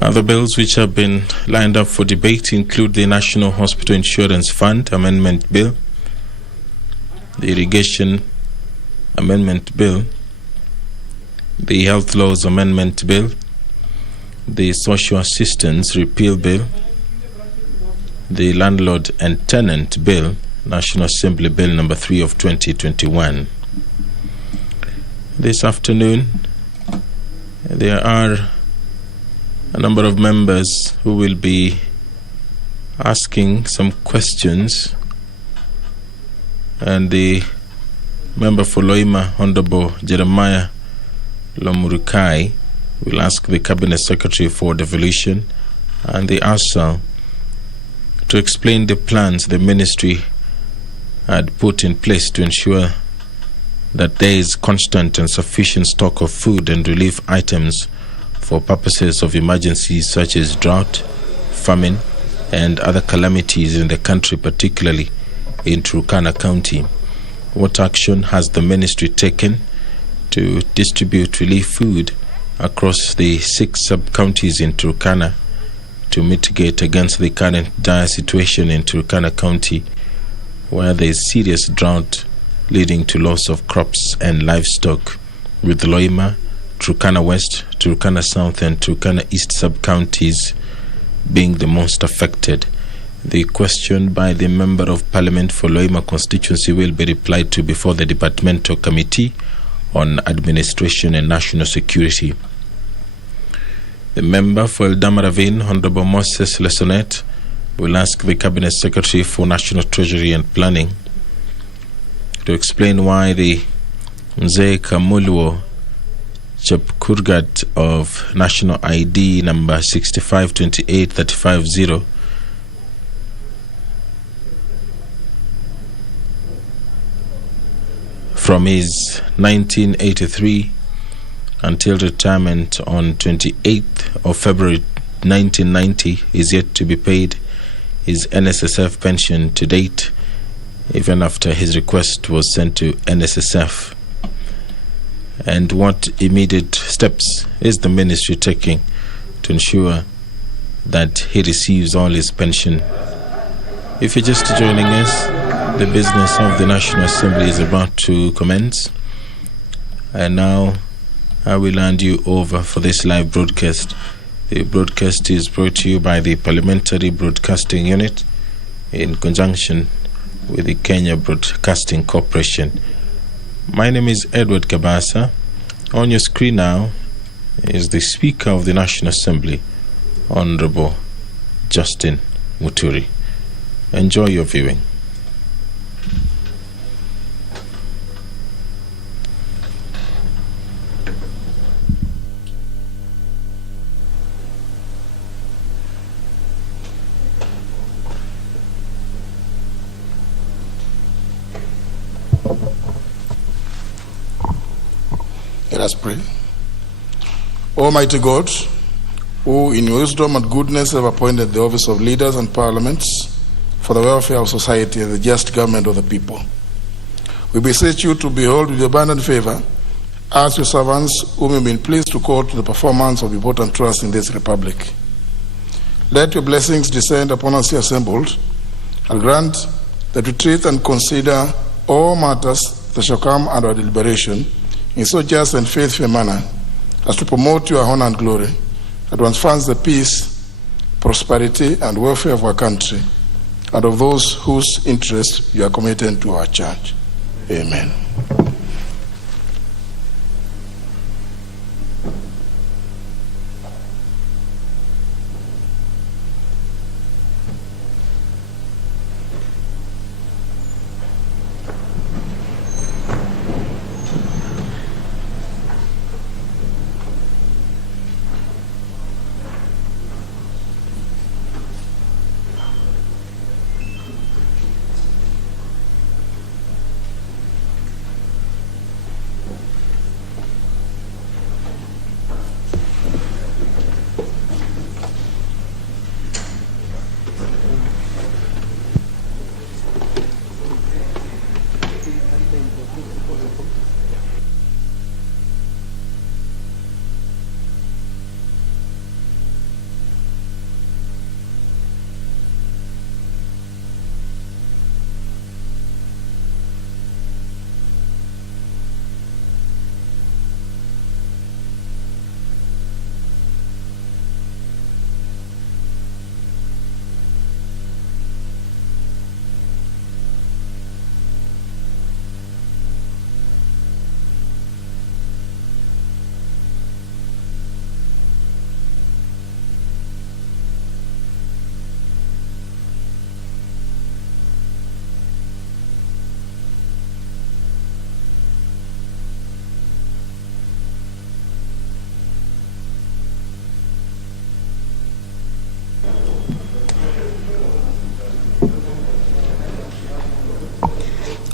Other bills which have been lined up for debate include the National Hospital Insurance Fund Amendment Bill, the Irrigation Amendment Bill, the Health Laws Amendment Bill, the Social Assistance Repeal Bill, the Landlord and Tenant Bill, National Assembly Bill number 3 of 2021. This afternoon, there are a number of members who will be asking some questions, and the member for Loima, Honorable Jeremiah Lomurukai, will ask the Cabinet Secretary for devolution and the ASAL to explain the plans the ministry had put in place to ensure that there is constant and sufficient stock of food and relief items for purposes of emergencies such as drought, famine, and other calamities in the country, particularly in Turkana County. What action has the ministry taken to distribute relief food across the 6 sub-counties in Turkana to mitigate against the current dire situation in Turkana County, where there is serious drought leading to loss of crops and livestock, with Loima, Turkana West, Turkana South, and Turkana East sub-counties being the most affected? The question by the Member of Parliament for Loima constituency will be replied to before the Departmental Committee on Administration and National Security. The member for Eldama Ravine, Honorable Moses Lesonet, will ask the Cabinet Secretary for National Treasury and Planning to explain why the Mzee Kamulwo Chepkurgat of National ID number 6528350 from his 1983 until retirement on 28th of February 1990 is yet to be paid his NSSF pension to date, even after his request was sent to NSSF. And what immediate steps is the ministry taking to ensure that he receives all his pension? If you're just joining us, the business of the National Assembly is about to commence, and now I will hand you over for this live broadcast. The broadcast is brought to you by the Parliamentary Broadcasting Unit in conjunction with the Kenya Broadcasting Corporation. My name is Edward Kabasa. On your screen now is the Speaker of the National Assembly, Honorable Justin Muturi. Enjoy your viewing. Let us pray. Almighty God, who in wisdom and goodness have appointed the office of leaders and parliaments for the welfare of society and the just government of the people, we beseech you to behold with abundant favor us your servants whom you have been pleased to call to the performance of important trusts in this republic. Let your blessings descend upon us here assembled, and grant that we treat and consider all matters that shall come under our deliberation in so just and faithful a manner as to promote your honor and glory, that one funds the peace, prosperity, and welfare of our country, and of those whose interests you are committed to our church. Amen.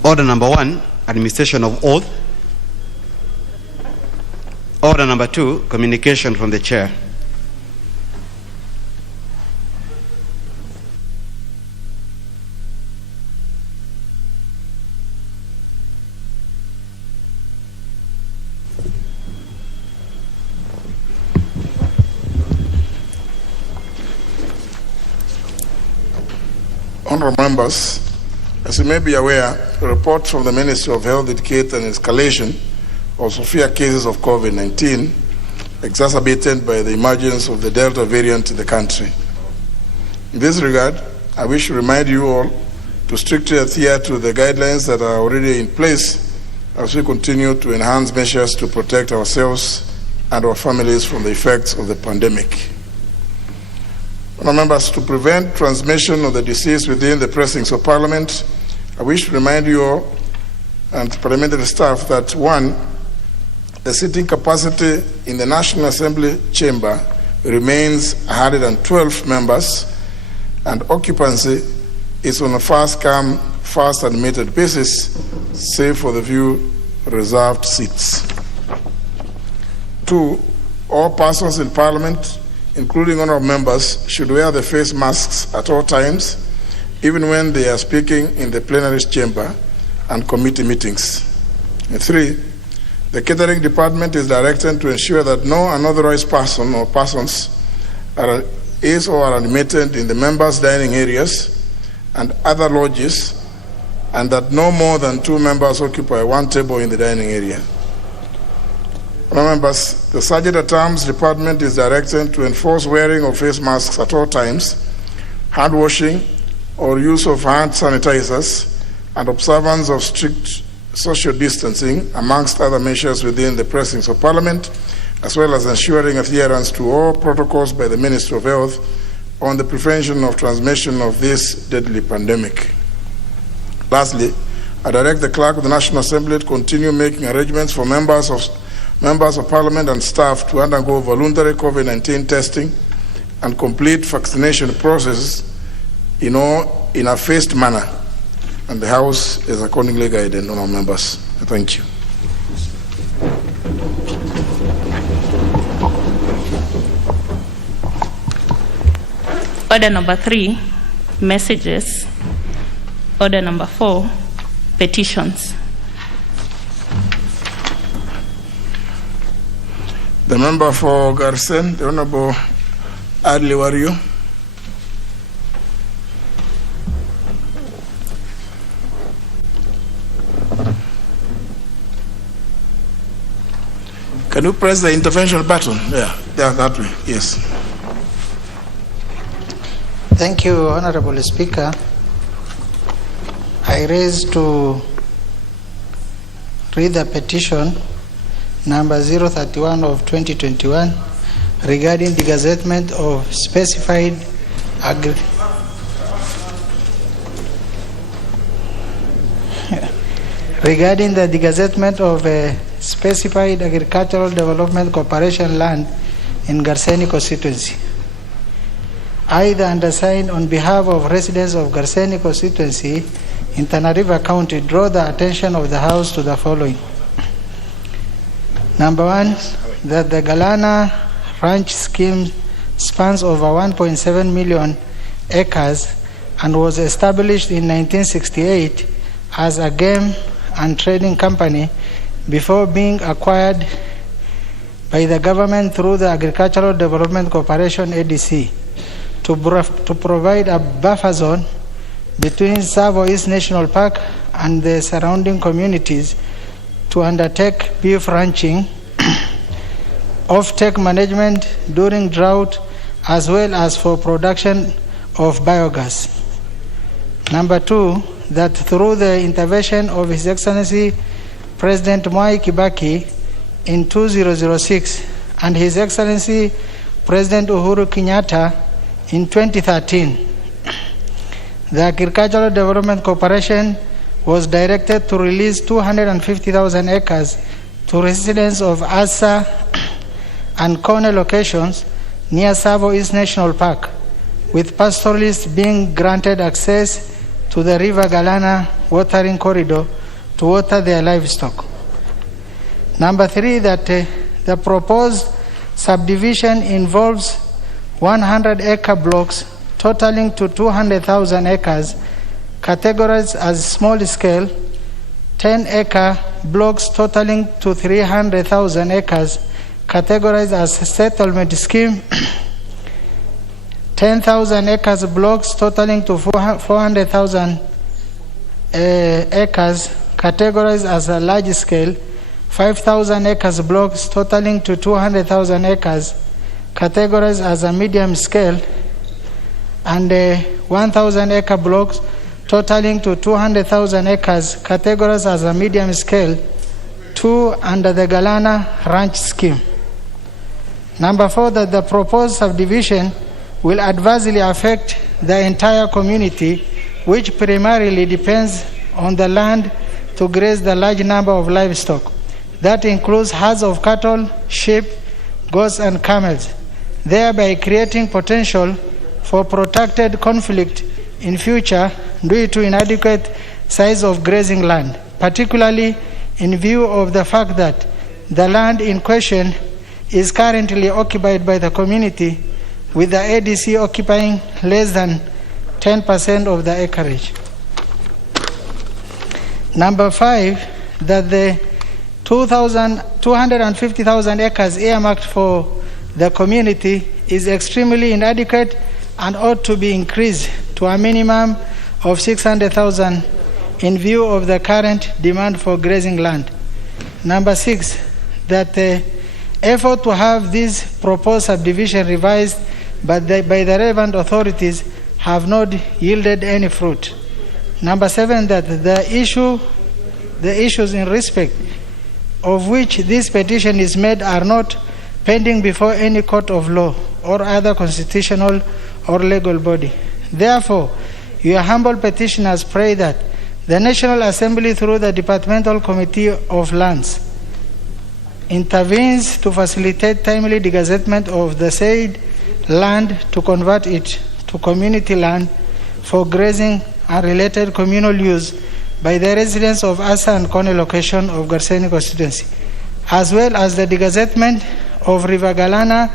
Order number 1, administration of oath. Order number 2, communication from the chair. Honorable members, as you may be aware, reports from the Ministry of Health indicate an escalation of severe cases of COVID-19 exacerbated by the emergence of the Delta variant in the country. In this regard, I wish to remind you all to strictly adhere to the guidelines that are already in place as we continue to enhance measures to protect ourselves and our families from the effects of the pandemic. Members, to prevent transmission of the disease within the precincts of Parliament, I wish to remind you all and parliamentary staff that 1, the sitting capacity in the National Assembly chamber remains 112 members, and occupancy is on a first-come, first-admitted basis, save for the few reserved seats. 2, all persons in Parliament, including honourable members, should wear the face masks at all times, even when they are speaking in the plenary chamber and committee meetings. And 3, the catering department is directed to ensure that no unauthorized person or persons is or are admitted in the members' dining areas and other lodges, and that no more than 2 members occupy one table in the dining area. Members, the Sergeant at Arms Department is directed to enforce wearing of face masks at all times, hand washing or use of hand sanitizers, and observance of strict social distancing, amongst other measures within the precincts of Parliament, as well as ensuring adherence to all protocols by the Ministry of Health on the prevention of transmission of this deadly pandemic. Lastly, I direct the Clerk of the National Assembly to continue making arrangements for members of Parliament and staff to undergo voluntary COVID-19 testing and complete vaccination processes in a phased manner, and the House is accordingly guided on our members. Thank you. Order number 3, messages. Order number 4, petitions. The member for Garsen, the Honorable Adli Wario. Can you press the intervention button? Yeah, that way, yes. Thank you, Honorable Speaker. I raise to read the petition number 031 of 2021 regarding the gazettement of specified regarding the gazettement of a specified agricultural development corporation land in Garseni constituency. I, the undersigned, on behalf of residents of Garseni constituency in Tana River County, draw the attention of the House to the following. Number 1, that the Galana Ranch scheme spans over 1.7 million acres and was established in 1968 as a game and trading company before being acquired by the government through the Agricultural Development Corporation ADC to provide a buffer zone between Savo East National Park and the surrounding communities to undertake beef ranching, off-take management during drought, as well as for production of biogas. Number 2, that through the intervention of His Excellency President Mwai Kibaki in 2006 and His Excellency President Uhuru Kenyatta in 2013, the Agricultural Development Corporation was directed to release 250,000 acres to residents of Asa and Kone locations near Savo East National Park, with pastoralists being granted access to the River Galana watering corridor to water their livestock. Number 3, that the proposed subdivision involves 100-acre blocks totaling to 200,000 acres, categorized as small scale, 10-acre blocks totaling to 300,000 acres, categorized as settlement scheme, 10,000 acres blocks totaling to 400,000 acres, categorized as a large scale, 5,000 acres blocks totaling to 200,000 acres, categorized as a medium scale, and 1,000 acre blocks totaling to 200,000 acres, categorized as a medium scale, 2 under the Galana Ranch scheme. Number 4, that the proposed subdivision will adversely affect the entire community, which primarily depends on the land to graze the large number of livestock. That includes herds of cattle, sheep, goats, and camels, thereby creating potential for protracted conflict in future due to inadequate size of grazing land, particularly in view of the fact that the land in question is currently occupied by the community, with the ADC occupying less than 10% of the acreage. Number 5, that the 250,000 acres earmarked for the community is extremely inadequate and ought to be increased to a minimum of 600,000 in view of the current demand for grazing land. Number 6, that the effort to have this proposed subdivision revised by the relevant authorities have not yielded any fruit. Number 7, that the issues in respect of which this petition is made are not pending before any court of law or other constitutional or legal body. Therefore, your humble petitioners pray that the National Assembly, through the Departmental Committee of Lands, intervenes to facilitate timely degazettement of the said land to convert it to community land for grazing and related communal use by the residents of Asa and Kone location of Garseni constituency, as well as the degazettement of River Galana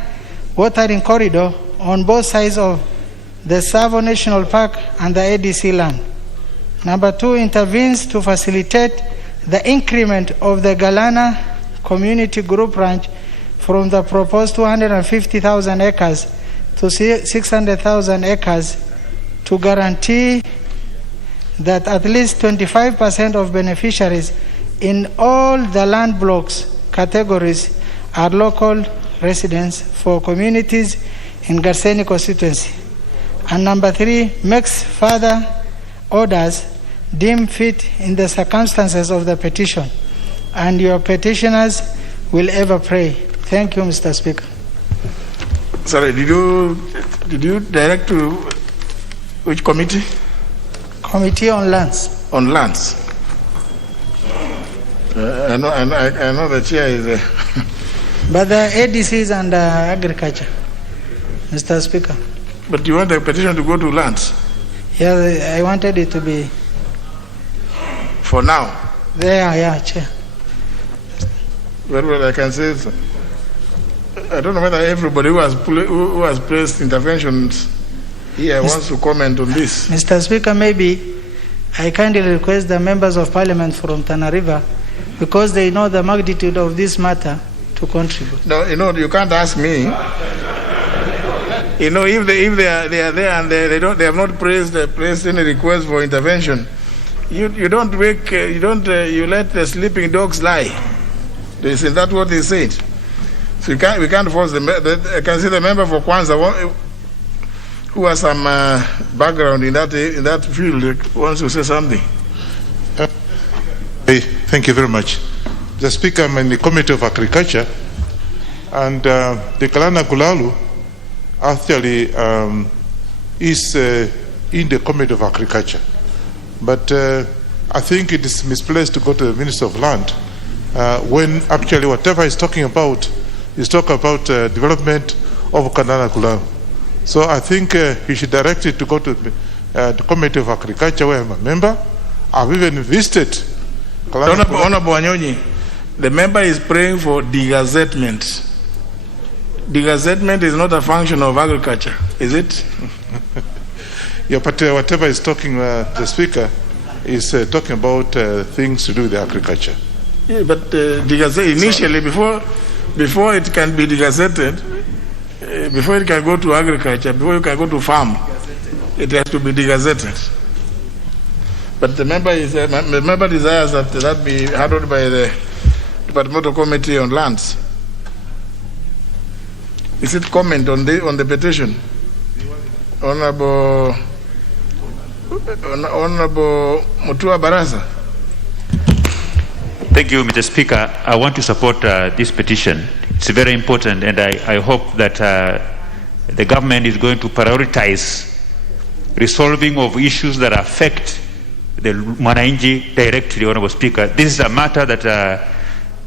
watering corridor on both sides of the Savo National Park and the ADC land. Number 2, intervenes to facilitate the increment of the Galana Community Group Ranch from the proposed 250,000 acres to 600,000 acres to guarantee that at least 25% of beneficiaries in all the land blocks categories are local residents for communities in Garseni constituency. And number 3, makes further orders deemed fit in the circumstances of the petition. And your petitioners will ever pray. Thank you, Mr. Speaker. Sorry, did you direct to which committee? Committee on Lands. On lands. I know the chair is there. But the ADC is under agriculture, Mr. Speaker. But you want the petition to go to lands? Yeah, I wanted it to be. For now? There, yeah, Chair. Well, I can say, I don't know whether everybody who has placed interventions here wants to comment on this. Mr. Speaker, maybe I kindly request the members of Parliament from Tana River, because they know the magnitude of this matter, to contribute. No, you can't ask me. If they are there and they have not placed any request for intervention, you don't wake, you let the sleeping dogs lie. Isn't that what they said? So we can't force them. I can see the member for Kwanza who has some background in that field wants to say something. Thank you very much. The Speaker, I'm in the Committee of Agriculture, and the Galana Kulalu actually is in the Committee of Agriculture. But I think it is misplaced to go to the Minister of Land when actually whatever he's talking about is talking about development of Galana Kulalu. So I think he should direct it to go to the Committee of Agriculture, where I'm a member, I've even visited Honorable Wanyonyi, the member is praying for degazettement. Degazettement is not a function of agriculture, is it? Yeah, but whatever is talking, the speaker is talking about things to do with agriculture. Yeah, but initially, before it can be degazetted, before it can go to agriculture, before it can go to farm, it has to be degazetted. But the member desires that be handled by the Departmental Committee on Lands. Is it comment on the petition? Honorable Mutua Barasa. Thank you, Mr. Speaker. I want to support this petition. It's very important, and I hope that the government is going to prioritize resolving of issues that affect the Mwananchi directly, Honorable Speaker. This is a matter that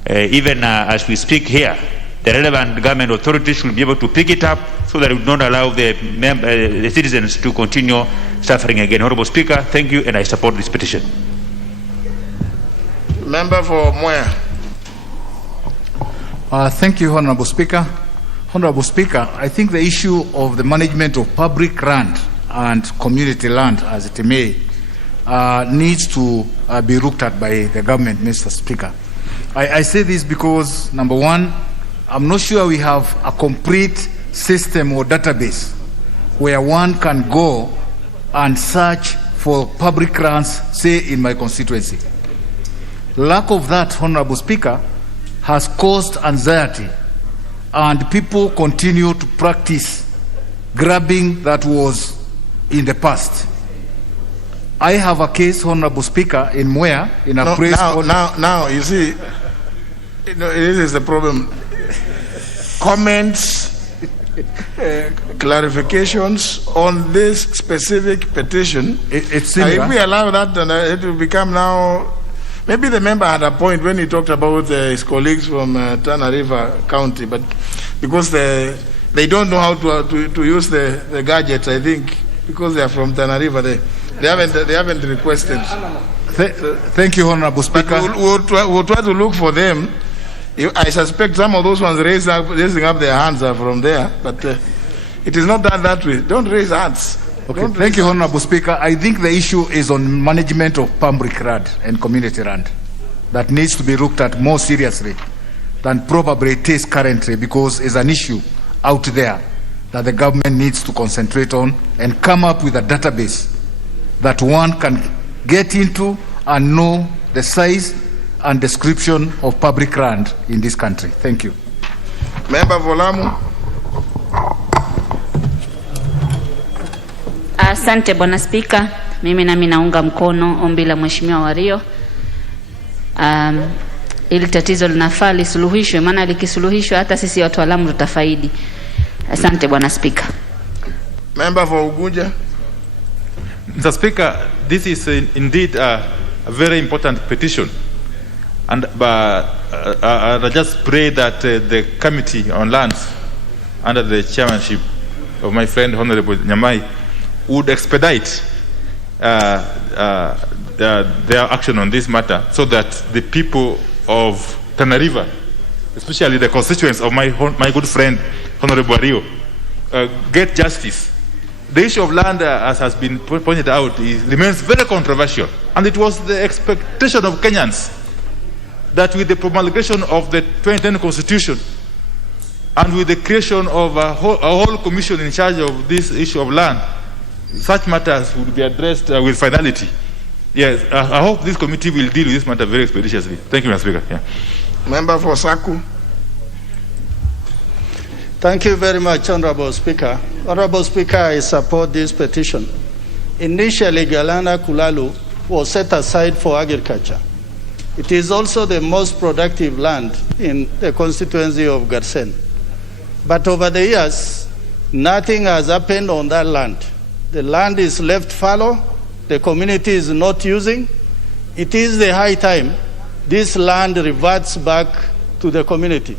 even as we speak here, the relevant government authorities should be able to pick it up so that it would not allow the citizens to continue suffering again. Honorable Speaker, thank you, and I support this petition. Member for Moya. Thank you, Honorable Speaker. Honorable Speaker, I think the issue of the management of public land and community land, as it may, needs to be looked at by the government, Mr. Speaker. I say this because, number one, I'm not sure we have a complete system or database where one can go and search for public lands, say in my constituency. Lack of that, Honorable Speaker, has caused anxiety, and people continue to practice grabbing that was in the past. I have a case, Honorable Speaker, in Mwea, in a place called... Now, you see, this is the problem. Comments, clarifications on this specific petition. It's similar. If we allow that, then it will become now... Maybe the member had a point when he talked about his colleagues from Tana River County, but because they don't know how to use the gadgets, I think, because they are from Tana River, they haven't requested. Thank you, Honorable Speaker. We'll try to look for them. I suspect some of those ones raising up their hands are from there, but it is not done that way. Don't raise hands. Okay. Thank you, Honorable Speaker. I think the issue is on management of public land and community land that needs to be looked at more seriously than probably it is currently, because it's an issue out there that the government needs to concentrate on and come up with a database that one can get into and know the size and description of public land in this country. Thank you. Member for Lamu. Asante Bwana Spika, mimi nami naunga mkono ombi la Mheshimiwa Wario. Ili tatizo linafaa lisuluhishwe, maana likisuluhishwa hata sisi watu wa Lamu tutafaidi. Asante Bwana Spika. Member for Ugunja. Mr. Speaker, this is indeed a very important petition, and I just pray that the Committee on Lands, under the chairmanship of my friend Honorable Nyamai, would expedite their action on this matter, so that the people of Tana River, especially the constituents of my good friend Honorable Rio, get justice. The issue of land, as has been pointed out, remains very controversial, and it was the expectation of Kenyans that with the promulgation of the 2010 Constitution and with the creation of a whole commission in charge of this issue of land, such matters would be addressed with finality. Yes, I hope this committee will deal with this matter very expeditiously. Thank you, Mr. Speaker. Yeah. Member for Saku. Thank you very much, Honorable Speaker. Honorable Speaker, I support this petition. Initially, Galana Kulalu was set aside for agriculture. It is also the most productive land in the constituency of Garsen. But over the years, nothing has happened on that land. The land is left fallow, the community is not using. It is the high time this land reverts back to the community.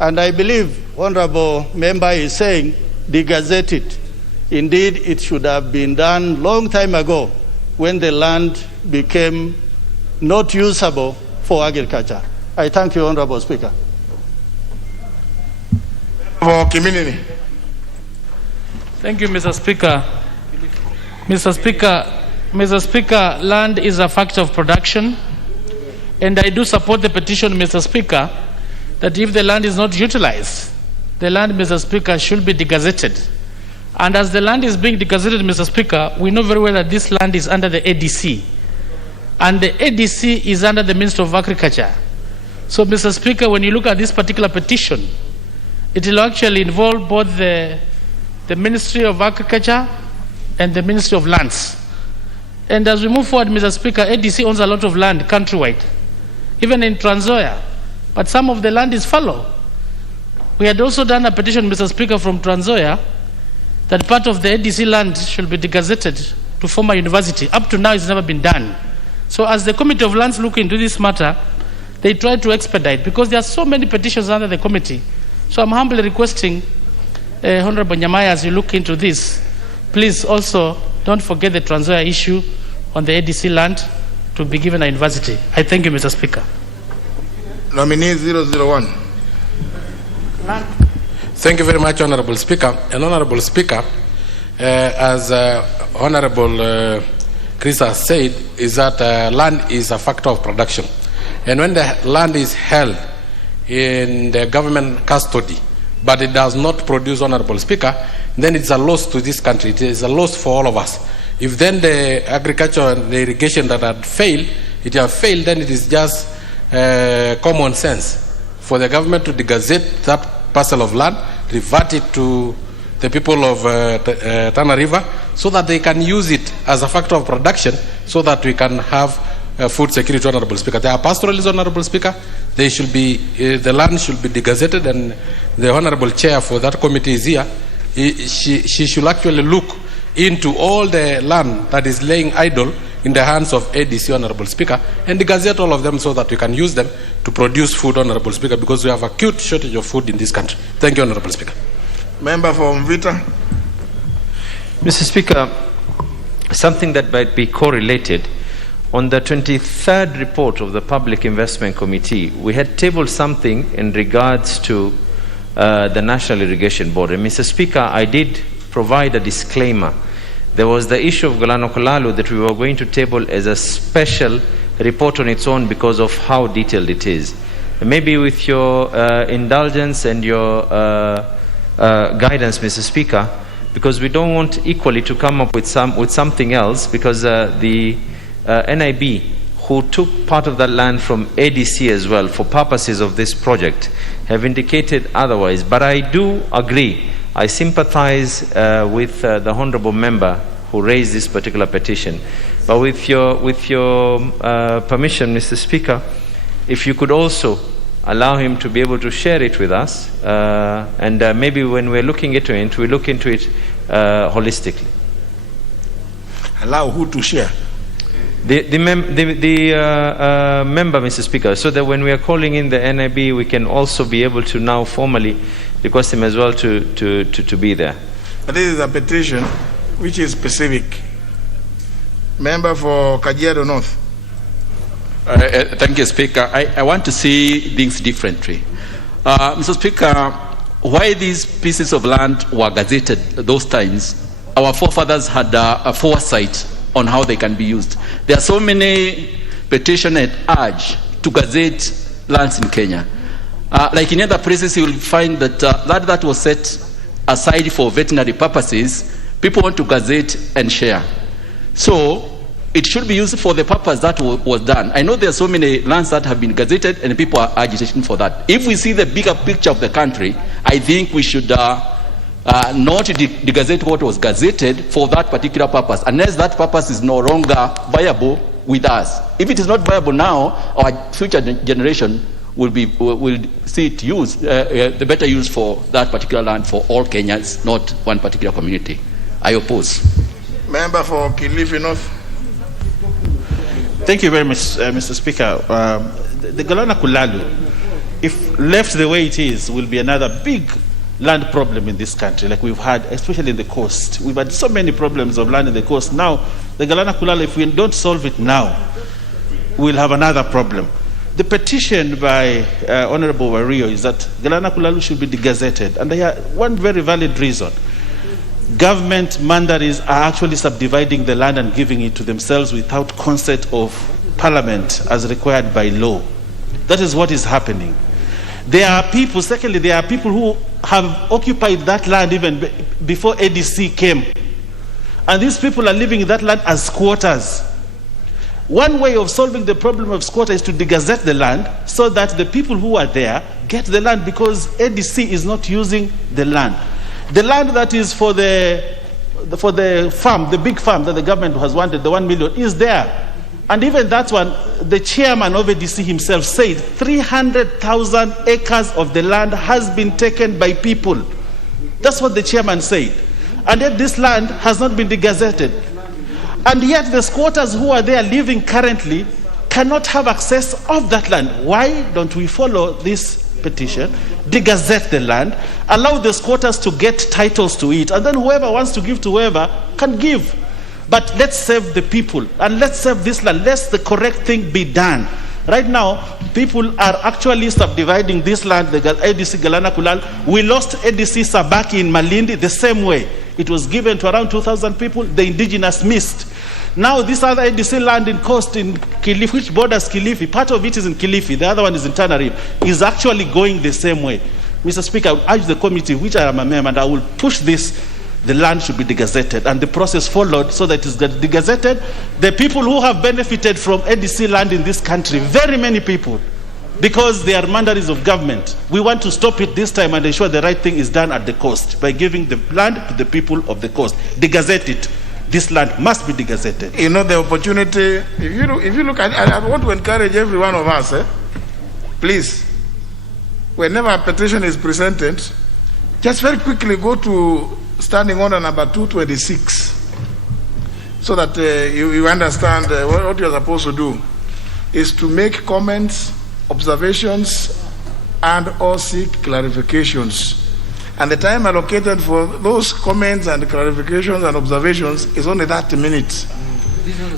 And I believe Honorable Member is saying, degazette it. Indeed, it should have been done long time ago, when the land became not usable for agriculture. I thank you, Honorable Speaker. For Kiminini. Thank you, Mr. Speaker. Mr. Speaker, land is a factor of production, and I do support the petition, Mr. Speaker, that if the land is not utilized, the land, Mr. Speaker, should be degazetted. And as the land is being degazetted, Mr. Speaker, we know very well that this land is under the ADC, and the ADC is under the Ministry of Agriculture. So, Mr. Speaker, when you look at this particular petition, it will actually involve both the Ministry of Agriculture and the Ministry of Lands. And as we move forward, Mr. Speaker, ADC owns a lot of land countrywide, even in Trans Nzoia, but some of the land is fallow. We had also done a petition, Mr. Speaker, from Trans Nzoia that part of the ADC land should be degazetted to form a university. Up to now, it's never been done. So as the Committee of Lands look into this matter, they try to expedite because there are so many petitions under the committee. So I'm humbly requesting Honorable Nyamaya, as you look into this, please also don't forget the Trans Nzoia issue on the ADC land to be given a university. I thank you, Mr. Speaker. Nominee 001. Thank you very much, Honorable Speaker. And Honorable Speaker, as Honorable Chris has said, is that land is a factor of production. And when the land is held in the government custody, but it does not produce, Honorable Speaker, then it's a loss to this country. It is a loss for all of us. If then the agriculture and the irrigation that had failed, then it is just common sense for the government to degazette that parcel of land, revert it to the people of Tana River, so that they can use it as a factor of production, so that we can have food security, Honorable Speaker. There are pastoralists, Honorable Speaker. They should be, the land should be degazetted, and the Honorable Chair for that committee is here. She should actually look into all the land that is laying idle in the hands of ADC, Honorable Speaker, and degazette all of them so that we can use them to produce food, Honorable Speaker, because we have acute shortage of food in this country. Thank you, Honorable Speaker. Member for Mvita. Mr. Speaker, something that might be correlated. On the 23rd report of the Public Investment Committee, we had tabled something in regards to the National Irrigation Board. And Mr. Speaker, I did provide a disclaimer. There was the issue of Galana Kulalu that we were going to table as a special report on its own because of how detailed it is. And maybe with your indulgence and your guidance, Mr. Speaker, because we don't want equally to come up with something else, because the NIB, who took part of that land from ADC as well for purposes of this project, have indicated otherwise. But I do agree, I sympathize with the Honourable Member who raised this particular petition. But with your permission, Mr. Speaker, if you could also allow him to be able to share it with us, and maybe when we're looking into it, we look into it holistically. Allow who to share? The member, Mr. Speaker, so that when we are calling in the NIB, we can also be able to now formally request him as well to be there. But this is a petition which is specific. Member for Kajiado North. Thank you, Speaker. I want to see things differently. Mr. Speaker, why these pieces of land were gazetted those times, our forefathers had a foresight on how they can be used. There are so many petitions and urge to gazette lands in Kenya. Like in other places, you will find that that was set aside for veterinary purposes. People want to gazette and share. So it should be used for the purpose that was done. I know there are so many lands that have been gazetted and people are agitating for that. If we see the bigger picture of the country, I think we should not degazette what was gazetted for that particular purpose, unless that purpose is no longer viable with us. If it is not viable now, our future generation will see it used, the better use for that particular land for all Kenyans, not one particular community. I oppose. Member for Kilifi North. Thank you very much, Mr. Speaker. The Galana Kulalu, if left the way it is, will be another big land problem in this country, like we've had, especially in the coast. We've had so many problems of land in the coast. Now, The Galana Kulalu, if we don't solve it now, we'll have another problem. The petition by Honorable Wario is that Galana Kulalu should be degazetted. And they have one very valid reason. Government mandaries are actually subdividing the land and giving it to themselves without consent of Parliament as required by law. That is what is happening. There are people, secondly, there are people who have occupied that land even before ADC came. And these people are living in that land as squatters. One way of solving the problem of squatter is to degazette the land so that the people who are there get the land, because ADC is not using the land. The land that is for the farm, the big farm that the government has wanted, the 1 million, is there. And even that one, the chairman of ADC himself said 300,000 acres of the land has been taken by people. That's what the chairman said. And yet this land has not been degazetted. And yet the squatters who are there living currently cannot have access of that land. Why don't we follow this petition, degazette the land, allow the squatters to get titles to it, and then whoever wants to give to whoever can give. But let's save the people and let's save this land. Let the correct thing be done. Right now, people are actually subdividing this land, the ADC Galana Kulalu. We lost ADC Sabaki in Malindi the same way. It was given to around 2,000 people. The indigenous missed. Now this other ADC land in Coast in Kilifi, which borders Kilifi, part of it is in Kilifi, the other one is in Tanarive, is actually going the same way. Mr. Speaker, I would urge the committee, which I am a member, and I will push this. The land should be degazetted and the process followed so that it is degazetted. The people who have benefited from ADC land in this country, very many people, because they are mandaries of government. We want to stop it this time and ensure the right thing is done at the coast by giving the land to the people of the coast. Degazette it. This land must be degazetted. You know, the opportunity, if you look at, I want to encourage every one of us, please, whenever a petition is presented, just very quickly go to standing order number 226 so that you understand what you're supposed to do is to make comments, observations, and or seek clarifications. And the time allocated for those comments and clarifications and observations is only 30 minutes.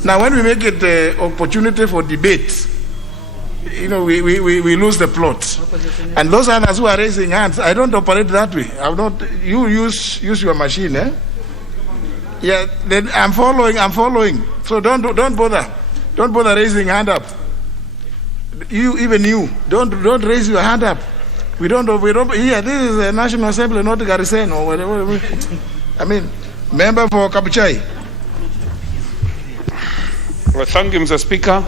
Now, when we make it the opportunity for debate, you know, we lose the plot. And those others who are raising hands, I don't operate that way. I not. You use your machine, eh? Yeah. Then I'm following. So don't bother raising hand up. You don't raise your hand up. We don't. Here, this is a National Assembly, not Garrison or whatever. I mean, member for Kabuchai. Well, thank you, Mr. Speaker.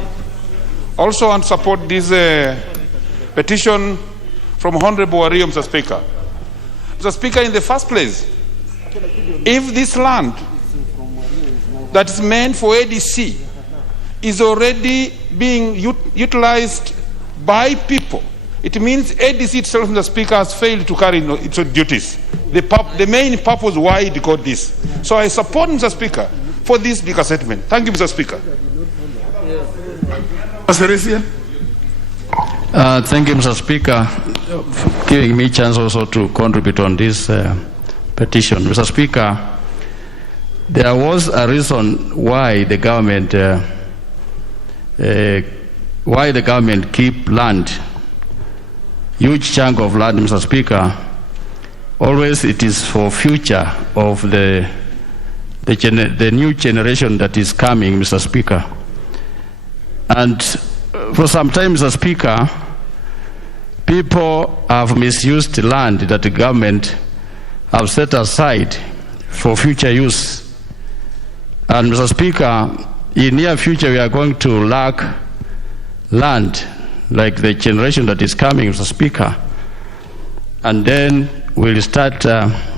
Also, I support this petition from Honorable Wario, Mr. Speaker. Mr. Speaker, in the first place, if this land that is meant for ADC is already being utilized by people, it means ADC itself, Mr. Speaker, has failed to carry its duties. The main purpose why it got this. So I support, Mr. Speaker, for this degazettement. Thank you, Mr. Speaker. Thank you, Mr. Speaker, for giving me a chance also to contribute on this petition. Mr. Speaker, there was a reason why the government keep land, huge chunk of land, Mr. Speaker. Always it is for future of the new generation that is coming, Mr. Speaker. And for some time, Mr. Speaker, people have misused land that the government have set aside for future use. And Mr. Speaker, in near future we are going to lack land like the generation that is coming, Mr. Speaker. And then we'll start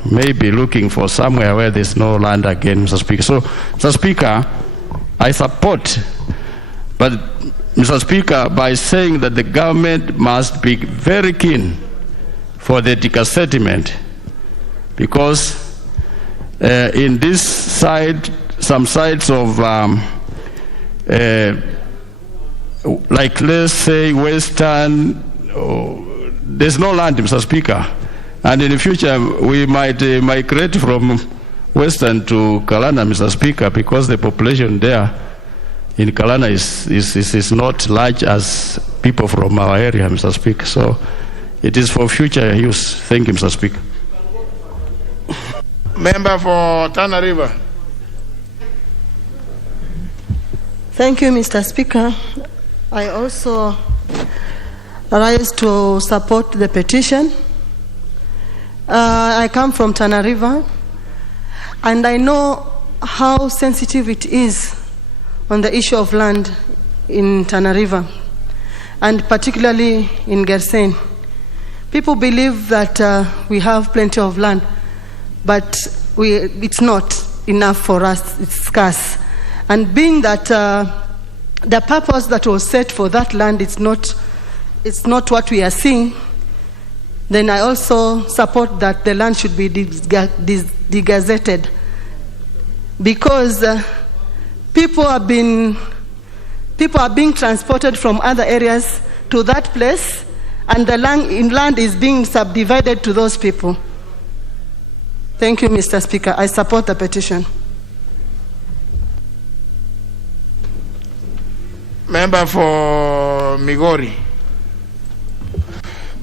maybe looking for somewhere where there's no land again, Mr. Speaker. So, Mr. Speaker, I support. But, Mr. Speaker, by saying that the government must be very keen for the degazettement, because in this side, some sides of, like let's say Western, there's no land, Mr. Speaker. And in the future, we might migrate from western to Galana, Mr. Speaker, because the population there in Galana is not large as people from our area, Mr. Speaker. So it is for future use. Thank you, Mr. Speaker. Member for Tana River. Thank you, Mr. Speaker. I also rise to support the petition. I come from Tana River, and I know how sensitive it is on the issue of land in Tana River, and particularly in Gersen. People believe that we have plenty of land, but it's not enough for us, it's scarce. And being that the purpose that was set for that land it's not what we are seeing, then I also support that the land should be degazetted, because people are being transported from other areas to that place, and the land is being subdivided to those people. Thank you, Mr. Speaker. I support the petition. Member for Migori.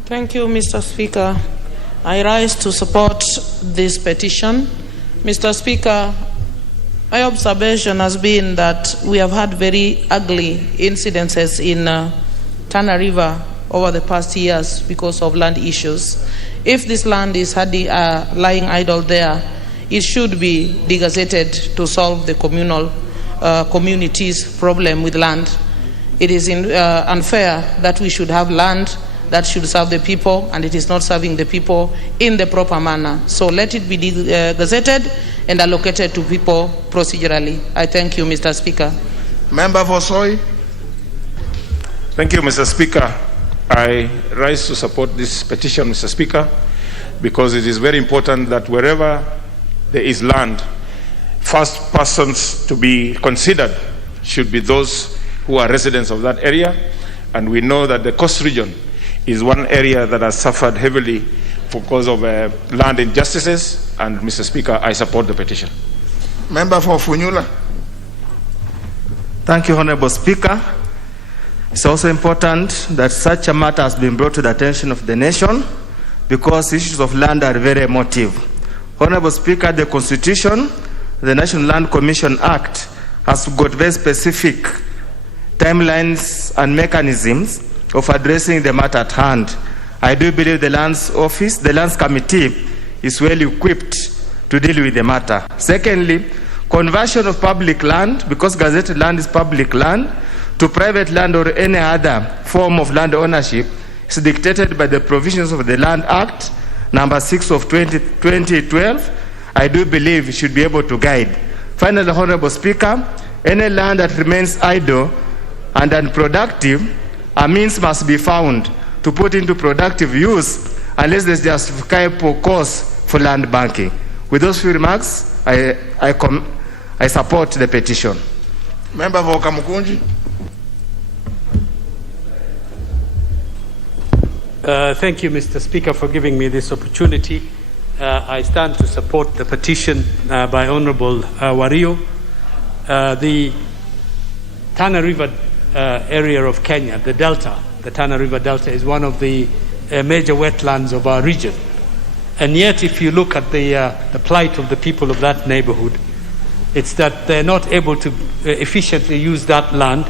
Thank you, Mr. Speaker. I rise to support this petition. Mr. Speaker, my observation has been that we have had very ugly incidences in Tana River over the past years because of land issues. If this land is lying idle there, it should be degazetted to solve the community's problem with land. It is unfair that we should have land that should serve the people, and it is not serving the people in the proper manner. So let it be gazetted and allocated to people procedurally. I thank you, Mr. Speaker. Member for Soy. Thank you, Mr. Speaker. I rise to support this petition, Mr. Speaker, because it is very important that wherever there is land, first persons to be considered should be those who are residents of that area. And we know that the coast region is one area that has suffered heavily because of land injustices. And Mr. Speaker, I support the petition. Member for Funyula. Thank you, Honorable Speaker. It's also important that such a matter has been brought to the attention of the nation, because issues of land are very emotive. Honorable Speaker, the Constitution, the National Land Commission Act, has got very specific timelines and mechanisms of addressing the matter at hand. I do believe the Lands Office, the Lands Committee, is well equipped to deal with the matter. Secondly, conversion of public land, because gazetted land is public land, to private land or any other form of land ownership is dictated by the provisions of the Land Act, number 6 of 2012. I do believe it should be able to guide. Finally, Honorable Speaker, any land that remains idle and unproductive, a means must be found to put into productive use unless there's justifiable cause for land banking. With those few remarks, I support the petition. Member for Kamukunji. Thank you, Mr. Speaker, for giving me this opportunity. I stand to support the petition by Honorable Wario. The Tana River area of Kenya, the Delta, the Tana River Delta, is one of the major wetlands of our region. And yet, if you look at the plight of the people of that neighborhood, it's that they're not able to efficiently use that land,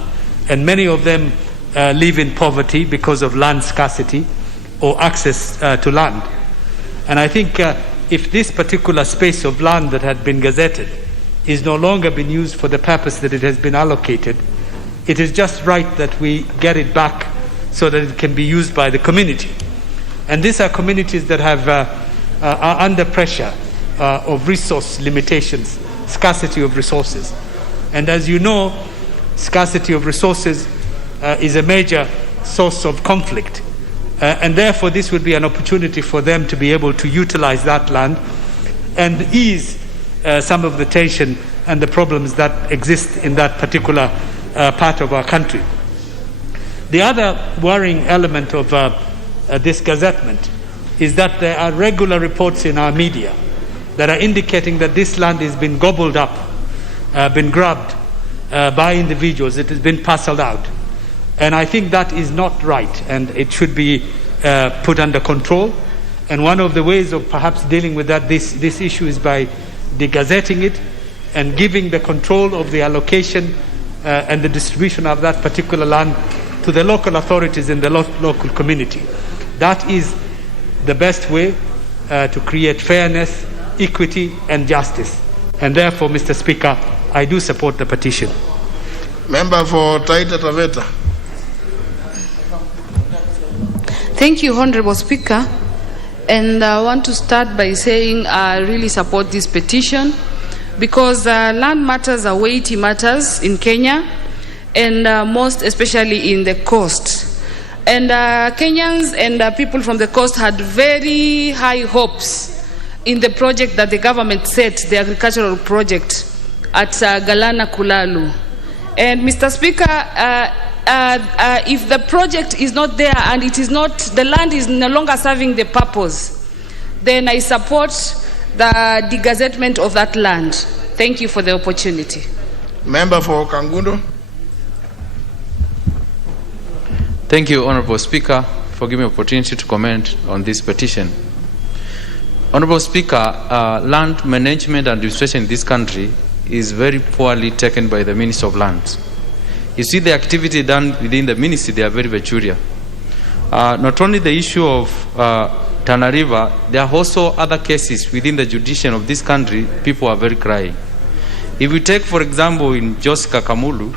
and many of them live in poverty because of land scarcity or access to land. And I think if this particular space of land that had been gazetted is no longer being used for the purpose that it has been allocated, it is just right that we get it back so that it can be used by the community. And these are communities that are under pressure of resource limitations, scarcity of resources. And as you know, scarcity of resources is a major source of conflict. And therefore, this would be an opportunity for them to be able to utilize that land and ease some of the tension and the problems that exist in that particular part of our country. The other worrying element of this gazettement is that there are regular reports in our media that are indicating that this land has been gobbled up, been grabbed by individuals. It has been parceled out. And I think that is not right, and it should be put under control. And one of the ways of perhaps dealing with that, this issue, is by degazetting it and giving the control of the allocation and the distribution of that particular land to the local authorities in the local community. That is the best way to create fairness, equity and justice. And therefore, Mr. Speaker, I do support the petition. Member for Taita Taveta. Thank you, Honorable Speaker. And I want to start by saying I really support this petition because land matters are weighty matters in Kenya, and most especially in the coast. And Kenyans and people from the coast had very high hopes in the project that the government set, the agricultural project at Galana Kulalu. And Mr. Speaker, if the project is not there and it is not, the land is no longer serving the purpose, then I support the degazettement of that land. Thank you for the opportunity. Member for Kangundo. Thank you, Honorable Speaker, for giving me the opportunity to comment on this petition. Honorable Speaker, land management and administration in this country is very poorly taken by the Ministry of Lands. You see the activity done within the ministry, they are very peculiar. Not only the issue of Tana River, there are also other cases within the judiciary of this country, people are very crying. If we take, for example, in Jos Kakamulu,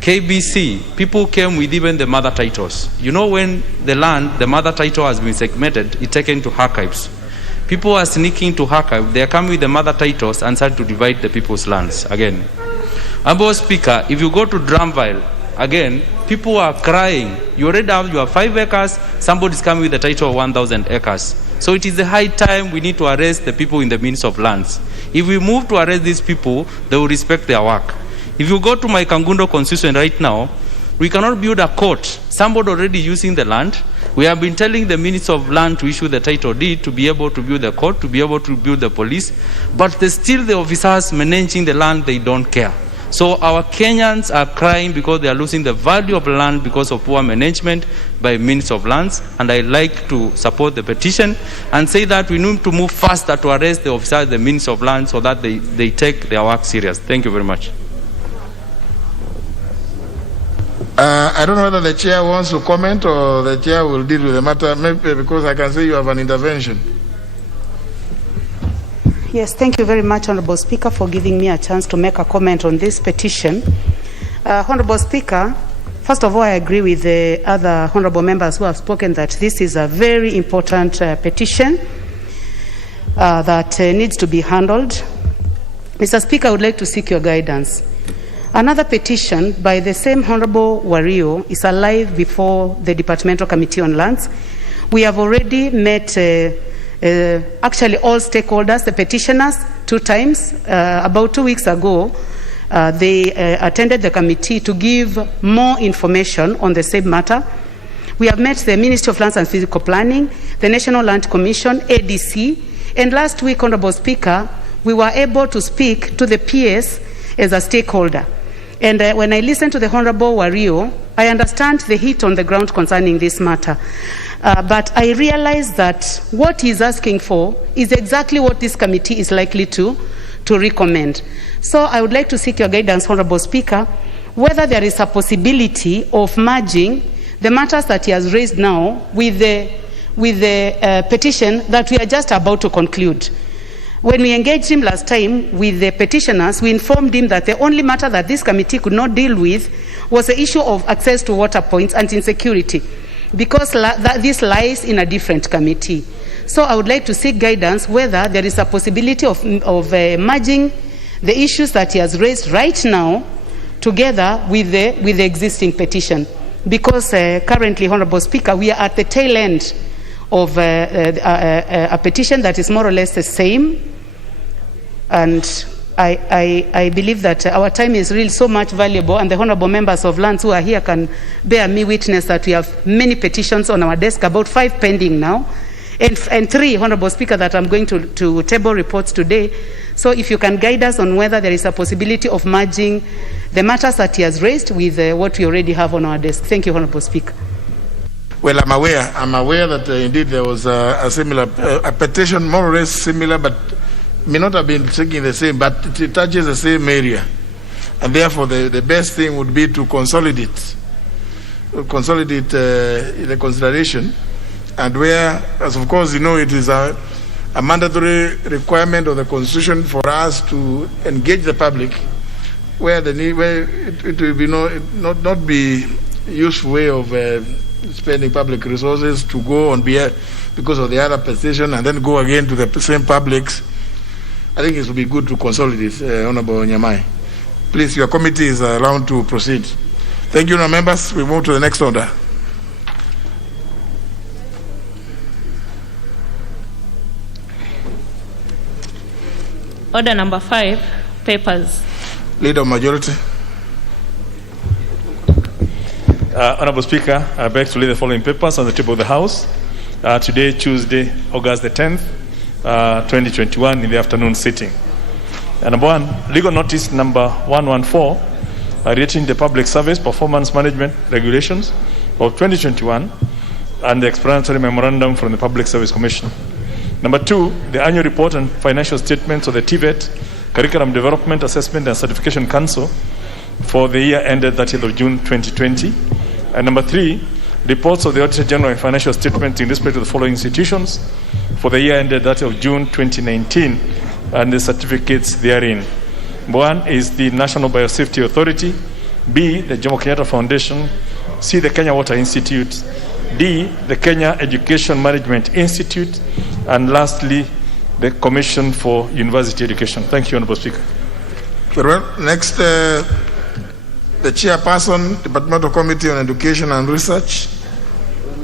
KBC, people came with even the mother titles. You know, when the land, the mother title has been segmented, it's taken to archives. People are sneaking to archive, they are coming with the mother titles and start to divide the people's lands again. Honorable Speaker, if you go to Drumville, again, people are crying. You already have your 5 acres, somebody's coming with the title of 1,000 acres. So it is the high time we need to arrest the people in the Ministry of Lands. If we move to arrest these people, they will respect their work. If you go to my Kangundo constituency right now, we cannot build a court. Somebody already using the land. We have been telling the Minister of Land to issue the title deed to be able to build the court, to be able to build the police, but still the officers managing the land, they don't care. So our Kenyans are crying because they are losing the value of land because of poor management by Minister of Lands, and I like to support the petition and say that we need to move faster to arrest the officers, the Minister of Lands, so that they take their work serious. Thank you very much. I don't know whether the chair wants to comment or the chair will deal with the matter, maybe because I can say you have an intervention. Yes, thank you very much, Honorable Speaker, for giving me a chance to make a comment on this petition. Honorable Speaker, first of all, I agree with the other honorable members who have spoken that this is a very important petition that needs to be handled. Mr. Speaker, I would like to seek your guidance. Another petition by the same Honorable Wario is alive before the Departmental Committee on Lands. We have already met actually all stakeholders, the petitioners, 2 times. About 2 weeks ago, they attended the committee to give more information on the same matter. We have met the Ministry of Lands and Physical Planning, the National Land Commission, ADC, and last week, Honorable Speaker, we were able to speak to the PS as a stakeholder. And when I listened to the Honorable Wario, I understand the heat on the ground concerning this matter. But I realize that what he's asking for is exactly what this committee is likely to recommend. So I would like to seek your guidance, Honorable Speaker, whether there is a possibility of merging the matters that he has raised now with the petition that we are just about to conclude. When we engaged him last time with the petitioners, we informed him that the only matter that this committee could not deal with was the issue of access to water points and insecurity, because this lies in a different committee. So I would like to seek guidance whether there is a possibility of merging the issues that he has raised right now together with the existing petition. Because currently, Honorable Speaker, we are at the tail end of a petition that is more or less the same. And I believe that our time is really so much valuable, and the honorable members of Lands who are here can bear me witness that we have many petitions on our desk, about 5 pending now. and 3, Honorable Speaker, that I'm going to table reports today. So if you can guide us on whether there is a possibility of merging the matters that he has raised with what we already have on our desk. Thank you, Honorable Speaker. Well, I'm aware that indeed there was a similar a petition, more or less similar, but may not have been taking the same, but it touches the same area. And therefore, the best thing would be to consolidate the consideration, and where, as of course you know, it is a mandatory requirement of the Constitution for us to engage the public, where it will be not be useful way of spending public resources to go on behalf because of the other petition and then go again to the same publics. I think it would be good to consolidate, Honorable Nyamai. Please, your committee is allowed to proceed. Thank you, members. We move to the next order. Order number 5, papers. Leader of Majority. Honorable Speaker, I beg to lay the following papers on the table of the House. Today, Tuesday, August the 10th, 2021, in the afternoon sitting. Number 1, legal notice number 114, relating the public service performance management regulations of 2021 and the explanatory memorandum from the Public Service Commission. Number 2, the annual report and financial statements of the TVET, Curriculum Development, Assessment and Certification Council for the year ended 30th of June 2020. And number 3, reports of the Auditor General and financial statements in respect to the following institutions for the year ended 30th of June 2019 and the certificates therein. 1 is the National Biosafety Authority, B, the Jomo Kenyatta Foundation, C, the Kenya Water Institute, D, the Kenya Education Management Institute, and lastly, the Commission for University Education. Thank you, Honorable Speaker. Very well. Next, the Chairperson, Departmental Committee on Education and Research,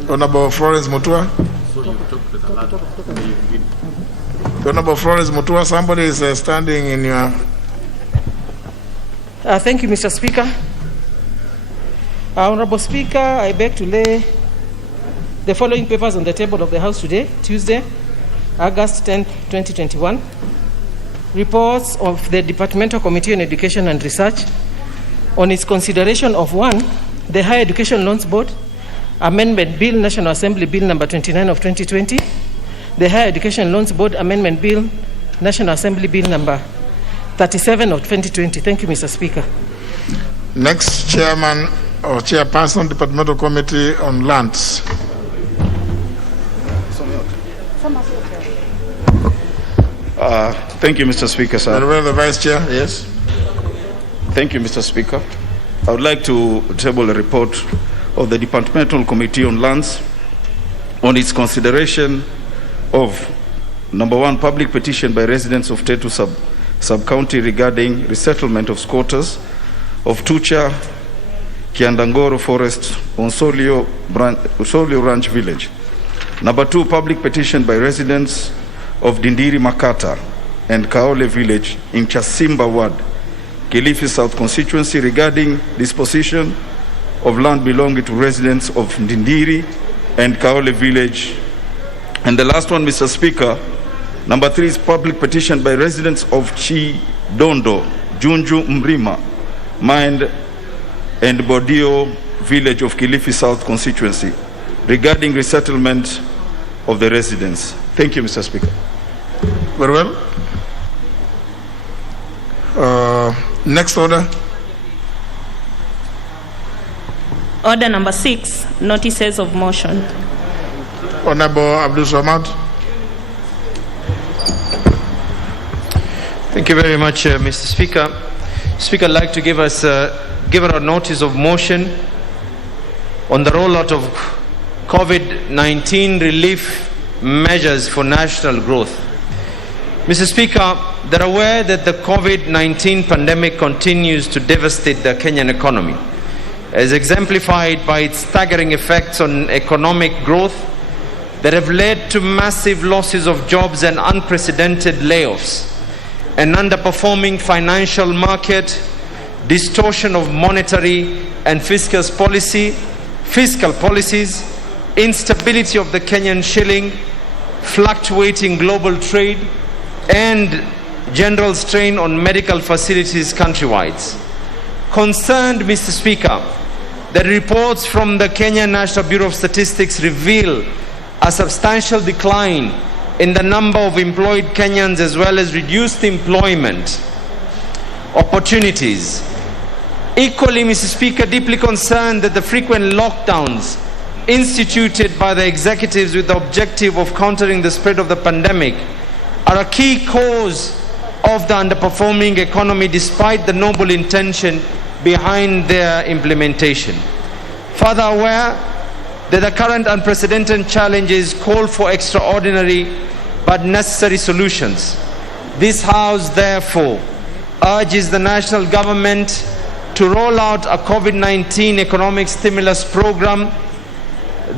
Honorable Florence Mutua. Honorable Florence Mutua, somebody is standing in your... Thank you, Mr. Speaker. Honorable Speaker, I beg to lay the following papers on the table of the House today, Tuesday, August 10, 2021. Reports of the Departmental Committee on Education and Research on its consideration of 1, the Higher Education Loans Board Amendment Bill, National Assembly Bill number 29 of 2020, the Higher Education Loans Board Amendment Bill, National Assembly Bill number 37 of 2020. Thank you, Mr. Speaker. Next, Chairman or Chairperson, Departmental Committee on Lands. Thank you, Mr. Speaker, sir. Very well, the Vice Chair, yes. Thank you, Mr. Speaker. I would like to table a report of the Departmental Committee on Lands on its consideration of number 1, public petition by residents of Tetu sub-county regarding resettlement of squatters of Tucha, Kiandangoro Forest on Solio Ranch Village. Number 2, public petition by residents of Dindiri Makata and Kaole Village in Chasimba Ward, Kilifi South constituency regarding disposition of land belonging to residents of Dindiri and Kaole Village. And the last one, Mr. Speaker, number 3 is public petition by residents of Chidondo, Junju Mrima, Mind and Bodio Village of Kilifi South constituency regarding resettlement of the residents. Thank you, Mr. Speaker. Very well. Next order. Order number 6, notices of motion. Honorable Abdul Samad. Thank you very much, Mr. Speaker. Speaker, I'd like to give us a notice of motion on the rollout of COVID-19 relief measures for national growth. Mr. Speaker, they're aware that the COVID-19 pandemic continues to devastate the Kenyan economy, as exemplified by its staggering effects on economic growth that have led to massive losses of jobs and unprecedented layoffs, an underperforming financial market, distortion of monetary and fiscal policies, instability of the Kenyan shilling, fluctuating global trade, and general strain on medical facilities countrywide. Concerned, Mr. Speaker, that reports from the Kenya National Bureau of Statistics reveal a substantial decline in the number of employed Kenyans as well as reduced employment opportunities. Equally, Mr. Speaker, deeply concerned that the frequent lockdowns instituted by the executives with the objective of countering the spread of the pandemic are a key cause of the underperforming economy despite the noble intention behind their implementation. Further aware that the current unprecedented challenges call for extraordinary but necessary solutions, this House therefore urges the national government to roll out a COVID-19 economic stimulus program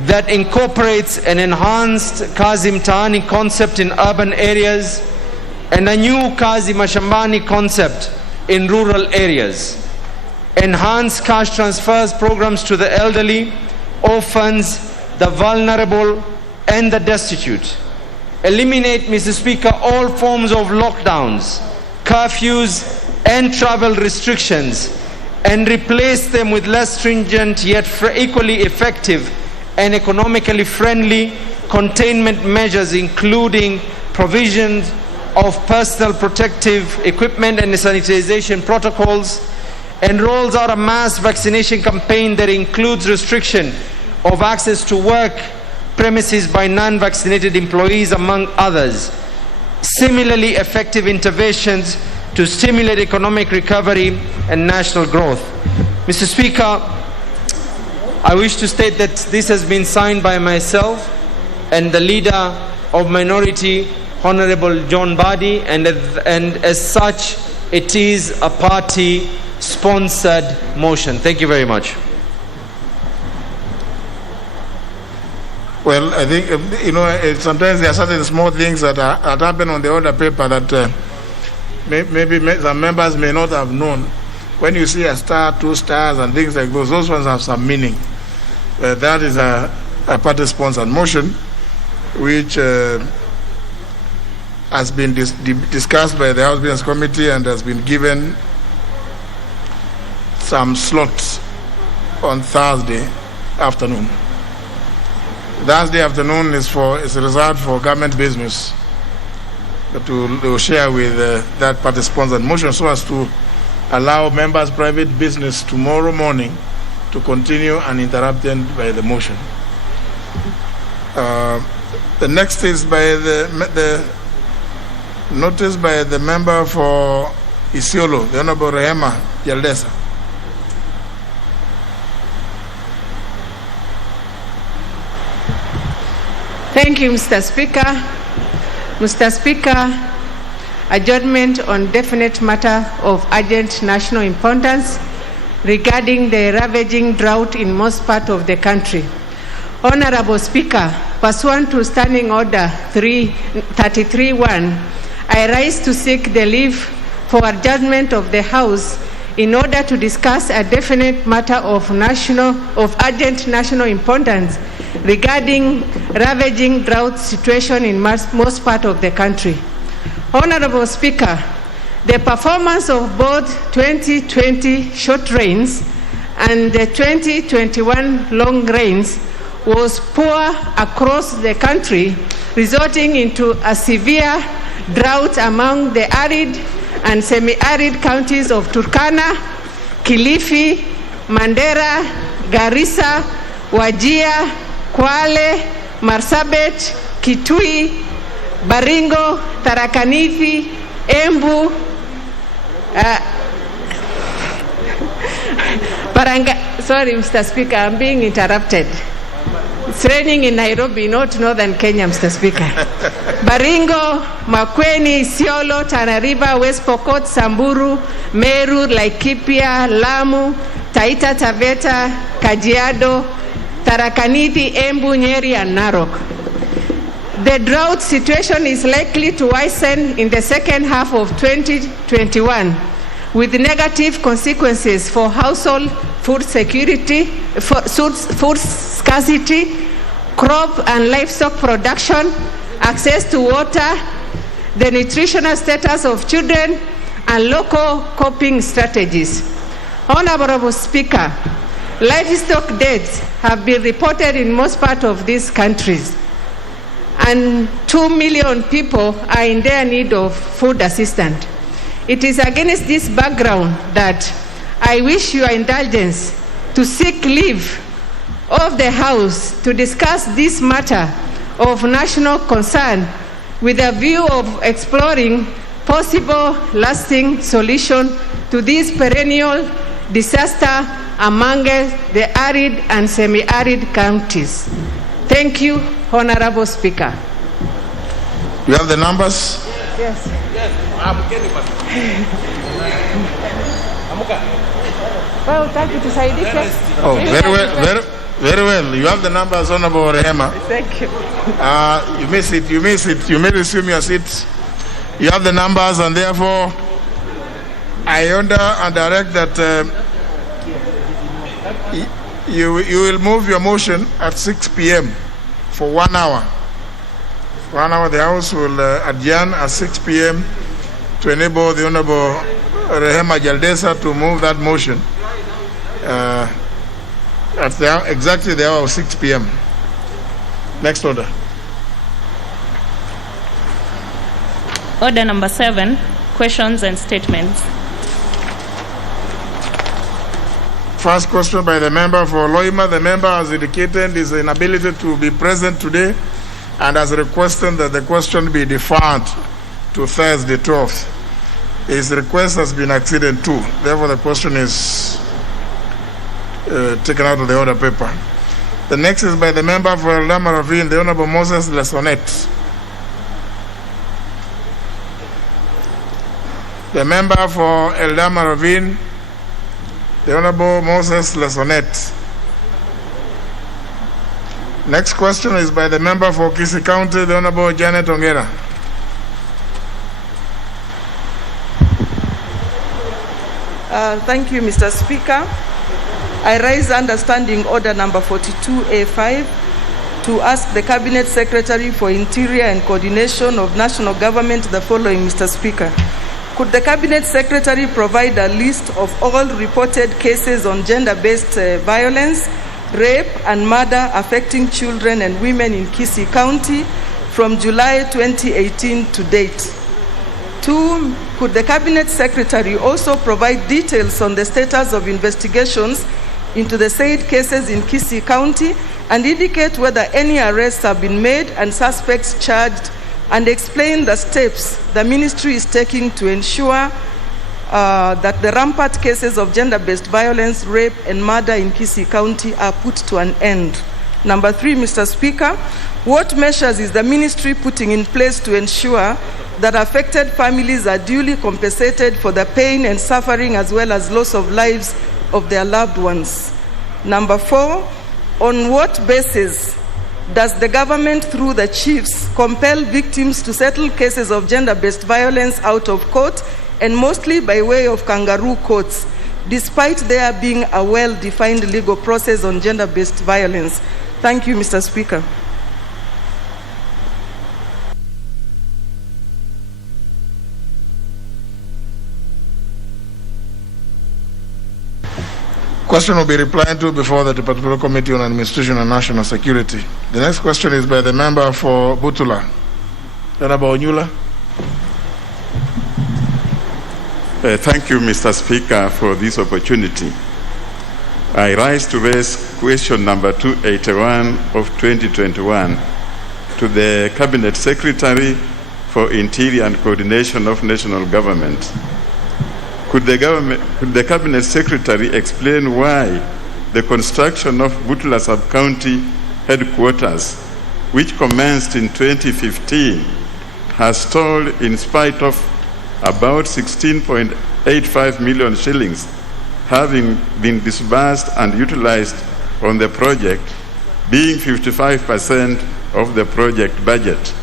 that incorporates an enhanced Kazi Mtaani concept in urban areas and a new Kazi Mashambani concept in rural areas. Enhance cash transfers programs to the elderly, orphans, the vulnerable, and the destitute. Eliminate, Mr. Speaker, all forms of lockdowns, curfews, and travel restrictions, and replace them with less stringent yet equally effective and economically friendly containment measures, including provisions of personal protective equipment and sanitization protocols, and rolls out a mass vaccination campaign that includes restriction of access to work premises by non-vaccinated employees, among others. Similarly, effective interventions to stimulate economic recovery and national growth. Mr. Speaker, I wish to state that this has been signed by myself and the leader of minority, Honorable John Badi, and as such, it is a party-sponsored motion. Thank you very much. Well, I think, sometimes there are certain small things that happen on the order paper that maybe some members may not have known. When you see a star, 2 stars, and things like those ones have some meaning. That is a party-sponsored motion, which has been discussed by the House Business Committee and has been given some slots on Thursday afternoon. Thursday afternoon is reserved for government business to share with that party-sponsored motion, so as to allow members' private business tomorrow morning to continue uninterrupted by the motion. The next is by the notice by the member for Isiolo, the Honorable Rehema Yaldesa. Thank you, Mr. Speaker. Mr. Speaker, adjournment on definite matter of urgent national importance regarding the ravaging drought in most parts of the country. Honorable Speaker, pursuant to Standing Order 33.1, I rise to seek the leave for adjournment of the House in order to discuss a definite matter of urgent national importance regarding ravaging drought situation in most parts of the country. Honorable Speaker, the performance of both 2020 short rains and the 2021 long rains was poor across the country, resulting into a severe drought among the arid and semi-arid counties of Turkana, Kilifi, Mandera, Garissa, Wajir, Kwale, Marsabit, Kitui, Baringo, Tharaka Nithi, Embu, sorry, Mr. Speaker, I'm being interrupted. It's raining in Nairobi, not northern Kenya, Mr. Speaker. Baringo, Makueni, Isiolo, Tana River, West Pokot, Samburu, Meru, Laikipia, Lamu, Taita Taveta, Kajiado, Tharaka Nithi, Embu, Nyeri, and Narok. The drought situation is likely to worsen in the second half of 2021, with negative consequences for household food security, food scarcity, crop and livestock production, access to water, the nutritional status of children, and local coping strategies. Honorable Speaker, livestock deaths have been reported in most parts of these countries, and 2 million people are in dire need of food assistance. It is against this background that I wish your indulgence to seek leave of the House to discuss this matter of national concern with a view of exploring possible lasting solution to this perennial disaster among the arid and semi-arid counties. Thank you, Honorable Speaker. You have the numbers? Yes. Well, thank you to Oh, very well, very well. You have the numbers, Honorable Rehema. Thank you. You miss it. You may resume your seat. You have the numbers, and therefore, I order and direct that you will move your motion at 6 p.m. for 1 hour. 1 hour, the House will adjourn at 6 p.m. to enable the Honorable Rehema Jaldesa to move that motion at exactly the hour of 6 p.m. Next order. Order number 7, questions and statements. First question by the member for Loima. The member has indicated his inability to be present today and has requested that the question be deferred to Thursday 12th. His request has been acceded to. Therefore, the question is taken out of the order paper. The next is by the member for Eldama Ravine, the Honorable Moses Lesonet. The member for Eldama Ravine, the Honorable Moses Lesonet. Next question is by the member for Kisii County, the Honorable Janet Ongera. Thank you, Mr. Speaker. I raise understanding order number 42A5 to ask the Cabinet Secretary for Interior and Coordination of National Government the following, Mr. Speaker. Could the Cabinet Secretary provide a list of all reported cases on gender-based violence, rape, and murder affecting children and women in Kisii County from July 2018 to date? 2, could the Cabinet Secretary also provide details on the status of investigations into the said cases in Kisii County and indicate whether any arrests have been made and suspects charged, and explain the steps the ministry is taking to ensure that the rampant cases of gender-based violence, rape, and murder in Kisii County are put to an end? Number 3, Mr. Speaker, what measures is the ministry putting in place to ensure that affected families are duly compensated for the pain and suffering as well as loss of lives of their loved ones? Number 4, on what basis does the government through the chiefs compel victims to settle cases of gender-based violence out of court and mostly by way of kangaroo courts, despite there being a well-defined legal process on gender-based violence? Thank you, Mr. Speaker. Question will be replied to before the Departmental Committee on Administration and National Security. The next question is by the member for Butula. Honorable Onyula. Thank you, Mr. Speaker, for this opportunity. I rise to raise question number 281 of 2021 to the Cabinet Secretary for Interior and Coordination of National Government. Could the Cabinet Secretary explain why the construction of Butula Sub-County headquarters, which commenced in 2015, has stalled in spite of about 16.85 million shillings having been disbursed and utilized on the project, being 55% of the project budget?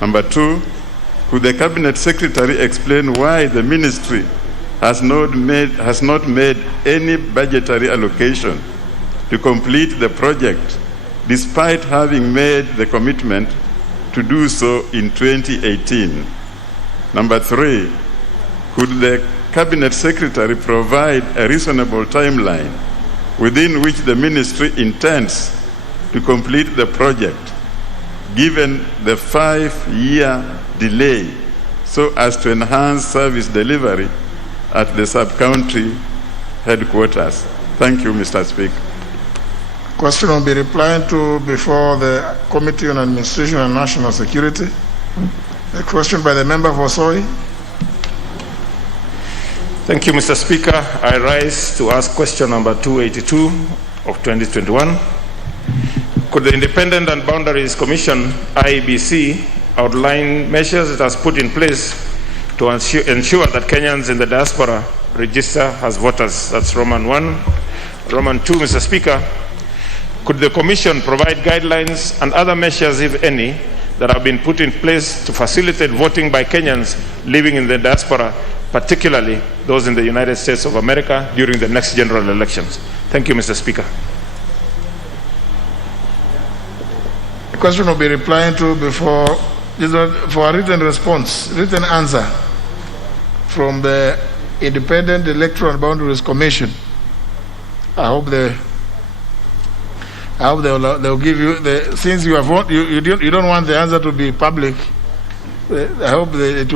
Number 2, could the Cabinet Secretary explain why the ministry has not made any budgetary allocation to complete the project, despite having made the commitment to do so in 2018? Number 3, could the Cabinet Secretary provide a reasonable timeline within which the ministry intends to complete the project, given the 5-year delay, so as to enhance service delivery at the sub-country headquarters? Thank you, Mr. Speaker. Question will be replied to before the Committee on Administration and National Security. A question by the member for Soy. Thank you, Mr. Speaker. I rise to ask question number 282 of 2021. Could the Independent and Boundaries Commission, IEBC, outline measures it has put in place to ensure that Kenyans in the diaspora register as voters? That's Roman 1. Roman 2, Mr. Speaker. Could the Commission provide guidelines and other measures, if any, that have been put in place to facilitate voting by Kenyans living in the diaspora, particularly those in the United States of America, during the next general elections? Thank you, Mr. Speaker. The question will be replied to before, for a written response, written answer from the Independent Electoral and Boundaries Commission. I hope they'll give you the, since you have you don't want the answer to be public. I hope that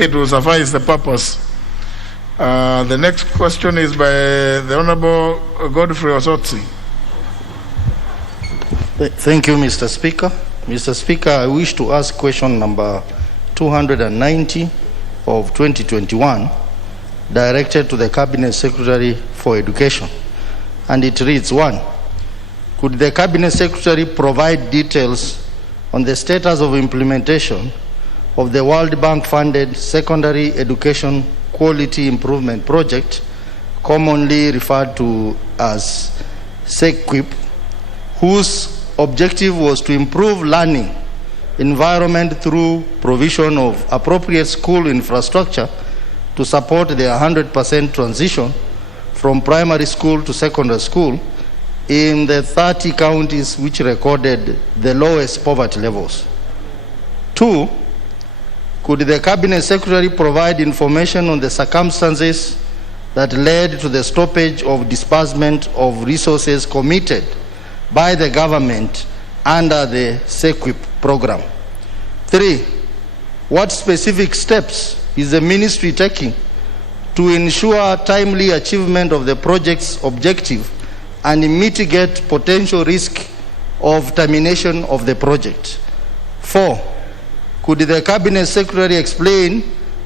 it will suffice the purpose. The next question is by the Honorable Godfrey Osotsi. Thank you, Mr. Speaker. Mr. Speaker, I wish to ask question number 290 of 2021, directed to the Cabinet Secretary for Education. And it reads, 1. Could the Cabinet Secretary provide details on the status of implementation of the World Bank-funded Secondary Education Quality Improvement Project, commonly referred to as SEQUIP, whose objective was to improve learning environment through provision of appropriate school infrastructure to support the 100% transition from primary school to secondary school in the 30 counties which recorded the lowest poverty levels. 2, could the Cabinet Secretary provide information on the circumstances that led to the stoppage of disbursement of resources committed by the government under the SEQUIP program? 3, what specific steps is the ministry taking to ensure timely achievement of the project's objective and mitigate potential risk of termination of the project? 4, could the Cabinet Secretary explain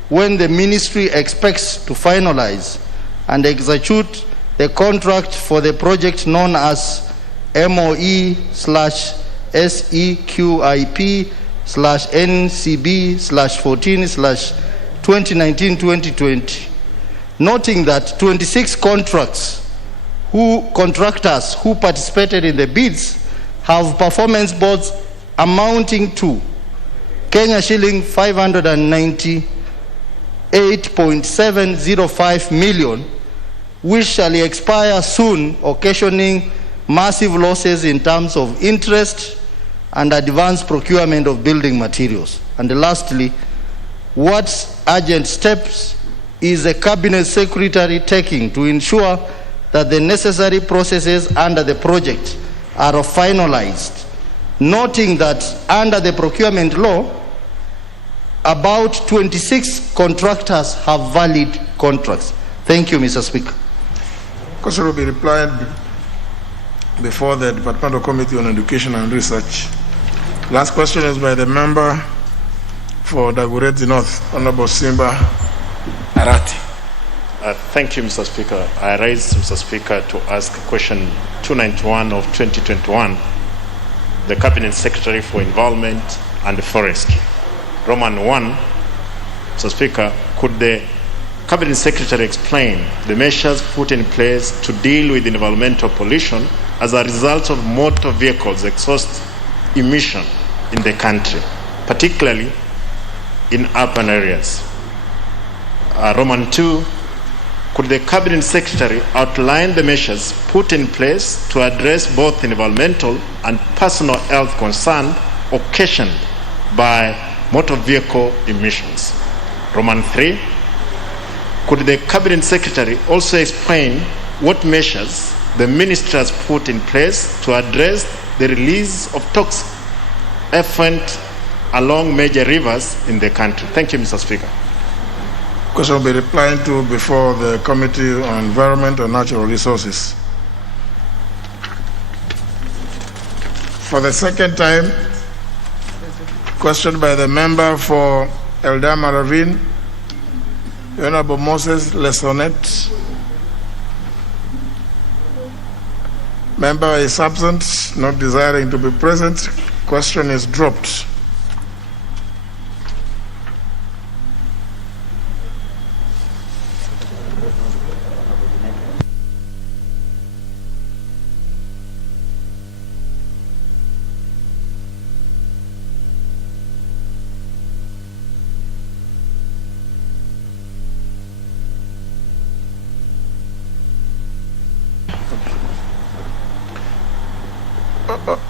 when the ministry expects to finalize and execute the contract for the project known as MOE/SEQIP/NCB/14/2019-2020, noting that 26 contractors who participated in the bids have performance boards amounting to Kenya shilling 598.705 million, which shall expire soon, occasioning massive losses in terms of interest and advanced procurement of building materials. And lastly, what urgent steps is the Cabinet Secretary taking to ensure that the necessary processes under the project are finalized, noting that under the procurement law, about 26 contractors have valid contracts? Thank you, Mr. Speaker. Question will be replied before the Departmental Committee on Education and Research. Last question is by the member for Dagoretti North, Honorable Simba Arati. Thank you, Mr. Speaker. I raise, Mr. Speaker, to ask question 291 of 2021, the Cabinet Secretary for Environment and Forestry. Roman 1, Mr. Speaker, could the Cabinet Secretary explain the measures put in place to deal with environmental pollution as a result of motor vehicles exhaust emission in the country, particularly in urban areas? Roman 2, could the Cabinet Secretary outline the measures put in place to address both environmental and personal health concerns occasioned by motor vehicle emissions. Roman 3, could the Cabinet Secretary also explain what measures the Ministry has put in place to address the release of toxic effluent along major rivers in the country? Thank you, Mr. Speaker. Question will be replied to before the Committee on Environment and Natural Resources. For the second time, question by the member for Eldama Ravine, Honorable Moses Lesonet. Member is absent, not desiring to be present. Question is dropped.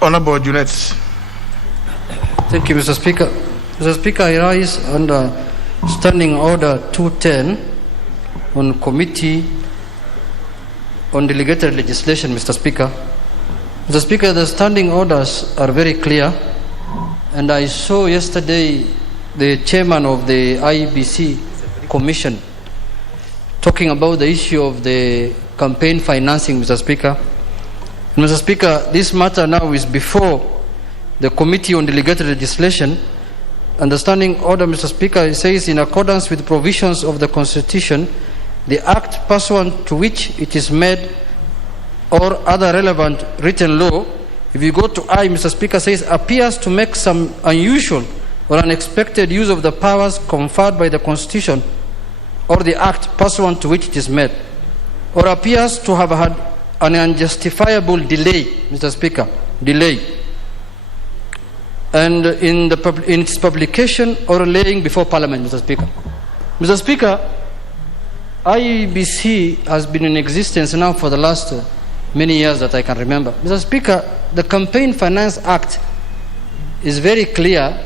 Honorable Junet. Thank you, Mr. Speaker. Mr. Speaker, I rise under Standing Order 210 on Committee on Delegated Legislation, Mr. Speaker. Mr. Speaker, the standing orders are very clear, and I saw yesterday the chairman of the IEBC Commission talking about the issue of the campaign financing, Mr. Speaker. Mr. Speaker, this matter now is before the Committee on Delegated Legislation. Understanding order, Mr. Speaker, it says, in accordance with provisions of the Constitution, the act pursuant to which it is made or other relevant written law, if you go to I, Mr. Speaker, says, appears to make some unusual or unexpected use of the powers conferred by the Constitution or the act pursuant to which it is made, or appears to have had an unjustifiable delay, Mr. Speaker, delay, and in its publication or laying before Parliament, Mr. Speaker. Mr. Speaker, IEBC has been in existence now for the last many years that I can remember. Mr. Speaker, the Campaign Finance Act is very clear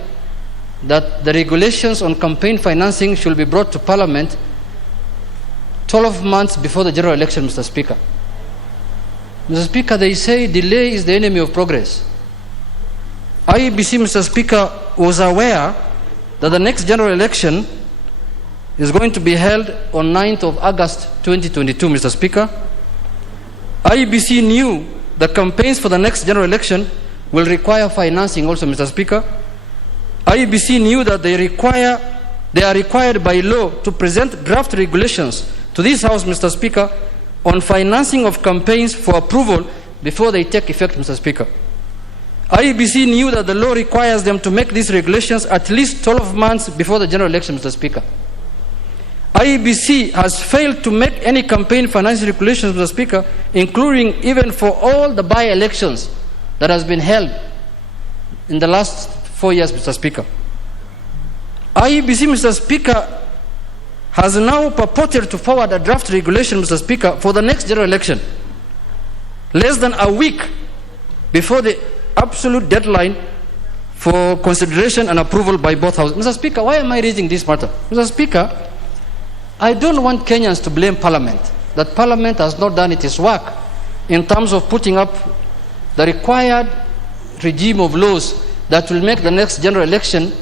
that the regulations on campaign financing should be brought to Parliament 12 months before the general election, Mr. Speaker. Mr. Speaker, they say delay is the enemy of progress. IEBC, Mr. Speaker, was aware that the next general election is going to be held on 9th of August 2022, Mr. Speaker. IEBC knew the campaigns for the next general election will require financing also, Mr. Speaker. IEBC knew that they are required by law to present draft regulations to this House, Mr. Speaker, on financing of campaigns for approval before they take effect, Mr. Speaker. IEBC knew that the law requires them to make these regulations at least 12 months before the general election, Mr. Speaker. IEBC has failed to make any campaign financing regulations, Mr. Speaker, including even for all the by-elections that has been held in the last 4 years, Mr. Speaker. IEBC, Mr. Speaker, has now purported to forward a draft regulation, Mr. Speaker, for the next general election, less than a week before the absolute deadline for consideration and approval by both houses. Mr. Speaker, why am I raising this matter? Mr. Speaker, I don't want Kenyans to blame Parliament, that Parliament has not done its work in terms of putting up the required regime of laws that will make the next general election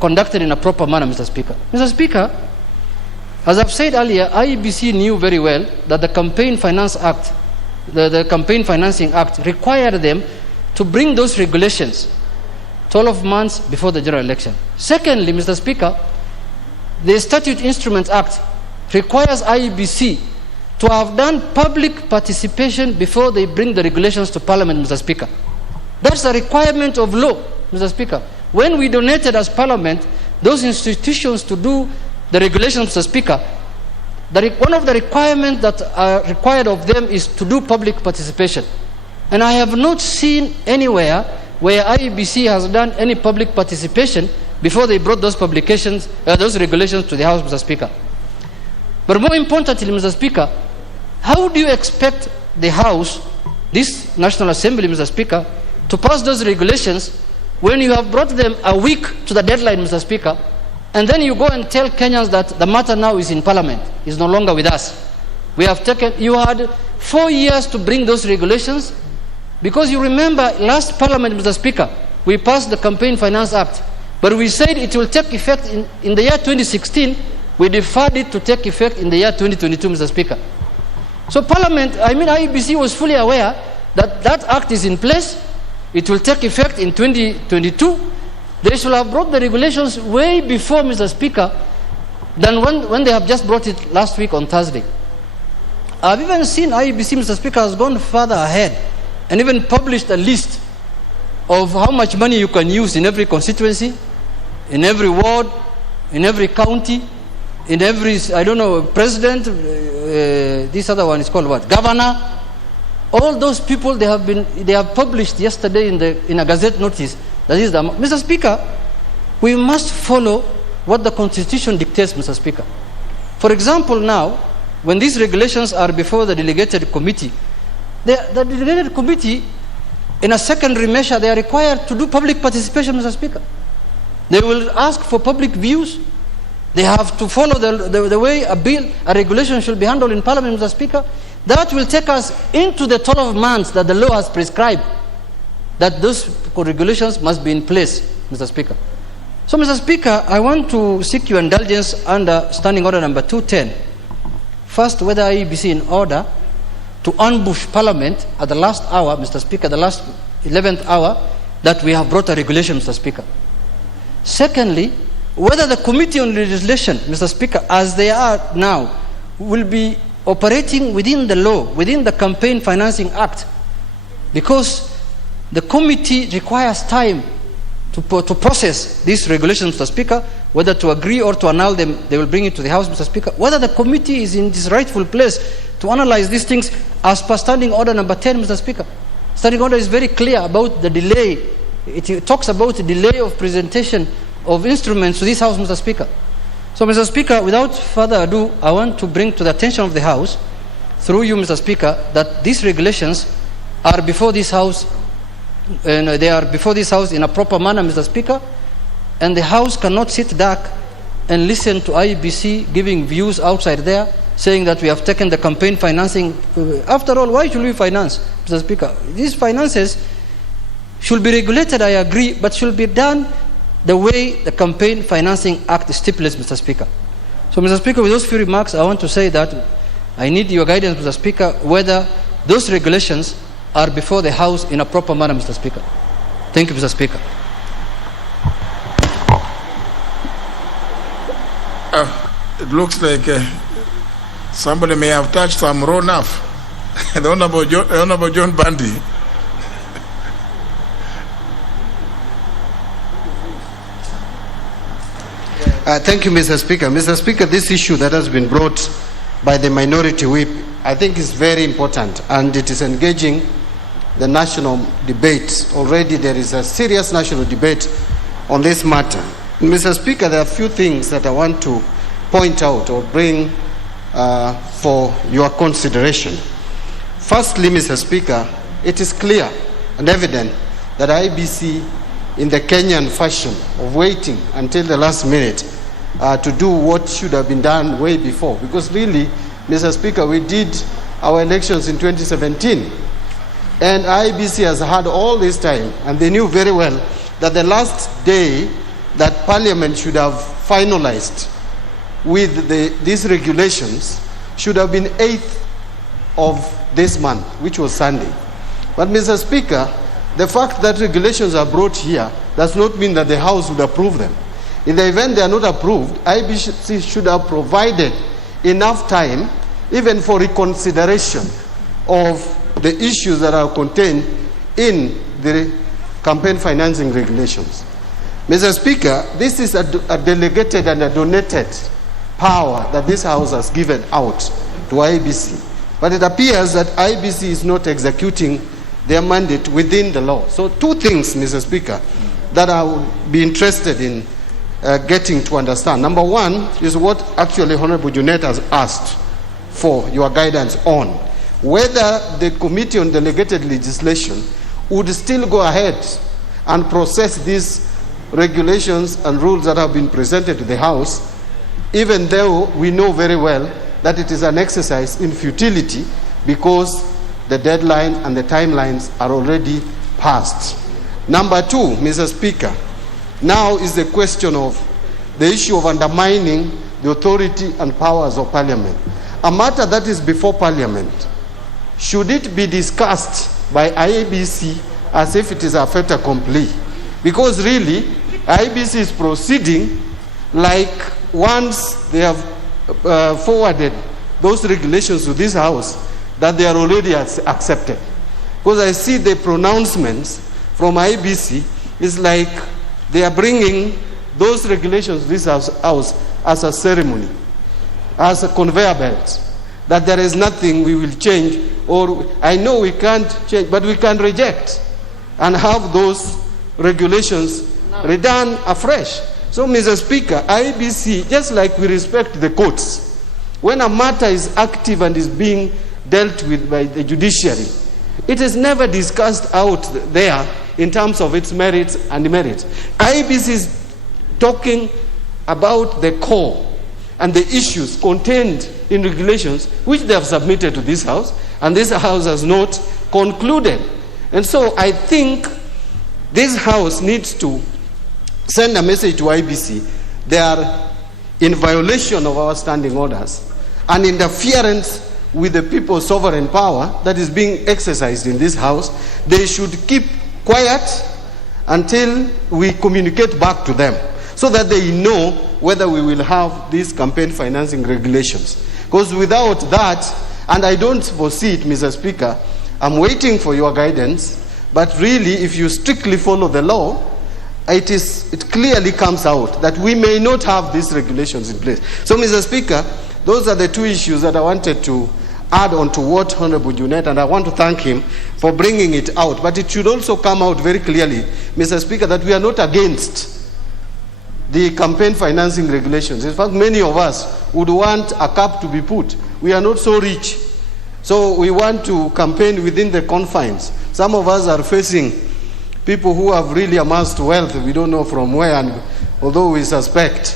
conducted in a proper manner, Mr. Speaker. Mr. Speaker, as I've said earlier, IEBC knew very well that the Campaign Finance Act, the Campaign Financing Act, required them to bring those regulations 12 months before the general election. Secondly, Mr. Speaker, the Statute Instruments Act requires IEBC to have done public participation before they bring the regulations to Parliament, Mr. Speaker. That's a requirement of law, Mr. Speaker. When we donated as Parliament those institutions to do the regulations, Mr. Speaker, one of the requirements that are required of them is to do public participation. And I have not seen anywhere where IEBC has done any public participation before they brought those publications, those regulations to the House, Mr. Speaker. But more importantly, Mr. Speaker, how do you expect the House, this National Assembly, Mr. Speaker, to pass those regulations when you have brought them a week to the deadline, Mr. Speaker, and then you go and tell Kenyans that the matter now is in Parliament, is no longer with us. We have taken, you had 4 years to bring those regulations, because you remember last Parliament, Mr. Speaker, we passed the Campaign Finance Act, but we said it will take effect in the year 2016. We deferred it to take effect in the year 2022, Mr. Speaker. So Parliament, IEBC was fully aware that that act is in place. It will take effect in 2022. They should have brought the regulations way before, Mr. Speaker, than when they have just brought it last week on Thursday. I've even seen IEBC, Mr. Speaker, has gone further ahead and even published a list of how much money you can use in every constituency, in every ward, in every county, in every, president, this other one is called what? Governor. All those people, they have published yesterday in a Gazette notice. That is Mr. Speaker, we must follow what the Constitution dictates, Mr. Speaker. For example, now, when these regulations are before the delegated committee, the delegated committee, in a secondary measure, they are required to do public participation, Mr. Speaker. They will ask for public views. They have to follow the way a regulation should be handled in Parliament, Mr. Speaker. That will take us into the 12 months that the law has prescribed, that those regulations must be in place, Mr. Speaker. So, Mr. Speaker, I want to seek your indulgence under Standing Order number 210. First, whether IEBC in order to ambush Parliament at the last hour, Mr. Speaker, the last 11th hour, that we have brought a regulation, Mr. Speaker. Secondly, whether the Committee on Legislation, Mr. Speaker, as they are now, will be operating within the law, within the Campaign Financing Act, because the committee requires time to process these regulations, Mr. Speaker, whether to agree or to annul them. They will bring it to the House, Mr. Speaker. Whether the committee is in its rightful place to analyze these things as per Standing Order number 10, Mr. Speaker. Standing Order is very clear about the delay. It talks about the delay of presentation of instruments to this House, Mr. Speaker. So, Mr. Speaker, without further ado, I want to bring to the attention of the House, through you, Mr. Speaker, that these regulations are before this House, and they are before this House in a proper manner, Mr. Speaker, and the House cannot sit back and listen to IEBC giving views outside there, saying that we have taken the campaign financing. After all, why should we finance, Mr. Speaker? These finances should be regulated, I agree, but should be done the way the Campaign Financing Act stipulates, Mr. Speaker. So, Mr. Speaker, with those few remarks, I want to say that I need your guidance, Mr. Speaker, whether those regulations are before the House in a proper manner, Mr. Speaker. Thank you, Mr. Speaker. It looks like somebody may have touched some raw nerve. The Honorable John Bandy. Thank you, Mr. Speaker. Mr. Speaker, this issue that has been brought by the minority whip, I think is very important, and it is engaging the national debate. Already there is a serious national debate on this matter. Mr. Speaker, there are a few things that I want to point out or bring for your consideration. Firstly, Mr. Speaker, it is clear and evident that IEBC, in the Kenyan fashion of waiting until the last minute to do what should have been done way before. Because really, Mr. Speaker, we did our elections in 2017. And IEBC has had all this time, and they knew very well that the last day that Parliament should have finalized with these regulations should have been 8th of this month, which was Sunday. But, Mr. Speaker, the fact that regulations are brought here does not mean that the House would approve them. In the event they are not approved, IEBC should have provided enough time even for reconsideration of the issues that are contained in the campaign financing regulations. Mr. Speaker, this is a delegated and a donated power that this House has given out to IEBC. But it appears that IEBC is not executing their mandate within the law. So two things, Mr. Speaker, that I would be interested in getting to understand. Number one is what actually Honorable Junet has asked for your guidance on, whether the Committee on Delegated Legislation would still go ahead and process these regulations and rules that have been presented to the House, even though we know very well that it is an exercise in futility because the deadline and the timelines are already passed. Number two, Mr. Speaker, now is the question of the issue of undermining the authority and powers of Parliament. A matter that is before Parliament, should it be discussed by IEBC as if it is a fait accompli? Because really, IEBC is proceeding like once they have forwarded those regulations to this House, that they are already accepted. Because I see the pronouncements from IEBC, it's like they are bringing those regulations to this House as a ceremony, as a conveyor belt, that there is nothing we will change, or I know we can't change, but we can reject and have those regulations redone afresh. So, Mr. Speaker, IEBC, just like we respect the courts, when a matter is active and is being dealt with by the judiciary, it is never discussed out there in terms of its merits and demerits. IEBC is talking about the core and the issues contained in regulations which they have submitted to this House, and this House has not concluded. And so I think this House needs to send a message to IEBC. They are in violation of our standing orders and interference with the people's sovereign power that is being exercised in this House. They should keep quiet until we communicate back to them, so that they know whether we will have these campaign financing regulations. Because without that, and I don't foresee it, Mr. Speaker, I'm waiting for your guidance, but really, if you strictly follow the law, it clearly comes out that we may not have these regulations in place. So, Mr. Speaker, those are the two issues that I wanted to add on to what Honorable Junet, and I want to thank him for bringing it out. But it should also come out very clearly, Mr. Speaker, that we are not against the campaign financing regulations. In fact, many of us would want a cap to be put. We are not so rich, so we want to campaign within the confines. Some of us are facing people who have really amassed wealth, we don't know from where, and although we suspect.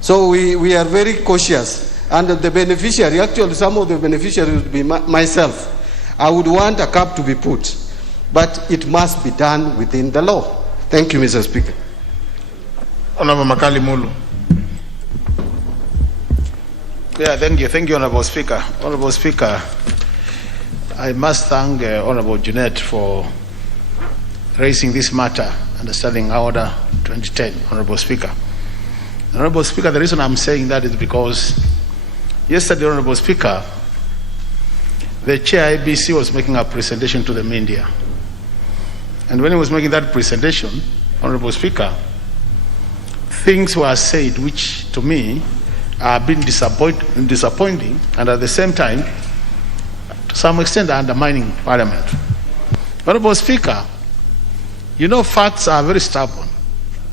So we are very cautious. And the beneficiary, actually some of the beneficiaries would be myself. I would want a cap to be put, but it must be done within the law. Thank you, Mr. Speaker. Honorable Makali Mulu. Yeah, thank you, Honorable Speaker. Honorable Speaker, I must thank Honorable Junet for raising this matter under Standing Order 2010, Honorable Speaker. Honorable Speaker, the reason I'm saying that is because yesterday, Honorable Speaker, the Chair IEBC was making a presentation to the media. And when he was making that presentation, Honorable Speaker, things were said which to me have been disappointing, and at the same time, to some extent, undermining Parliament. Honorable Speaker, you know facts are very stubborn.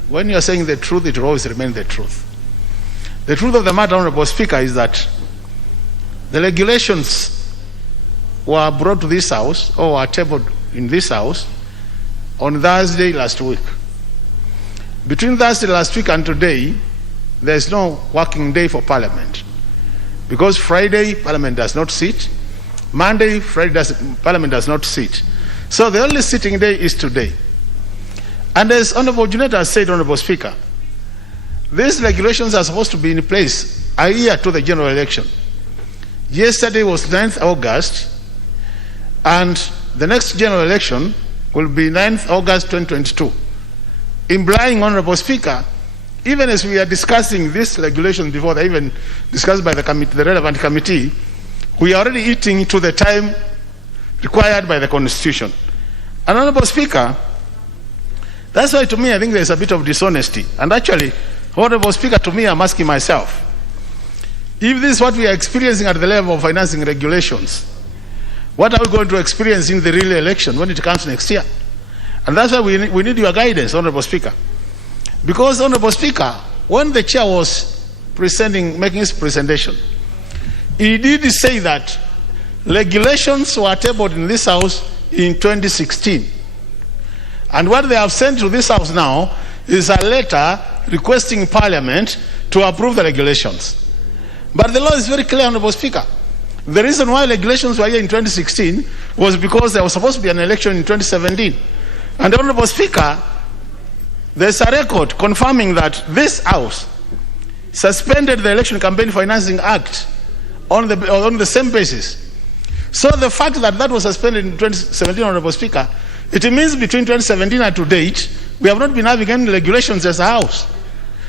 When you are saying the truth, it will always remain the truth. The truth of the matter, Honorable Speaker, is that the regulations were brought to this House, or were tabled in this House, on Thursday last week. Between Thursday last week and today, there is no working day for Parliament. Because Friday, Parliament does not sit. Monday, Parliament does not sit. So the only sitting day is today. And as Honorable Junet has said, Honorable Speaker, these regulations are supposed to be in place a year to the general election. Yesterday was 9th August, and the next general election will be 9th August 2022. Implying, Honorable Speaker, even as we are discussing this regulation before they're even discussed by the committee, the relevant committee, we are already eating to the time required by the Constitution. And Honorable Speaker, that's why to me I think there's a bit of dishonesty. And actually, Honorable Speaker, to me I'm asking myself, if this is what we are experiencing at the level of financing regulations, what are we going to experience in the real election when it comes next year? And that's why we need your guidance, Honorable Speaker. Because, Honorable Speaker, when the chair was making his presentation, he did say that regulations were tabled in this House in 2016. And what they have sent to this House now is a letter requesting Parliament to approve the regulations. But the law is very clear, Honorable Speaker. The reason why regulations were here in 2016 was because there was supposed to be an election in 2017. And Honorable Speaker, there's a record confirming that this House suspended the Election Campaign Financing Act on the same basis. So the fact that that was suspended in 2017, Honorable Speaker, it means between 2017 and to date, we have not been having any regulations as a House.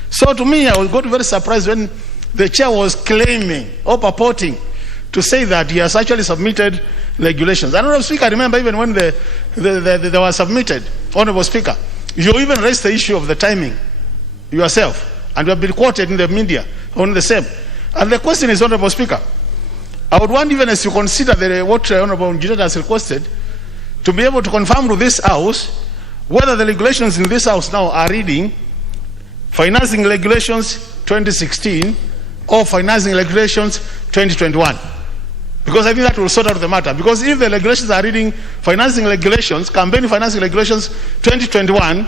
So to me, I was got very surprised when the chair was claiming or purporting to say that he has actually submitted regulations. And Honorable Speaker, I remember even when they were submitted, Honorable Speaker, you even raised the issue of the timing yourself, and you have been quoted in the media on the same. And the question is, Honorable Speaker, I would want, even as you consider what Honorable Junet has requested, to be able to confirm to this House whether the regulations in this House now are reading Financing Regulations 2016 or Financing Regulations 2021. Because I think that will sort out the matter. Because if the regulations are reading Financing Regulations, Campaign Financing Regulations 2021,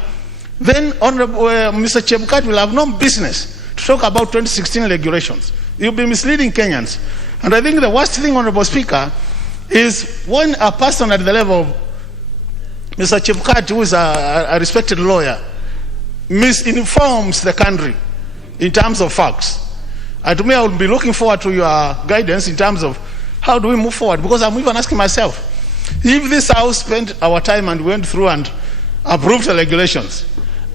then Honorable Mr. Chebukati will have no business to talk about 2016 regulations. You'll be misleading Kenyans. And I think the worst thing, Honorable Speaker, is when a person at the level of Mr. Chebukati, who is a respected lawyer, misinforms the country in terms of facts. And to me, I will be looking forward to your guidance in terms of how do we move forward, because I'm even asking myself, if this House spent our time and went through and approved the regulations,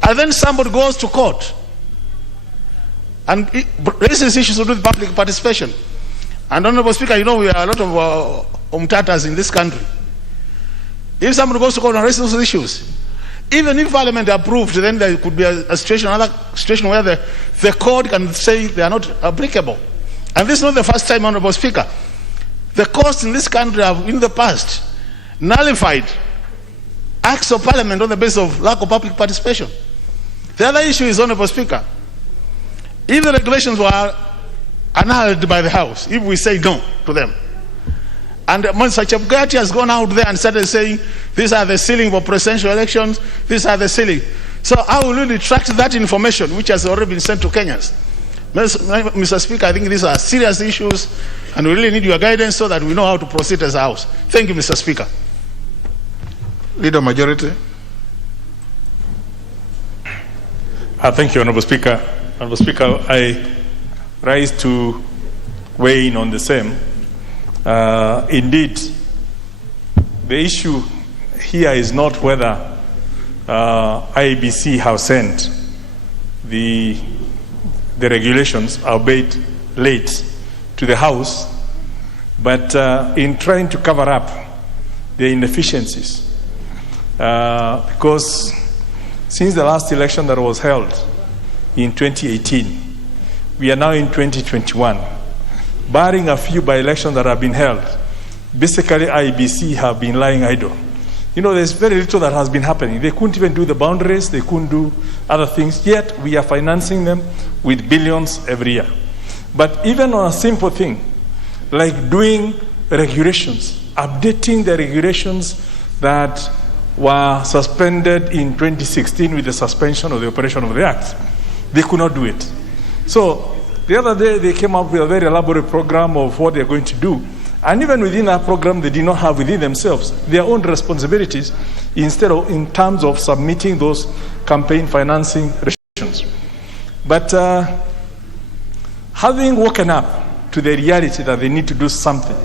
and then somebody goes to court and raises issues to do with public participation. And Honorable Speaker, you know we are a lot of umtatas in this country. If somebody goes to court and raises those issues, even if Parliament approved, then there could be a situation, another situation where the court can say they are not applicable. And this is not the first time, Honorable Speaker. The courts in this country have, in the past, nullified acts of Parliament on the basis of lack of public participation. The other issue is, Honorable Speaker, if the regulations were annulled by the House, if we say no to them, and Mr. Chebukati has gone out there and started saying, these are the ceiling for presidential elections, these are the ceiling. So how will we retract that information which has already been sent to Kenyans? Mr. Speaker, I think these are serious issues and we really need your guidance so that we know how to proceed as a House. Thank you, Mr. Speaker. Leader Majority. Thank you, Honorable Speaker. Honorable Speaker, I rise to weigh in on the same. Indeed, the issue here is not whether IEBC have sent the regulations, albeit late, to the House, but in trying to cover up the inefficiencies. Because since the last election that was held in 2018, we are now in 2021. Barring a few by-elections that have been held, basically IEBC have been lying idle. You know, there's very little that has been happening. They couldn't even do the boundaries, they couldn't do other things, yet we are financing them with billions every year. But even on a simple thing, like doing regulations, updating the regulations that were suspended in 2016 with the suspension of the operation of the Act, they could not do it. So the other day they came up with a very elaborate program of what they're going to do. And even within that program, they did not have within themselves their own responsibilities instead of in terms of submitting those campaign financing restrictions. But having woken up to the reality that they need to do something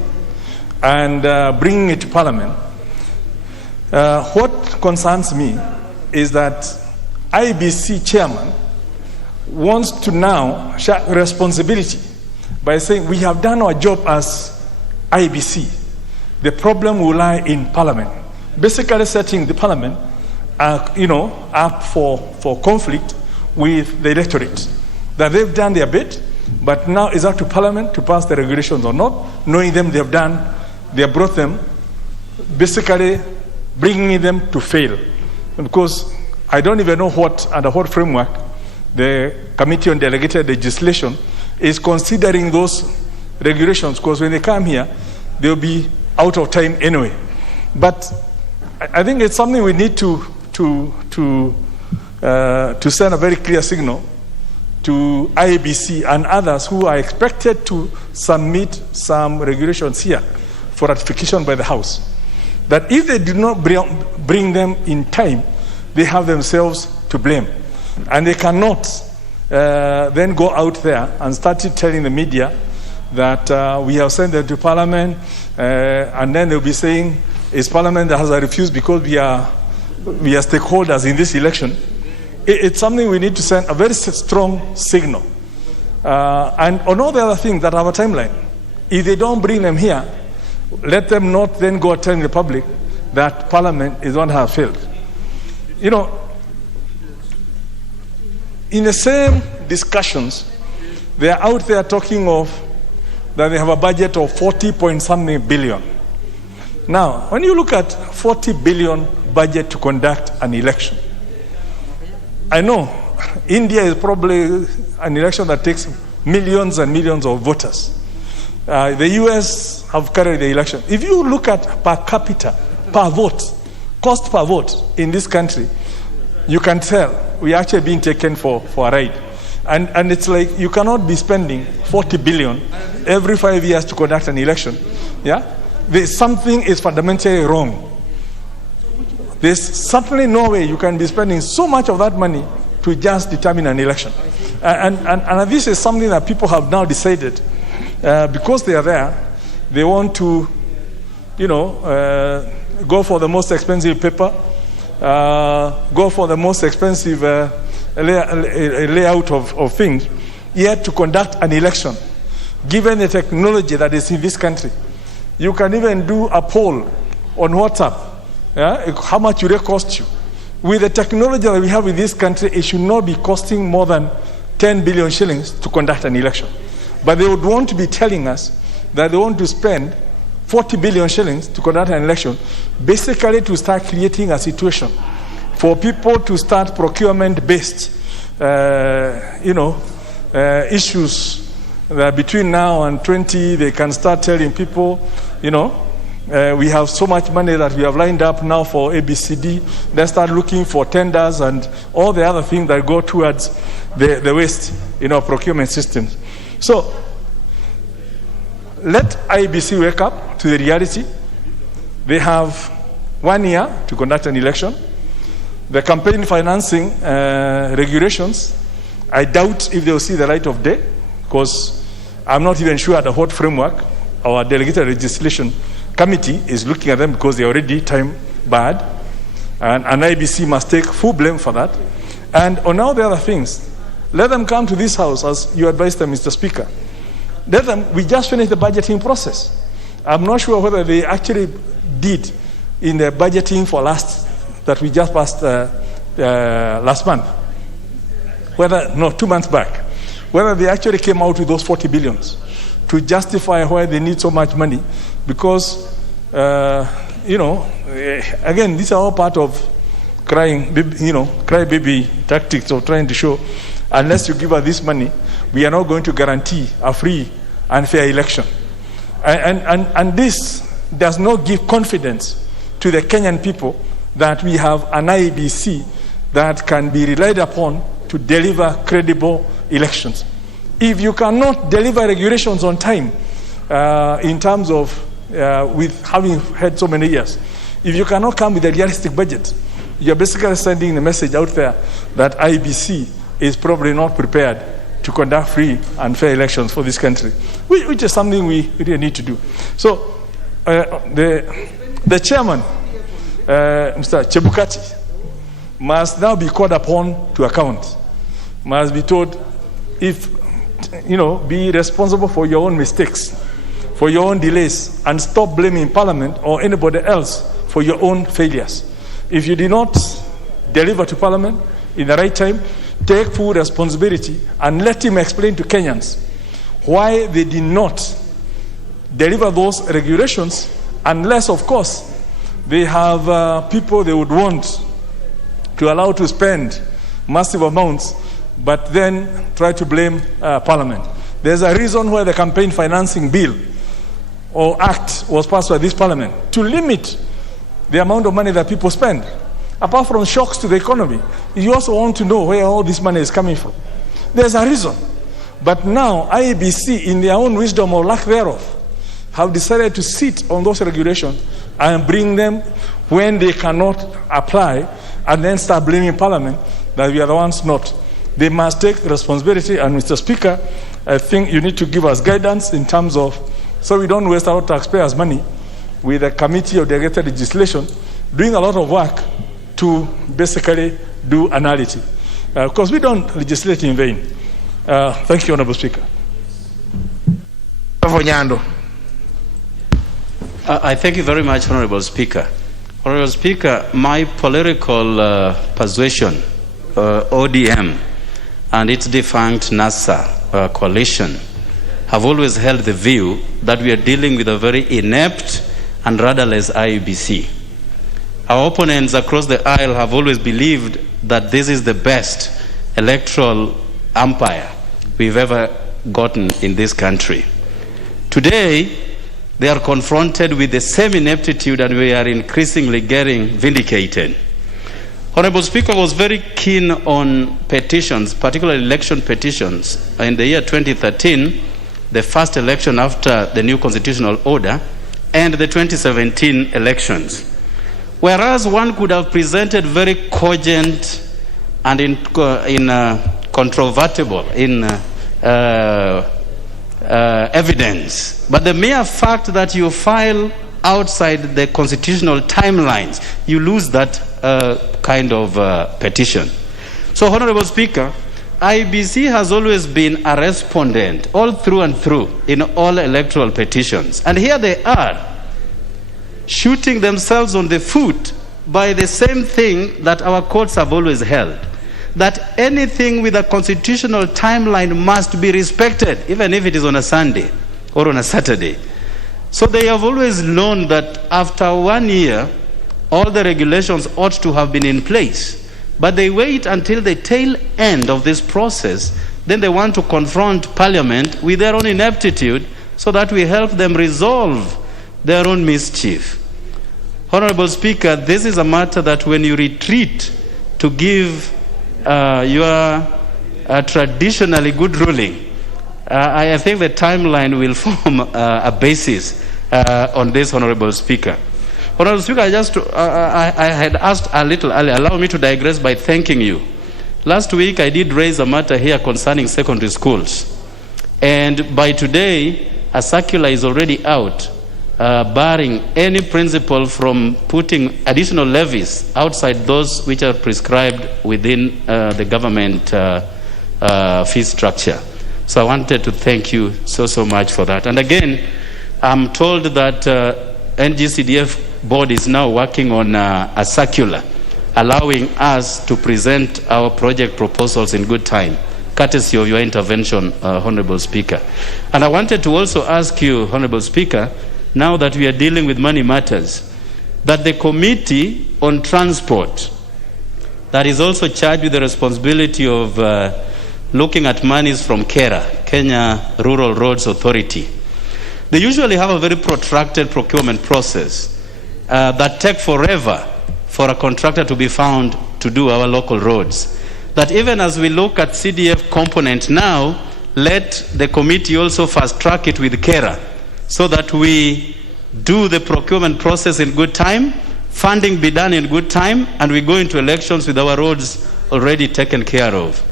and bringing it to Parliament, what concerns me is that IEBC chairman wants to now share responsibility by saying we have done our job as IEBC. The problem will lie in Parliament. Basically setting the Parliament up for conflict with the electorate. That they've done their bit, but now it's up to Parliament to pass the regulations or not, knowing them they have brought them, basically bringing them to fail. Because I don't even know under what framework the Committee on Delegated Legislation is considering those regulations, because when they come here, they'll be out of time anyway. But I think it's something we need to to send a very clear signal to IEBC and others who are expected to submit some regulations here for ratification by the House, that if they do not bring them in time, they have themselves to blame. And they cannot then go out there and start telling the media that we have sent them to Parliament, and then they'll be saying it's Parliament that has refused because we are stakeholders in this election. It's something we need to send a very strong signal. And on all the other things that have a timeline, if they don't bring them here, let them not then go telling the public that Parliament is one that has failed. You know, in the same discussions, they are out there talking of that they have a budget of 40-point-something billion. Now, when you look at 40 billion budget to conduct an election, I know India is probably an election that takes millions and millions of voters. The US have carried the election. If you look at per capita, per vote, cost per vote in this country, you can tell we are actually being taken for a ride. And it's like you cannot be spending 40 billion every 5 years to conduct an election. Yeah? Something is fundamentally wrong. There's certainly no way you can be spending so much of that money to just determine an election. And this is something that people have now decided, because they are there, they want to, go for the most expensive paper, go for the most expensive layout of things, yet to conduct an election. Given the technology that is in this country, you can even do a poll on WhatsApp. Yeah? How much would it cost you? With the technology that we have in this country, it should not be costing more than 10 billion shillings to conduct an election. But they would want to be telling us that they want to spend 40 billion shillings to conduct an election, basically to start creating a situation for people to start procurement-based, issues that between now and 20, they can start telling people, we have so much money that we have lined up now for ABCD. Let's start looking for tenders and all the other things that go towards the waste, procurement systems. So let IEBC wake up to the reality. They have 1 year to conduct an election. The campaign financing regulations, I doubt if they will see the light of day, because I'm not even sure the what framework our delegated legislation committee is looking at them, because they're already time barred, and IEBC must take full blame for that. And on all the other things, let them come to this house as you advised them, Mr. Speaker. We just finished the budgeting process. I'm not sure whether they actually did in the budgeting for that we just passed last month. 2 months back. Whether they actually came out with those 40 billions to justify why they need so much money. Because, again, these are all part of crybaby tactics of trying to show, unless you give us this money, we are not going to guarantee a free and fair election. And this does not give confidence to the Kenyan people that we have an IEBC that can be relied upon to deliver credible elections. If you cannot deliver regulations on time, in terms of with having had so many years, if you cannot come with a realistic budget, you're basically sending the message out there that IEBC is probably not prepared to conduct free and fair elections for this country, which is something we really need to do. So the chairman, Mr. Chebukati, must now be called upon to account, must be told, be responsible for your own mistakes, for your own delays, and stop blaming Parliament or anybody else for your own failures. If you did not deliver to Parliament in the right time, take full responsibility and let him explain to Kenyans why they did not deliver those regulations, unless, of course, they have people they would want to allow to spend massive amounts, but then try to blame Parliament. There's a reason why the campaign financing bill or act was passed by this Parliament, to limit the amount of money that people spend. apart from shocks to the economy, you also want to know where all this money is coming from. There's a reason. But now, IEBC, in their own wisdom or lack thereof, have decided to sit on those regulations and bring them when they cannot apply, and then start blaming Parliament that we are the ones not. They must take responsibility, and Mr. Speaker, I think you need to give us guidance in terms of, so we don't waste our taxpayers' money with a committee of delegated legislation doing a lot of work to basically do analysis. Because we don't legislate in vain. Thank you, Honourable Speaker. I thank you very much, Honourable Speaker. Honourable Speaker, my political persuasion, ODM, and its defunct NASA coalition have always held the view that we are dealing with a very inept and rudderless IEBC. Our opponents across the aisle have always believed that this is the best electoral umpire we've ever gotten in this country. Today, they are confronted with the same ineptitude, and we are increasingly getting vindicated. Honourable Speaker was very keen on petitions, particularly election petitions. In the year 2013, the first election after the new constitutional order, and the 2017 elections. Whereas one could have presented very cogent and incontrovertible evidence, but the mere fact that you file outside the constitutional timelines, you lose that kind of petition. So, Honourable Speaker, IEBC has always been a respondent all through and through in all electoral petitions. And here they are, shooting themselves on the foot by the same thing that our courts have always held, that anything with a constitutional timeline must be respected, even if it is on a Sunday or on a Saturday. So they have always known that after 1 year, all the regulations ought to have been in place. But they wait until the tail end of this process, then they want to confront Parliament with their own ineptitude so that we help them resolve their own mischief. Honourable Speaker, this is a matter that when you retreat to give your traditionally good ruling, I think the timeline will form a basis on this, Honourable Speaker. Honourable Speaker, I had asked a little earlier. Allow me to digress by thanking you. Last week, I did raise a matter here concerning secondary schools. And by today, a circular is already out barring any principal from putting additional levies outside those which are prescribed within the government fee structure. So I wanted to thank you so much for that. And again, I'm told that NGCDF board is now working on a circular allowing us to present our project proposals in good time, courtesy of your intervention, Honourable Speaker. And I wanted to also ask you, Honourable Speaker, now that we are dealing with money matters, that the Committee on Transport, that is also charged with the responsibility of looking at monies from KERA, Kenya Rural Roads Authority, they usually have a very protracted procurement process that take forever for a contractor to be found to do our local roads. That even as we look at CDF component now, let the committee also fast track it with KERA so that we do the procurement process in good time, funding be done in good time, and we go into elections with our roads already taken care of.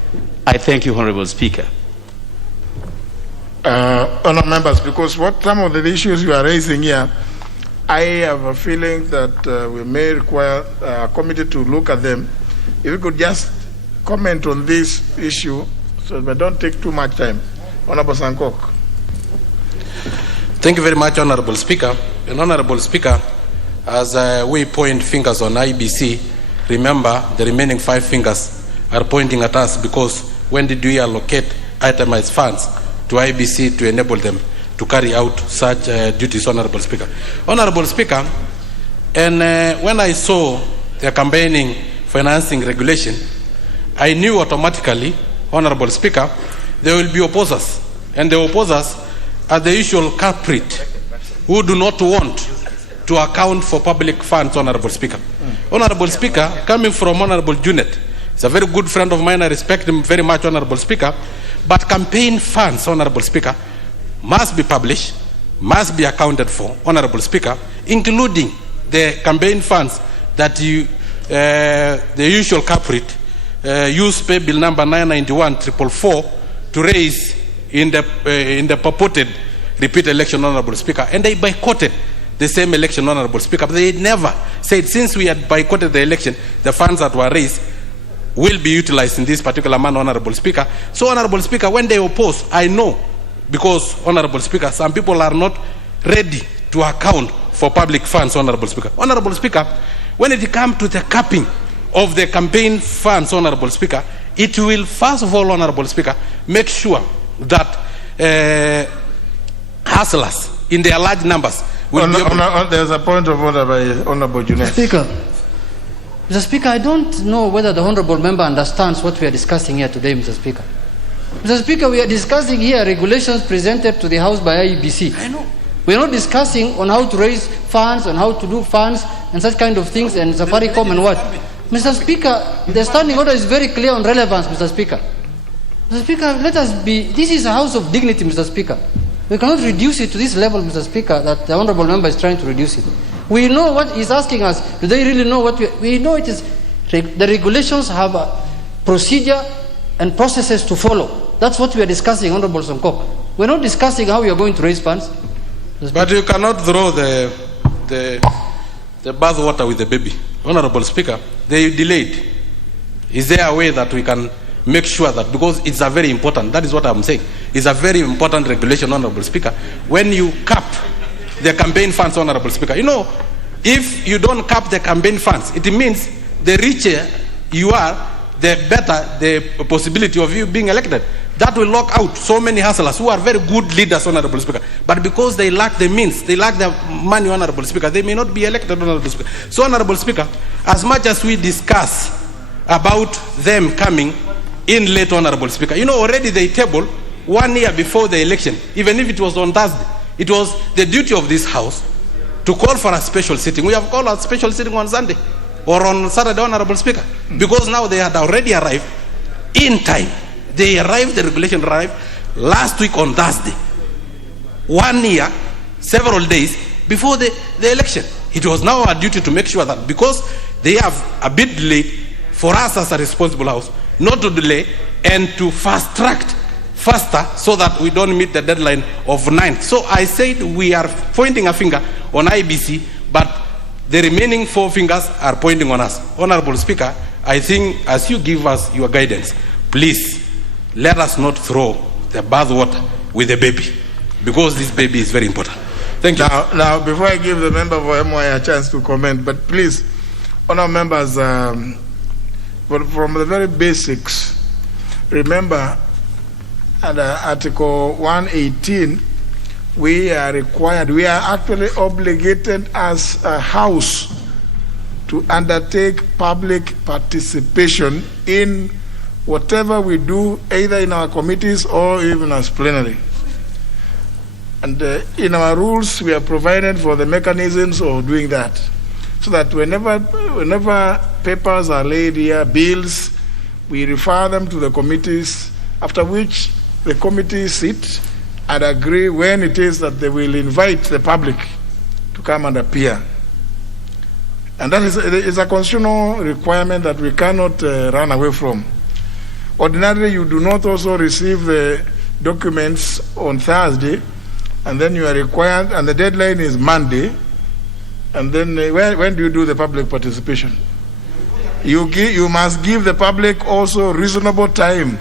I thank you, Honourable Speaker. Honourable members, because what some of the issues you are raising here, I have a feeling that we may require a committee to look at them. If you could just comment on this issue so that don't take too much time. Honourable Sankok. Thank you very much, Honourable Speaker. And Honourable Speaker, as we point fingers on IEBC, remember the remaining 5 fingers are pointing at us, because when did we allocate itemized funds to IEBC to enable them to carry out such duties, Honourable Speaker? Honourable Speaker, and when I saw the campaigning financing regulation, I knew automatically, Honourable Speaker, there will be opposers, and the opposers are the usual culprit who do not want to account for public funds, Honourable Speaker. Honorable Speaker, coming from Honorable Junet, he's a very good friend of mine, I respect him very much, Honorable Speaker, but campaign funds, Honorable Speaker, must be published, must be accounted for, Honorable Speaker, including the campaign funds that you, the usual culprit, use pay bill number 991-444 to raise in the purported repeat election, Honorable Speaker, and they boycotted the same election, Honorable Speaker. But they never said, since we had boycotted the election, the funds that were raised will be utilized in this particular manner, Honorable Speaker. So, Honorable Speaker, when they oppose, I know, because, Honorable Speaker, some people are not ready to account for public funds, Honorable Speaker. Honorable Speaker, when it comes to the capping of the campaign funds, Honorable Speaker, it will, first of all, Honorable Speaker, make sure that hustlers in their large numbers will be able there's a point of order by Honorable Junet. Mr. Speaker, I don't know whether the Honorable Member understands what we are discussing here today, Mr. Speaker. Mr. Speaker, we are discussing here regulations presented to the House by IEBC. I know. We are not discussing on how to raise funds, on how to do funds, and such kind of things, and Safaricom and what. Mr. Speaker, the standing order is very clear on relevance, Mr. Speaker. Mr. Speaker, let us be, this is a house of dignity, Mr. Speaker. We cannot reduce it to this level, Mr. Speaker, that the Honorable Member is trying to reduce it. We know what he's asking us. Do they really know what we know? It is, the regulations have a procedure and processes to follow. That's what we are discussing, Honorable Sonko. We're not discussing how we are going to raise funds. But you cannot throw the bath water with the baby. Honorable Speaker, they delayed. Is there a way that we can make sure that, because it's a very important, that is what I'm saying, it's a very important regulation, Honorable Speaker, when you cap the campaign funds, Honorable Speaker. You know, if you don't cap the campaign funds, it means the richer you are, the better the possibility of you being elected. That will lock out so many hustlers who are very good leaders, Honorable Speaker. But because they lack the means, they lack the money, Honorable Speaker, they may not be elected, Honorable Speaker. So, Honorable Speaker, as much as we discuss about them coming in late, Honorable Speaker, you know, already they tabled 1 year before the election, even if it was on Thursday. It was the duty of this House to call for a special sitting. We have called a special sitting on Sunday or on Saturday, Honorable Speaker, because now they had already arrived in time. They arrived, the regulation arrived last week on Thursday. 1 year, several days before the election. It was now our duty to make sure that, because they have a bit delayed, for us as a responsible House, not to delay and to fast track faster so that we don't meet the deadline of 9th. So I said we are pointing a finger on IBC, but the remaining 4 fingers are pointing on us. Honorable Speaker, I think as you give us your guidance, please let us not throw the bathwater with the baby, because this baby is very important. Thank you. Now, before I give the member for MY a chance to comment, but please, honourable members, from the very basics, remember under Article 118, we are actually obligated as a House to undertake public participation in whatever we do, either in our committees or even as plenary. And in our rules, we are provided for the mechanisms of doing that, so that whenever papers are laid here, bills, we refer them to the committees, after which the committees sit and agree when it is that they will invite the public to come and appear. And that is a constitutional requirement that we cannot run away from. Ordinarily, you do not also receive the documents on Thursday, and then you are required, and the deadline is Monday, and then when do you do the public participation? You must give the public also reasonable time,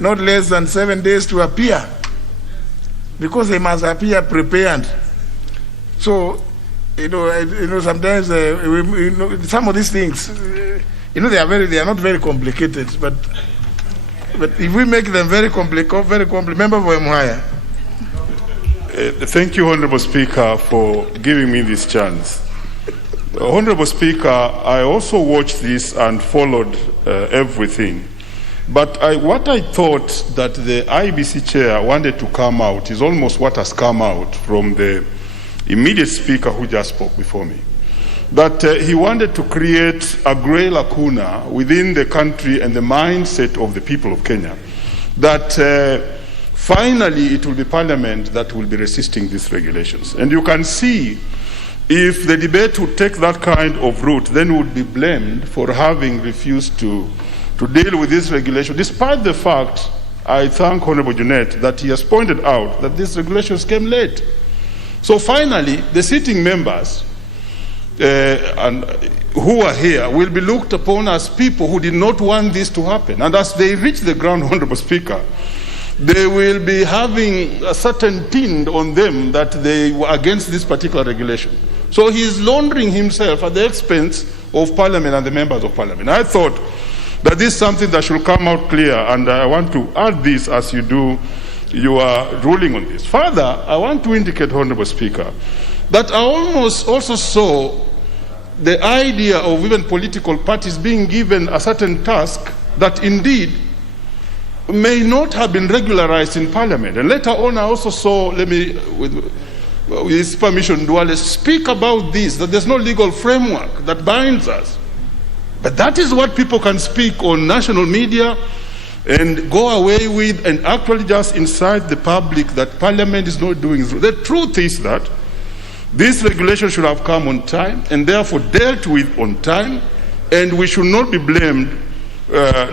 not less than 7 days to appear, because they must appear prepared. So, sometimes some of these things, they are not very complicated, but if we make them very complicated, member for Mhaya. Thank you, Honorable Speaker, for giving me this chance. Honorable Speaker, I also watched this and followed everything. But what I thought that the IEBC chair wanted to come out is almost what has come out from the immediate speaker who just spoke before me. that he wanted to create a grey lacuna within the country and the mindset of the people of Kenya, that finally it will be Parliament that will be resisting these regulations. And you can see, if the debate would take that kind of route, then would be blamed for having refused to deal with this regulation, despite the fact, I thank Honorable Junet, that he has pointed out that these regulations came late. So finally, the sitting members and who are here will be looked upon as people who did not want this to happen. And as they reach the ground, Honorable Speaker, they will be having a certain tint on them that they were against this particular regulation. So he is laundering himself at the expense of Parliament and the members of Parliament. I thought that this is something that should come out clear, and I want to add this as you do your ruling on this. Further, I want to indicate, Honorable Speaker, that I almost also saw the idea of even political parties being given a certain task that indeed may not have been regularized in Parliament. And later on, I also saw, let me, with his permission, Duale, speak about this, that there's no legal framework that binds us. But that is what people can speak on national media and go away with and actually just incite the public that Parliament is not doing. The truth is that this regulation should have come on time and therefore dealt with on time, and we should not be blamed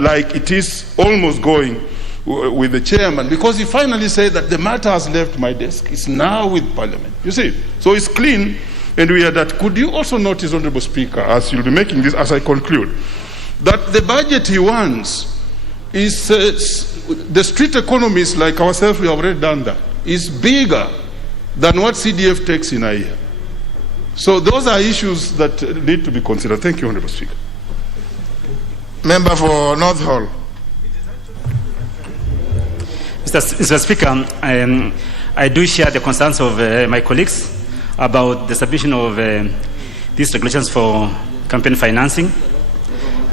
like it is almost going with the chairman, because he finally said that the matter has left my desk. It's now with Parliament. You see? So it's clean, and we are that. Could you also notice, Honorable Speaker, as you'll be making this, as I conclude, that the budget he wants is, the street economists like ourselves, we have already done that, is bigger than what CDF takes in a year. So those are issues that need to be considered. Thank you, Honorable Speaker. Member for North Hall. Mr. Speaker, I do share the concerns of my colleagues about the submission of these regulations for campaign financing.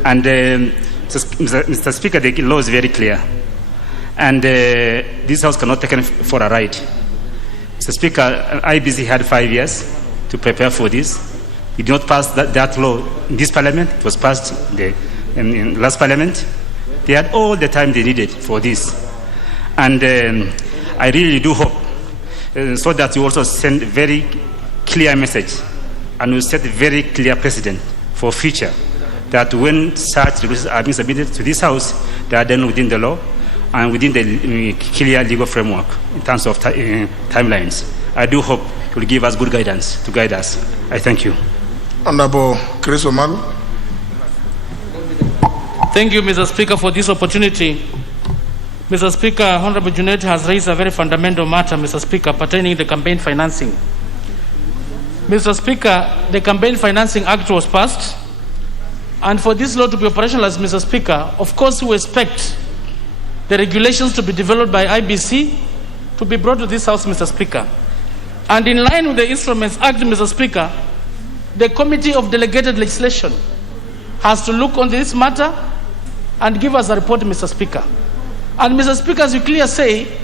And Mr. Speaker, the law is very clear. And this House cannot take it for a ride. Mr. Speaker, IEBC had 5 years to prepare for this. It did not pass that law in this Parliament. It was passed in last Parliament. They had all the time they needed for this. And I really do hope so that you also send a very clear message and will set a very clear precedent for future, that when such regulations are being submitted to this House, they are done within the law and within the clear legal framework in terms of timelines. I do hope it will give us good guidance to guide us. I thank you. Honorable Chris Omalu. Thank you, Mr. Speaker, for this opportunity. Mr. Speaker, Honorable Junet has raised a very fundamental matter, Mr. Speaker, pertaining to campaign financing. Mr. Speaker, the Campaign Financing Act was passed, and for this law to be operationalized, Mr. Speaker, of course we expect the regulations to be developed by IBC to be brought to this House, Mr. Speaker. And in line with the Instruments Act, Mr. Speaker, the Committee of Delegated Legislation has to look on this matter and give us a report, Mr. Speaker. And Mr. Speaker, as you clearly say,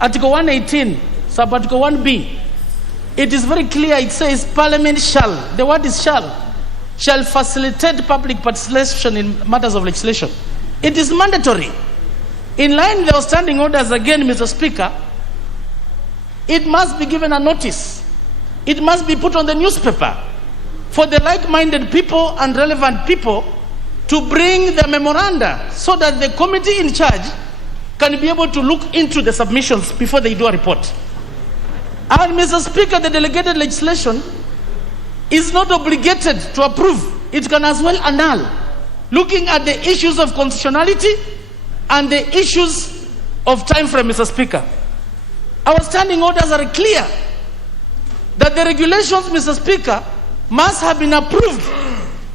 Article 118, Sub-Article 1B, it is very clear, it says Parliament shall, the word is shall facilitate public participation in matters of legislation. It is mandatory. In line with our standing orders, again, Mr. Speaker, it must be given a notice. It must be put on the newspaper for the like-minded people and relevant people to bring the memoranda so that the committee in charge can be able to look into the submissions before they do a report. And Mr. Speaker, the delegated legislation is not obligated to approve. It can as well annul, looking at the issues of constitutionality and the issues of time frame, Mr. Speaker. Our standing orders are clear that the regulations, Mr. Speaker, must have been approved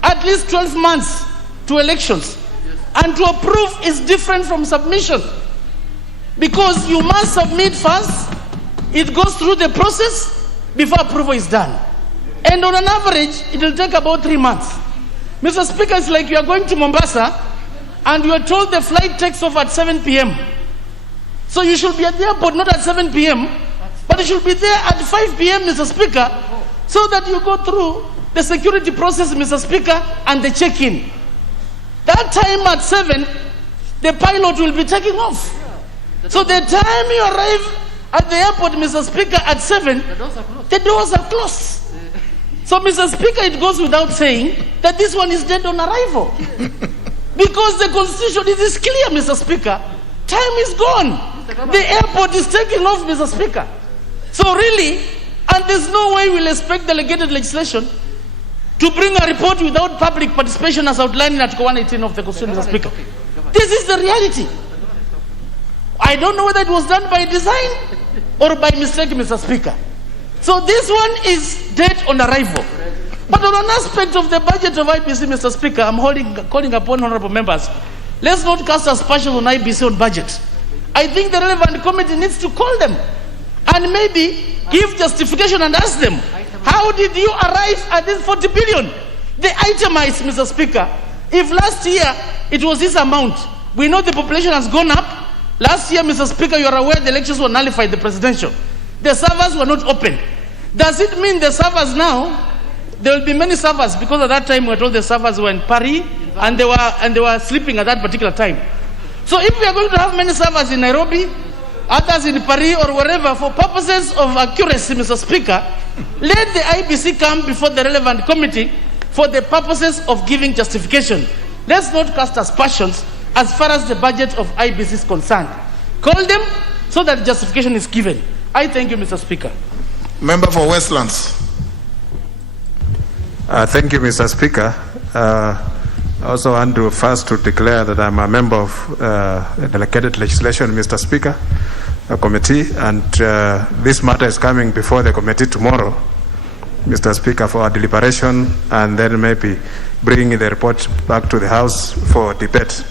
at least 12 months to elections. And to approve is different from submission, because you must submit first, it goes through the process before approval is done. And on an average, it will take about 3 months. Mr. Speaker, it's like you are going to Mombasa and you are told the flight takes off at 7 p.m. So you should be at the airport not at 7 p.m., but you should be there at 5 p.m., Mr. Speaker, so that you go through the security process, Mr. Speaker, and the check-in. That time at 7, the pilot will be taking off. So the time you arrive at the airport, Mr. Speaker, at 7, the doors are closed. So, Mr. Speaker, it goes without saying that this one is dead on arrival. Because the Constitution is clear, Mr. Speaker. Time is gone. The airport is taking off, Mr. Speaker. So really, and there's no way we'll expect delegated legislation to bring a report without public participation as outlined in Article 118 of the Constitution, Mr. Speaker. This is the reality. I don't know whether it was done by design or by mistake, Mr. Speaker. So this one is dead on arrival. But on an aspect of the budget of IEBC, Mr. Speaker, I'm calling upon honorable members, let's not cast aspersions on IEBC on budget. I think the relevant committee needs to call them and maybe give justification and ask them, how did you arrive at this 40 billion? They itemized, Mr. Speaker. If last year it was this amount, we know the population has gone up. Last year, Mr. Speaker, you are aware the elections were nullified, the presidential. The servers were not open. Does it mean the servers now, there will be many servers, because at that time we were told the servers were in Paris and they were sleeping at that particular time. So if we are going to have many servers in Nairobi, others in Paris or wherever, for purposes of accuracy, Mr. Speaker, let the IEBC come before the relevant committee for the purposes of giving justification. Let's not cast aspersions as far as the budget of IEBC is concerned. Call them so that justification is given. I thank you, Mr. Speaker. Member for Westlands. Thank you, Mr. Speaker. I also want to first to declare that I'm a member of delegated legislation, Mr. Speaker, a committee, and this matter is coming before the committee tomorrow, Mr. Speaker, for a deliberation, and then maybe bringing the report back to the House for debate.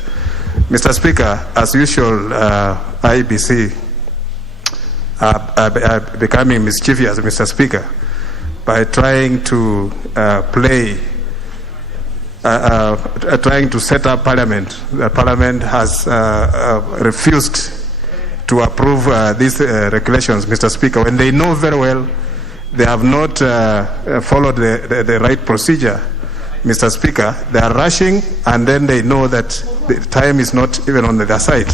Mr. Speaker, as usual, IEBC are becoming mischievous, Mr. Speaker, by trying to trying to set up Parliament. The Parliament has refused to approve these regulations, Mr. Speaker, when they know very well they have not followed the right procedure, Mr. Speaker. They are rushing, and then they know that the time is not even on their side.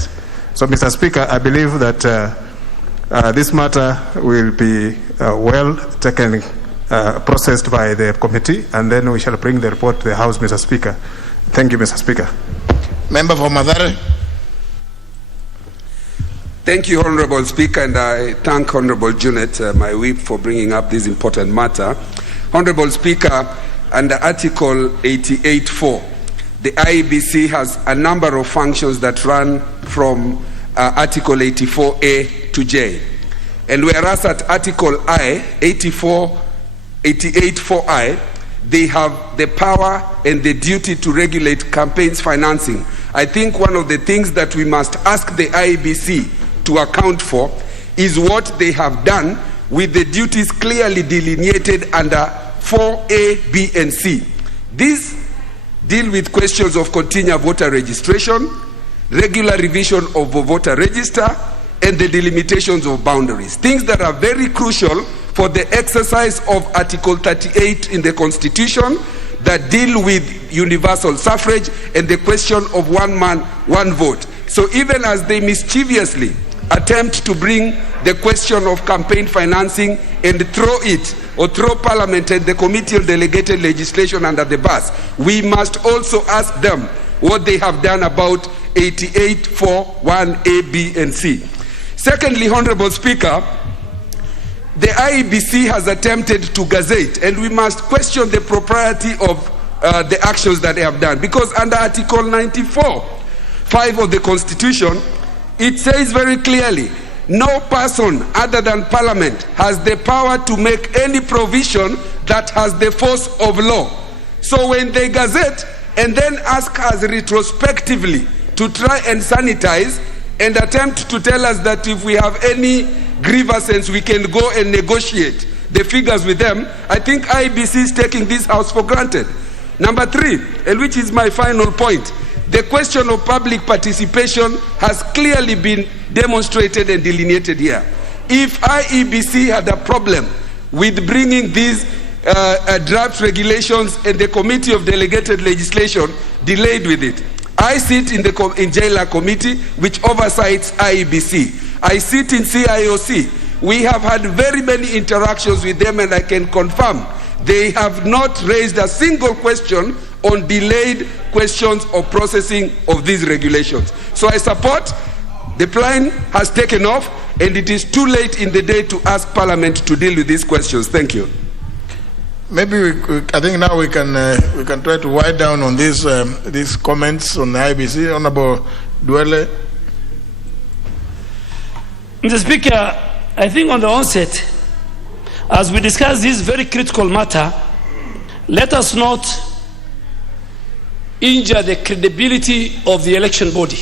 So, Mr. Speaker, I believe that this matter will be well taken, processed by the committee, and then we shall bring the report to the House, Mr. Speaker. Thank you, Mr. Speaker. Member for Mathare. Thank you, Honorable Speaker, and I thank Honorable Junet, my whip, for bringing up this important matter. Honorable Speaker, under Article 88.4, the IEBC has a number of functions that run from Article 84A to J. And whereas at Article I, 88.4I, they have the power and the duty to regulate campaigns financing. I think one of the things that we must ask the IEBC to account for is what they have done with the duties clearly delineated under 4A, B, and C. These deal with questions of continued voter registration, regular revision of the voter register, and the delimitations of boundaries. Things that are very crucial for the exercise of Article 38 in the Constitution that deal with universal suffrage and the question of one man, one vote. So even as they mischievously attempt to bring the question of campaign financing and throw it or throw Parliament and the Committee on Delegated Legislation under the bus, we must also ask them what they have done about 88.4.1A, B, and C. Secondly, Honorable Speaker, the IEBC has attempted to gazette, and we must question the propriety of the actions that they have done, because under Article 94.5 of the Constitution, it says very clearly, no person other than Parliament has the power to make any provision that has the force of law. So when they gazette and then ask us retrospectively to try and sanitize and attempt to tell us that if we have any grievances we can go and negotiate the figures with them, I think IEBC is taking this House for granted. Number 3, and which is my final point, the question of public participation has clearly been demonstrated and delineated here. If IEBC had a problem with bringing these draft regulations and the Committee of Delegated Legislation delayed with it. I sit in the Jailer Committee, which oversights IEBC. I sit in CIOC. We have had very many interactions with them, and I can confirm they have not raised a single question on delayed questions or processing of these regulations. So I support the plan has taken off, and it is too late in the day to ask Parliament to deal with these questions. Thank you. Maybe I think now we can try to wind down on these comments on the IEBC. Honorable Duele. Mr. Speaker, I think on the onset, as we discuss this very critical matter, let us not injure the credibility of the election body.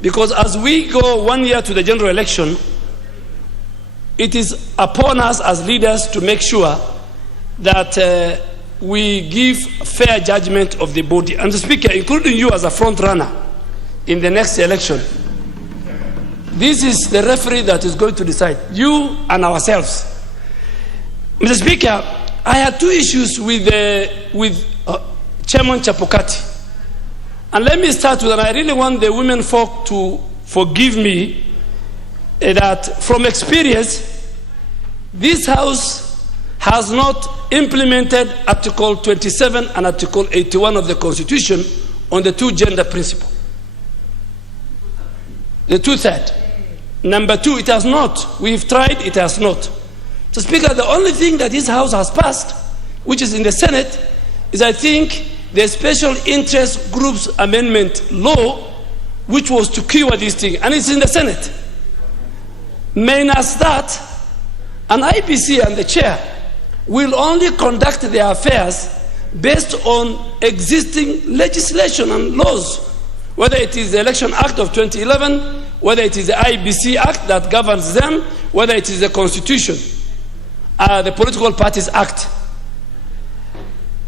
Because as we go 1 year to the general election, it is upon us as leaders to make sure that we give fair judgment of the body. And the Speaker, including you as a front runner in the next election, this is the referee that is going to decide, you and ourselves. Mr. Speaker, I had two issues with Chairman Chapukati. And let me start with, and I really want the women folk to forgive me, that from experience, this House has not implemented Article 27 and Article 81 of the Constitution on the two-gender principle. The two-third. Number two, it has not. We've tried, it has not. So, Speaker, the only thing that this House has passed, which is in the Senate, is, I think, the Special Interest Groups Amendment Law, which was to cure this thing, and it's in the Senate. Minus that, an IEBC and the chair will only conduct their affairs based on existing legislation and laws, whether it is the Election Act of 2011, whether it is the IEBC Act that governs them, whether it is the Constitution, the Political Parties Act.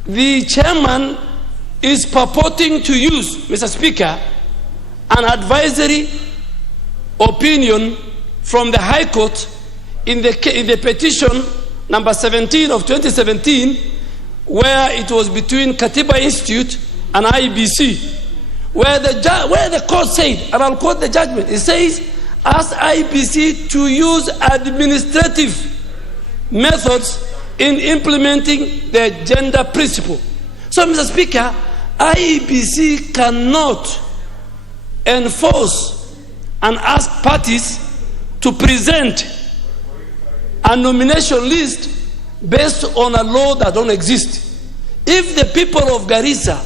The chairman is purporting to use, Mr. Speaker, an advisory opinion from the High Court in the petition number 17 of 2017, where it was between Katiba Institute and IEBC, where the court said, and I'll quote the judgment, it says, ask IEBC to use administrative methods in implementing the gender principle. So, Mr. Speaker, IEBC cannot enforce and ask parties to present a nomination list based on a law that don't exist. If the people of Garissa,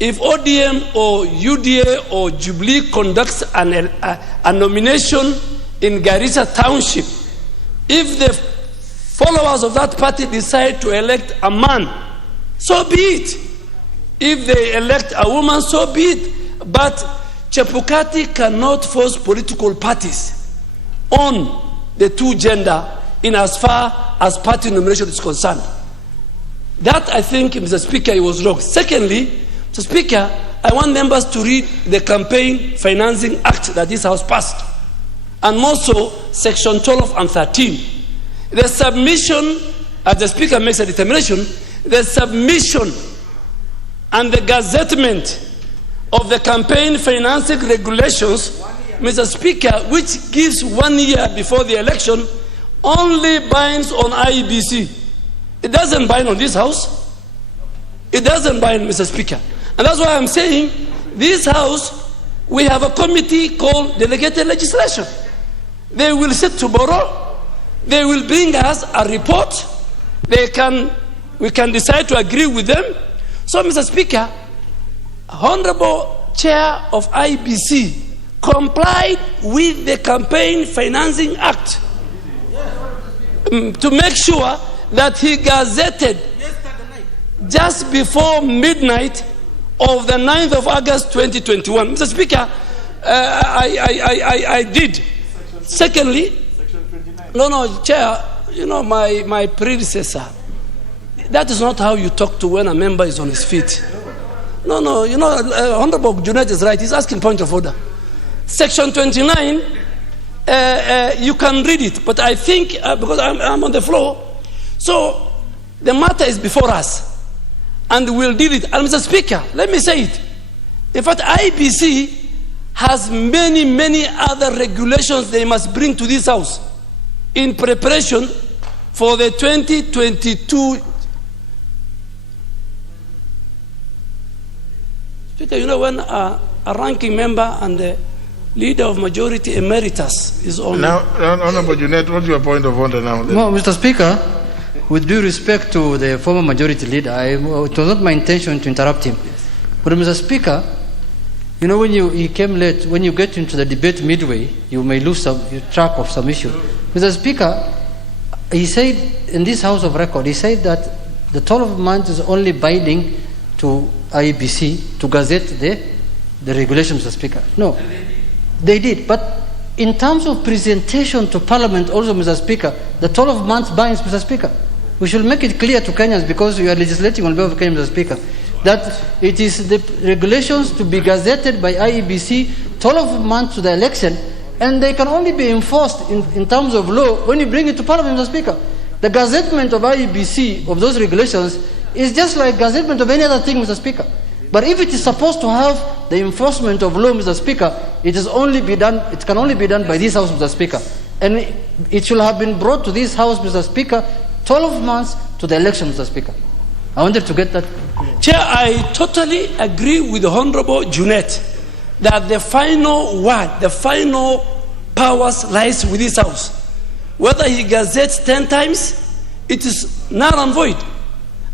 if ODM or UDA or Jubilee conducts a nomination in Garissa Township, if the followers of that party decide to elect a man, so be it. If they elect a woman, so be it. But Chepukati cannot force political parties on the two gender in as far as party nomination is concerned. That, I think, Mr. Speaker, it was wrong. Secondly, Mr. Speaker, I want members to read the Campaign Financing Act that this House passed, and more so Section 12 and 13. The submission, as the Speaker makes a determination, the submission and the gazettement of the campaign financing regulations, Mr. Speaker, which gives 1 year before the election, only binds on IEBC. It doesn't bind on this House. It doesn't bind, Mr. Speaker. And that's why I'm saying this House, we have a committee called Delegated Legislation. They will sit tomorrow. They will bring us a report. We can decide to agree with them. So, Mr. Speaker, Honorable Chair of IEBC complied with the Campaign Financing Act to make sure that he gazetted just before midnight of the 9th of August 2021. Mr. Speaker, I did. Secondly, no, Chair, you know, my predecessor, that is not how you talk to when a member is on his feet. No, you know, Honorable Junaid is right. He's asking point of order. Section 29, you can read it, but I think, because I'm on the floor, so The matter is before us, and we'll deal it. And Mr. Speaker, let me say it. In fact, IEBC has many, many other regulations they must bring to this House in preparation for the 2022. Speaker, you know, when a ranking member and the leader of majority emeritus is on. Now, Honorable Junet, what's your point of order now? No, Mr. Speaker, with due respect to the former majority leader, it was not my intention to interrupt him. But Mr. Speaker, you know, when he came late, when you get into the debate midway, you may lose track of some issue. Mr. Speaker, he said in this House of Record, he said that the 12 months is only binding to IEBC to gazette the regulations, Mr. Speaker. No, they did. But in terms of presentation to Parliament also, Mr. Speaker, the 12 months binds, Mr. Speaker. We should make it clear to Kenyans, because we are legislating on behalf of Kenya, Mr. Speaker, that it is the regulations to be gazetted by IEBC 12 months to the election, and they can only be enforced in terms of law when you bring it to Parliament, Mr. Speaker. The gazettement of IEBC of those regulations is just like gazettement of any other thing, Mr. Speaker. But if it is supposed to have the enforcement of law, Mr. Speaker, it can only be done by this House, Mr. Speaker. And it should have been brought to this House, Mr. Speaker, 12 months to the election, Mr. Speaker. I wanted to get that. Chair, I totally agree with the Honorable Junet that the final word, the final powers lies with this House. Whether he gazettes 10 times, it is null and void.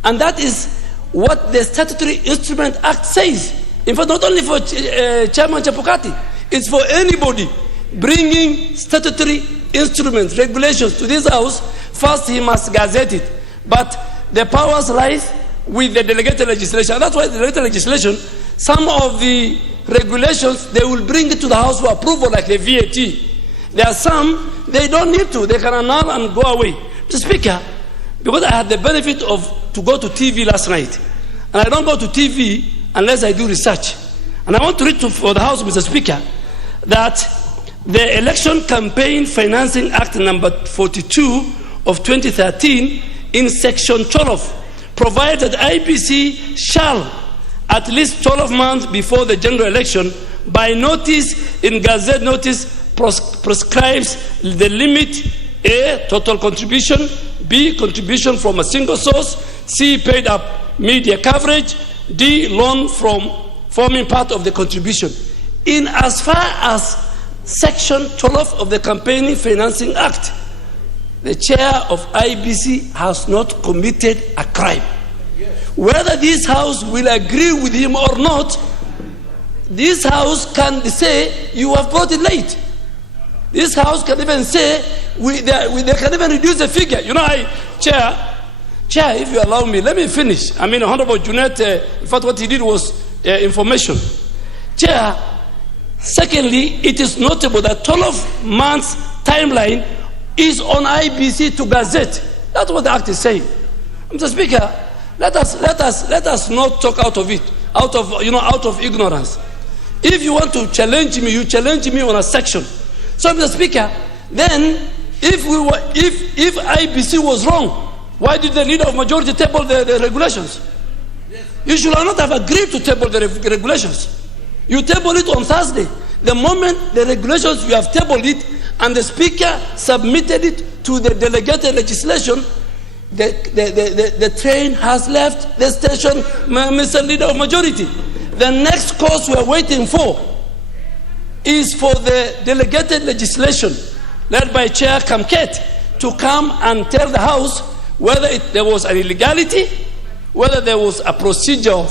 And that is what the Statutory Instrument Act says. In fact, not only for Chairman Chapukati, it's for anybody bringing statutory instruments, regulations to this House. First, he must gazette it. But the powers lies with the delegated legislation. And that's why the delegated legislation, some of the regulations, they will bring it to the House for approval, like the VAT. There are some, they don't need to. They can annul and go away. Mr. Speaker, because I had the benefit to go to TV last night, and I don't go to TV unless I do research. And I want to read for the House, Mr. Speaker, that the Election Campaign Financing Act number 42 of 2013 in section 12 provides that IEBC shall, at least 12 months before the general election, by notice in Gazette notice prescribes the limit: A, total contribution; B, contribution from a single source; C, paid up media coverage; D, loan from forming part of the contribution. In as far as section 12 of the Campaigning Financing Act, the chair of IEBC has not committed a crime. Whether this House will agree with him or not, this House can say, you have brought it late. This House can even say, they can even reduce the figure. You know, Chair, if you allow me, let me finish. I mean, Honorable Junet, in fact, what he did was information. Chair, secondly, it is notable that 12 months timeline is on IEBC to gazette. That's what the Act is saying. Mr. Speaker, let us not talk out of it, out of ignorance. If you want to challenge me, you challenge me on a section. So, Mr. Speaker, then if IEBC was wrong, why did the leader of majority table the regulations? You should not have agreed to table the regulations. You table it on Thursday. The moment the regulations, you have tabled it, and the Speaker submitted it to the delegated legislation, the train has left the station, Mr. Leader of Majority. The next course we are waiting for is for the delegated legislation led by Chair Kamket to come and tell the House whether there was an illegality, whether there was a procedural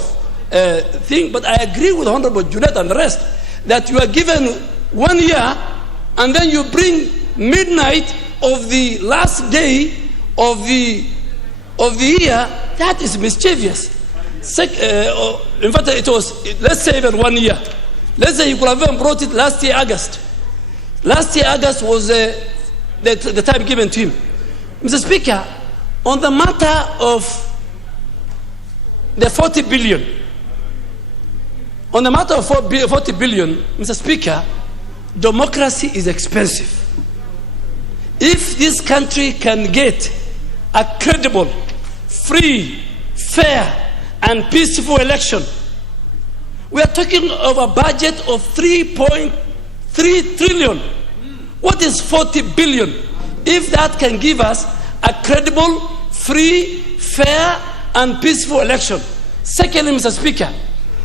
thing. But I agree with Honorable Junet and the rest that you are given 1 year and then you bring midnight of the last day of the year. That is mischievous. In fact, it was, let's say, even 1 year. Let's say you could have even brought it last year, August. Last year, August was the time given to him. Mr. Speaker, on the matter of the 40 billion, on the matter of 40 billion, Mr. Speaker, democracy is expensive. If this country can get a credible free, fair, and peaceful election. We are talking of a budget of 3.3 trillion. What is 40 billion? If that can give us a credible, free, fair, and peaceful election. Secondly, Mr. Speaker,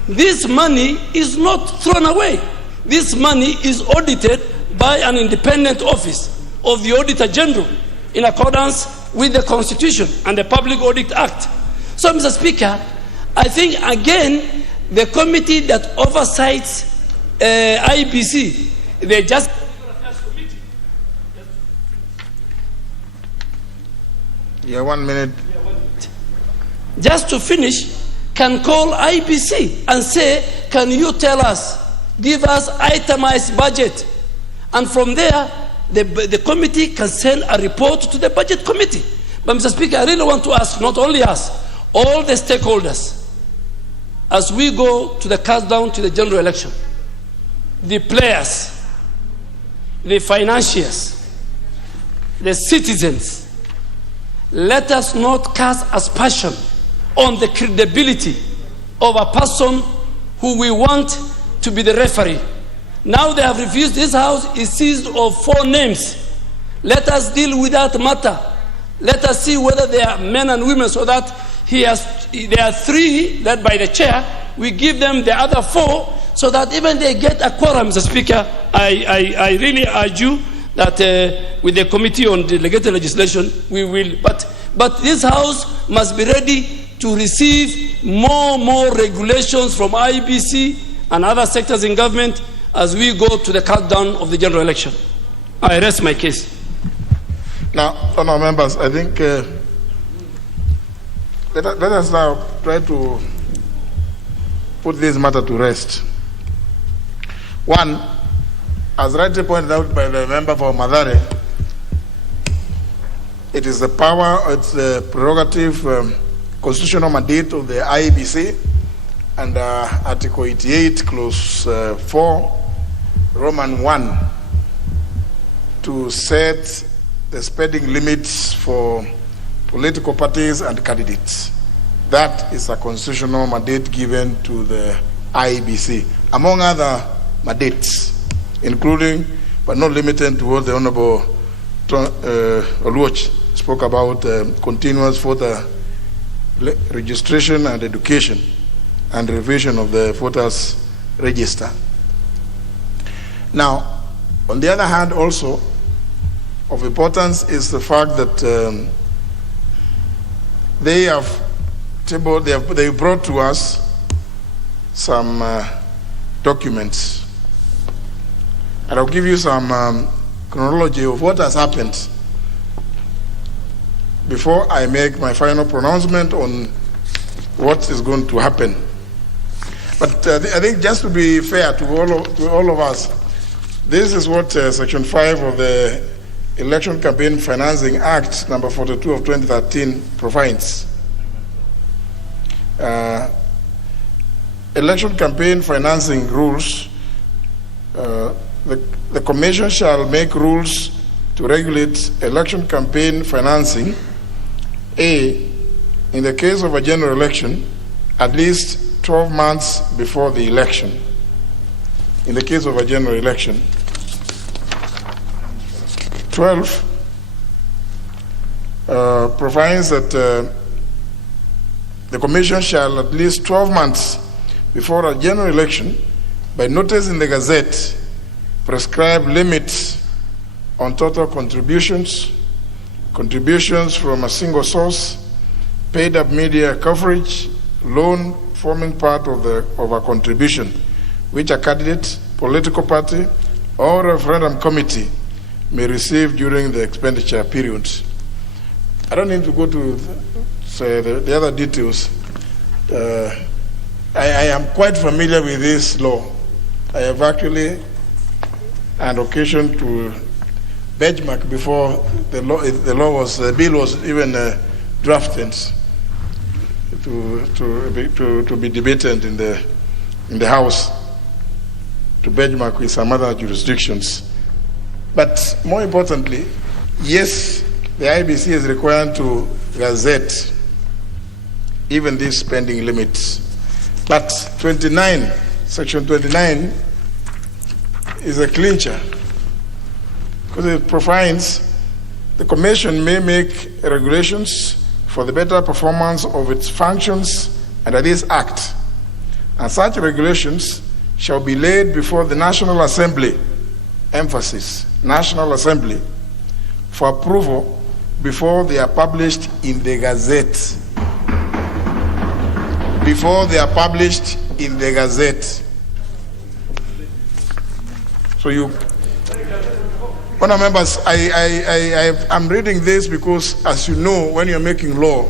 this money is not thrown away. This money is audited by an independent office of the Auditor General in accordance with the Constitution and the Public Audit Act. So, Mr. Speaker, I think, again, the committee that oversights IEBC, they just... Yeah, 1 minute. Just to finish, can call IEBC and say, can you tell us, give us itemized budget? And from there, the committee can send a report to the budget committee. But Mr. Speaker, I really want to ask, not only us, all the stakeholders, as we go to the countdown to the general election, the players, the financiers, the citizens, let us not cast aspersion on the credibility of a person who we want to be the referee. Now they have refused. This house is seized of 4 names. Let us deal with that matter. Let us see whether they are men and women, so that there are 3 led by the chair. We give them the other 4, so that even they get a quorum, Mr. Speaker. I really urge you that with the Committee on Delegated Legislation, we will. But this house must be ready to receive more regulations from IEBC and other sectors in government as we go to the countdown of the general election. I rest my case. Now, honourable members, I think let us now try to put this matter to rest. One, as rightly pointed out by the member for Madare, it is the power, it's the prerogative, constitutional mandate of the IEBC under Article 88, Clause 4, Roman 1, to set the spending limits for political parties and candidates. That is a constitutional mandate given to the IEBC, among other mandates, including, but not limited to what the Honourable Oluoch spoke about, continuous voter registration and education and revision of the voters register. Now, on the other hand, also of importance is the fact that they brought to us some documents, and I'll give you some chronology of what has happened before I make my final pronouncement on what is going to happen. But I think, just to be fair to all of us, this is what Section 5 of the Election Campaign Financing Act, number 42 of 2013, provides. Election campaign financing rules. The Commission shall make rules to regulate election campaign financing. A, in the case of a general election, at least 12 months before the election. In the case of a general election. 12 provides that the Commission shall, at least 12 months before a general election, by notice in the Gazette, prescribe limits on total contributions from a single source, paid up media coverage, loan forming part of a contribution, which a candidate, political party, or referendum committee may receive during the expenditure period. I don't need to go to the other details. I am quite familiar with this law. I have actually had occasion to benchmark before the bill was even drafted to be debated in the House, to benchmark with some other jurisdictions. But more importantly, yes, the IEBC is required to gazette even these spending limits. But Section 29 is a clincher because it provides the Commission may make regulations for the better performance of its functions under this Act, and such regulations shall be laid before the National Assembly, emphasis, National Assembly, for approval before they are published in the Gazette. Before they are published in the Gazette. So honourable members, I'm reading this because, as you know, when you're making law,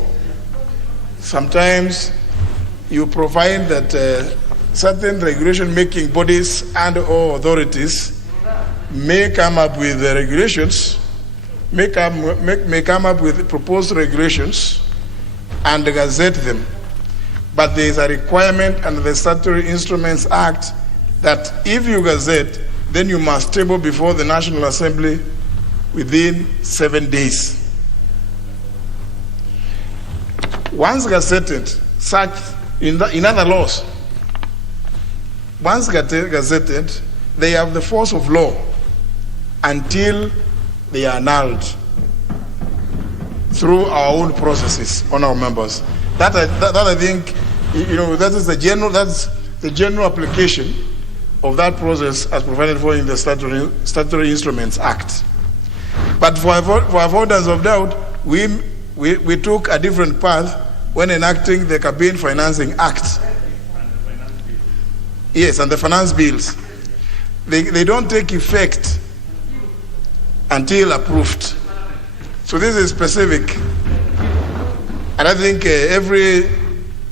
sometimes you provide that certain regulation-making bodies and/or authorities may come up with regulations, may come up with proposed regulations and gazette them. But there is a requirement under the Statutory Instruments Act that if you gazette, then you must table before the National Assembly within 7 days. Once gazetted, such in other laws, once gazetted, they have the force of law until they are annulled through our own processes on our members. That I think, that's the general application of that process as provided for in the Statutory Instruments Act. But for avoidance of doubt, we took a different path when enacting the Campaign Financing Act. Yes, and the finance bills. They don't take effect until approved. So this is specific. And I think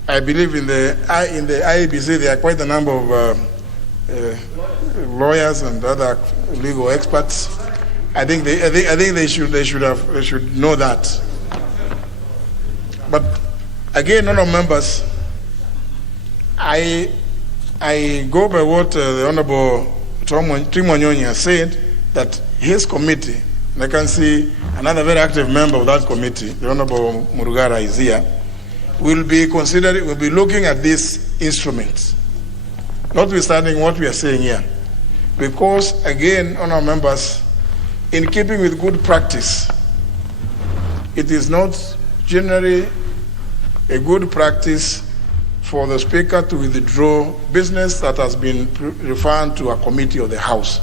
I believe in the IEBC, there are quite a number of lawyers and other legal experts. I think they should know that. But again, none of members, I go by what the Honorable Timonyonyi has said, that his committee, and I can see another very active member of that committee, the Honorable Murugara is here, will be looking at these instruments, notwithstanding what we are saying here. Because, again, honourable members, in keeping with good practice, it is not generally a good practice for the Speaker to withdraw business that has been referred to a committee of the House.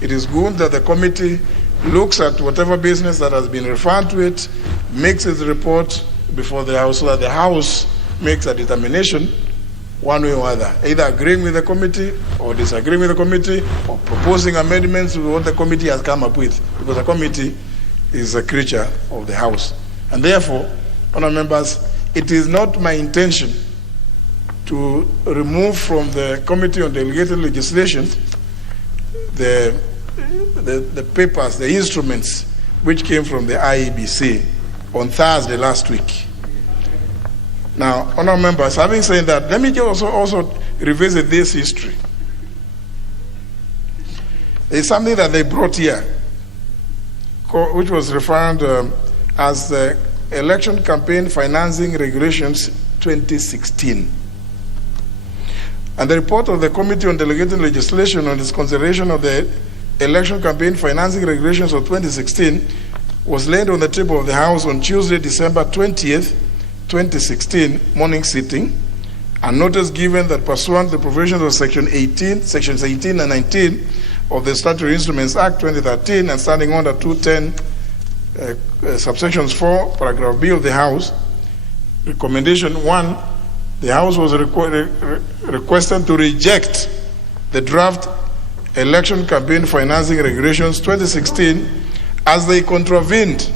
It is good that the committee looks at whatever business that has been referred to it, makes its report before the House, so that the House makes a determination one way or other, either agreeing with the committee or disagreeing with the committee or proposing amendments to what the committee has come up with, because the committee is a creature of the House. And therefore, honourable members, it is not my intention to remove from the Committee on Delegated Legislation the papers, the instruments which came from the IEBC on Thursday last week. Now, honourable members, having said that, let me just also revisit this history. There's something that they brought here, which was referred as the Election Campaign Financing Regulations 2016. And the report of the Committee on Delegated Legislation on its consideration of the Election Campaign Financing Regulations of 2016 was laid on the table of the House on Tuesday, December 20th, 2016, morning sitting, and notice given that pursuant to the provisions of Sections 18 and 19 of the Statutory Instruments Act 2013 and standing under 210 subsections 4, paragraph B of the House, recommendation 1, the House was requested to reject the draft Election Campaign Financing Regulations 2016 as they contravened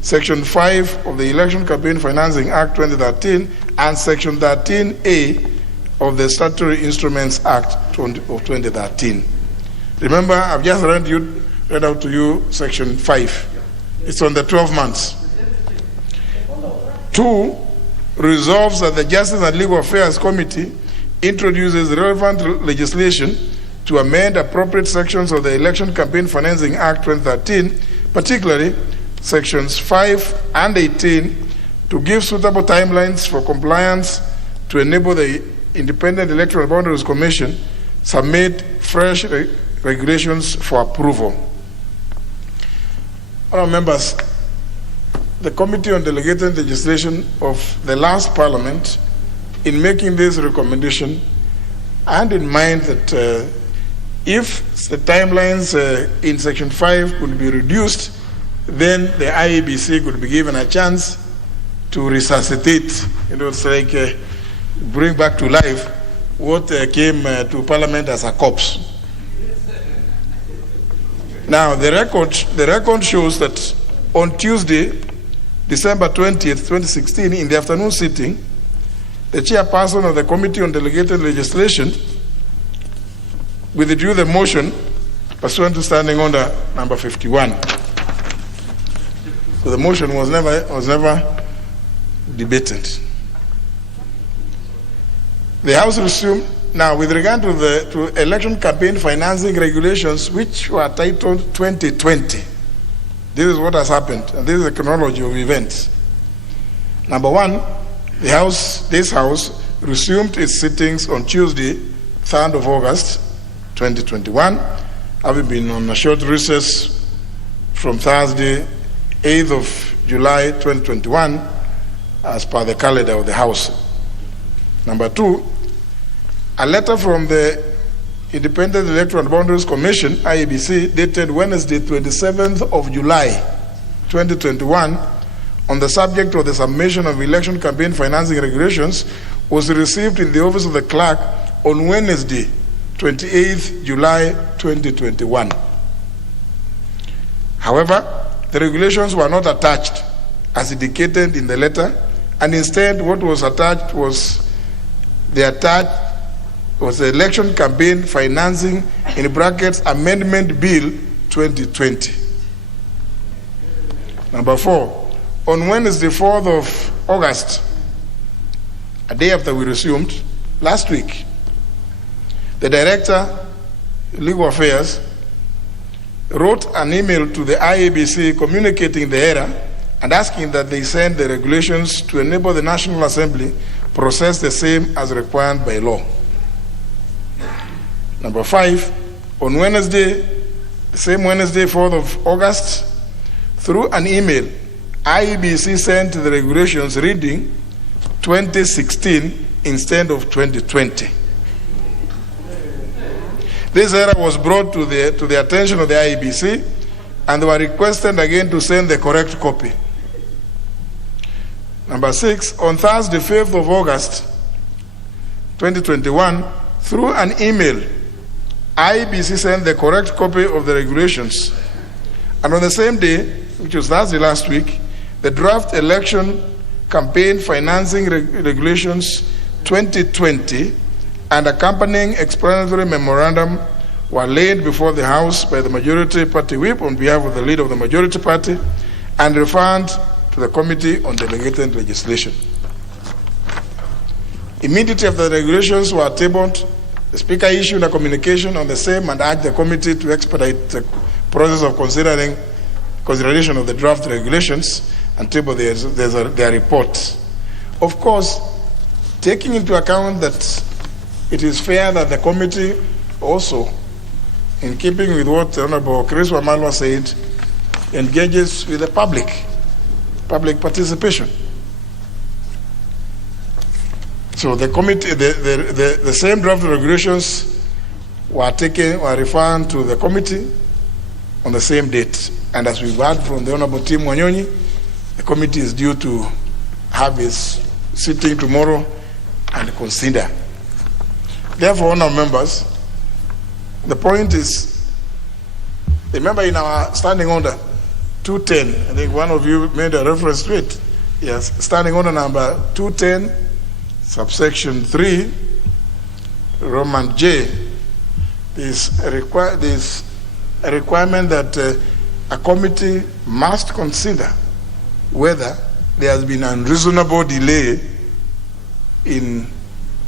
Section 5 of the Election Campaign Financing Act 2013 and Section 13A of the Statutory Instruments Act of 2013. Remember, I've just read out to you Section 5. It's on the 12 months. 2, resolves that the Justice and Legal Affairs Committee introduces relevant legislation to amend appropriate sections of the Election Campaign Financing Act 2013, particularly Sections 5 and 18, to give suitable timelines for compliance to enable the Independent Electoral Boundaries Commission submit fresh regulations for approval. Honourable members, the Committee on Delegated Legislation of the last Parliament, in making this recommendation, and in mind that if the timelines in Section 5 could be reduced, then the IEBC could be given a chance to resuscitate, it's like bring back to life what came to Parliament as a corpse. Now, the record shows that on Tuesday, December 20th, 2016, in the afternoon sitting, the chairperson of the Committee on Delegated Legislation withdrew the motion pursuant to Standing Order number 51. So the motion was never debated. The House resumed. Now, with regard to election campaign financing regulations, which were titled 2020, this is what has happened, and this is the chronology of events. Number one, this House resumed its sittings on Tuesday, 3rd of August, 2021, having been on a short recess from Thursday, 8th of July, 2021, as per the calendar of the House. Number two, a letter from the Independent Electoral Boundaries Commission, IEBC, dated Wednesday, 27th of July, 2021, on the subject of the submission of election campaign financing regulations, was received in the office of the clerk on Wednesday, 28th July, 2021. However, the regulations were not attached as indicated in the letter, and instead what was attached was the Election Campaign Financing, in brackets, Amendment Bill 2020. Number four, on Wednesday, 4th of August, a day after we resumed, last week, the Director, Legal Affairs, wrote an email to the IEBC communicating the error and asking that they send the regulations to enable the National Assembly process the same as required by law. Number five, on Wednesday, the same Wednesday, 4th of August, through an email, IEBC sent the regulations reading 2016 instead of 2020. This error was brought to the attention of the IEBC, and they were requested again to send the correct copy. Number six, on Thursday, 5th of August, 2021, through an email, IEBC sent the correct copy of the regulations. And on the same day, which was Thursday last week, the draft election campaign financing regulations 2020 and accompanying explanatory memorandum were laid before the House by the majority party whip on behalf of the leader of the majority party and referred to the Committee on Delegated Legislation. Immediately after the regulations were tabled, the Speaker issued a communication on the same and urged the committee to expedite the process of consideration of the draft regulations and table their report. Of course, taking into account that it is fair that the committee also, in keeping with what Honorable Chris Wamalwa said, engages with the public participation. So the committee, the same draft regulations were referred to the committee on the same date. And as we've heard from the Honorable Tim Wanyonyi, the committee is due to have its sitting tomorrow and consider. Therefore, honourable members, the point is, remember in our standing order 210, I think one of you made a reference to it. Yes, standing order number 210, subsection 3, Roman J, is a requirement that a committee must consider whether there has been unreasonable delay in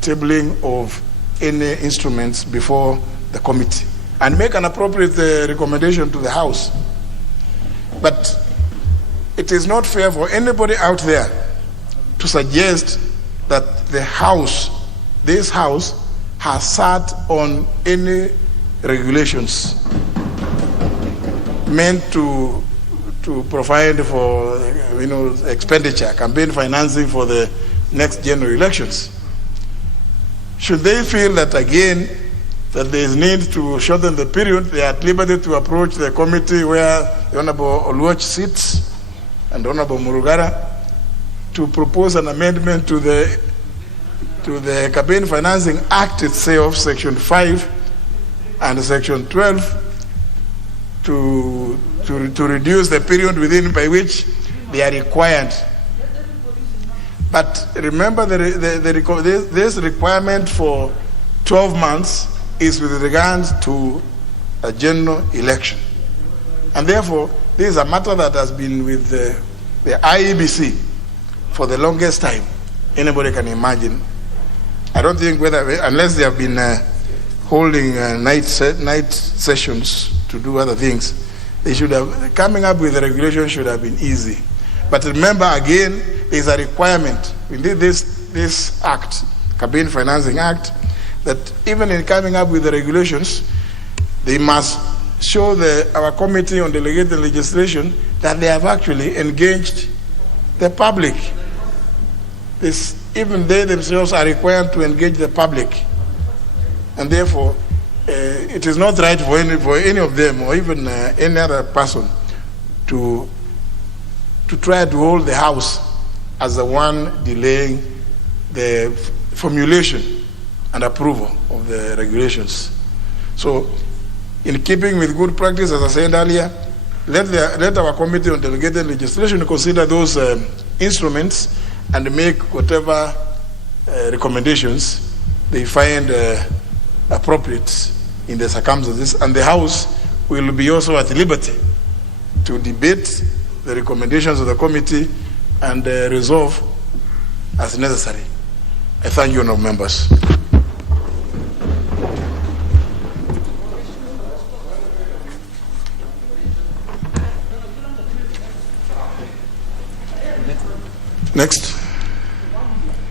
tabling of any instruments before the committee and make an appropriate recommendation to the House. But it is not fair for anybody out there to suggest that this House, has sat on any regulations meant to provide for expenditure, campaign financing for the next general elections. Should they feel that again that there is need to shorten the period, they are at liberty to approach the committee where the Honorable Oluoch sits and Honorable Murugara to propose an amendment to the Campaign Financing Act itself, Section 5 and Section 12, to reduce the period by which they are required. But remember, this requirement for 12 months is with regards to a general election. And therefore, this is a matter that has been with the IEBC for the longest time. Anybody can imagine. I don't think unless they have been holding night sessions to do other things, they should have, coming up with the regulation should have been easy. But remember again, there's a requirement in this act, Campaign Financing Act, that even in coming up with the regulations, they must show our Committee on Delegated Legislation that they have actually engaged the public. Even they themselves are required to engage the public. And therefore, it is not right for any of them or even any other person to try to hold the House as the one delaying the formulation and approval of the regulations. So, in keeping with good practice, as I said earlier, let our Committee on Delegated Legislation consider those instruments and make whatever recommendations they find appropriate in the circumstances, and the House will be also at liberty to debate the recommendations of the committee and resolve as necessary. I thank you, honourable members. Next.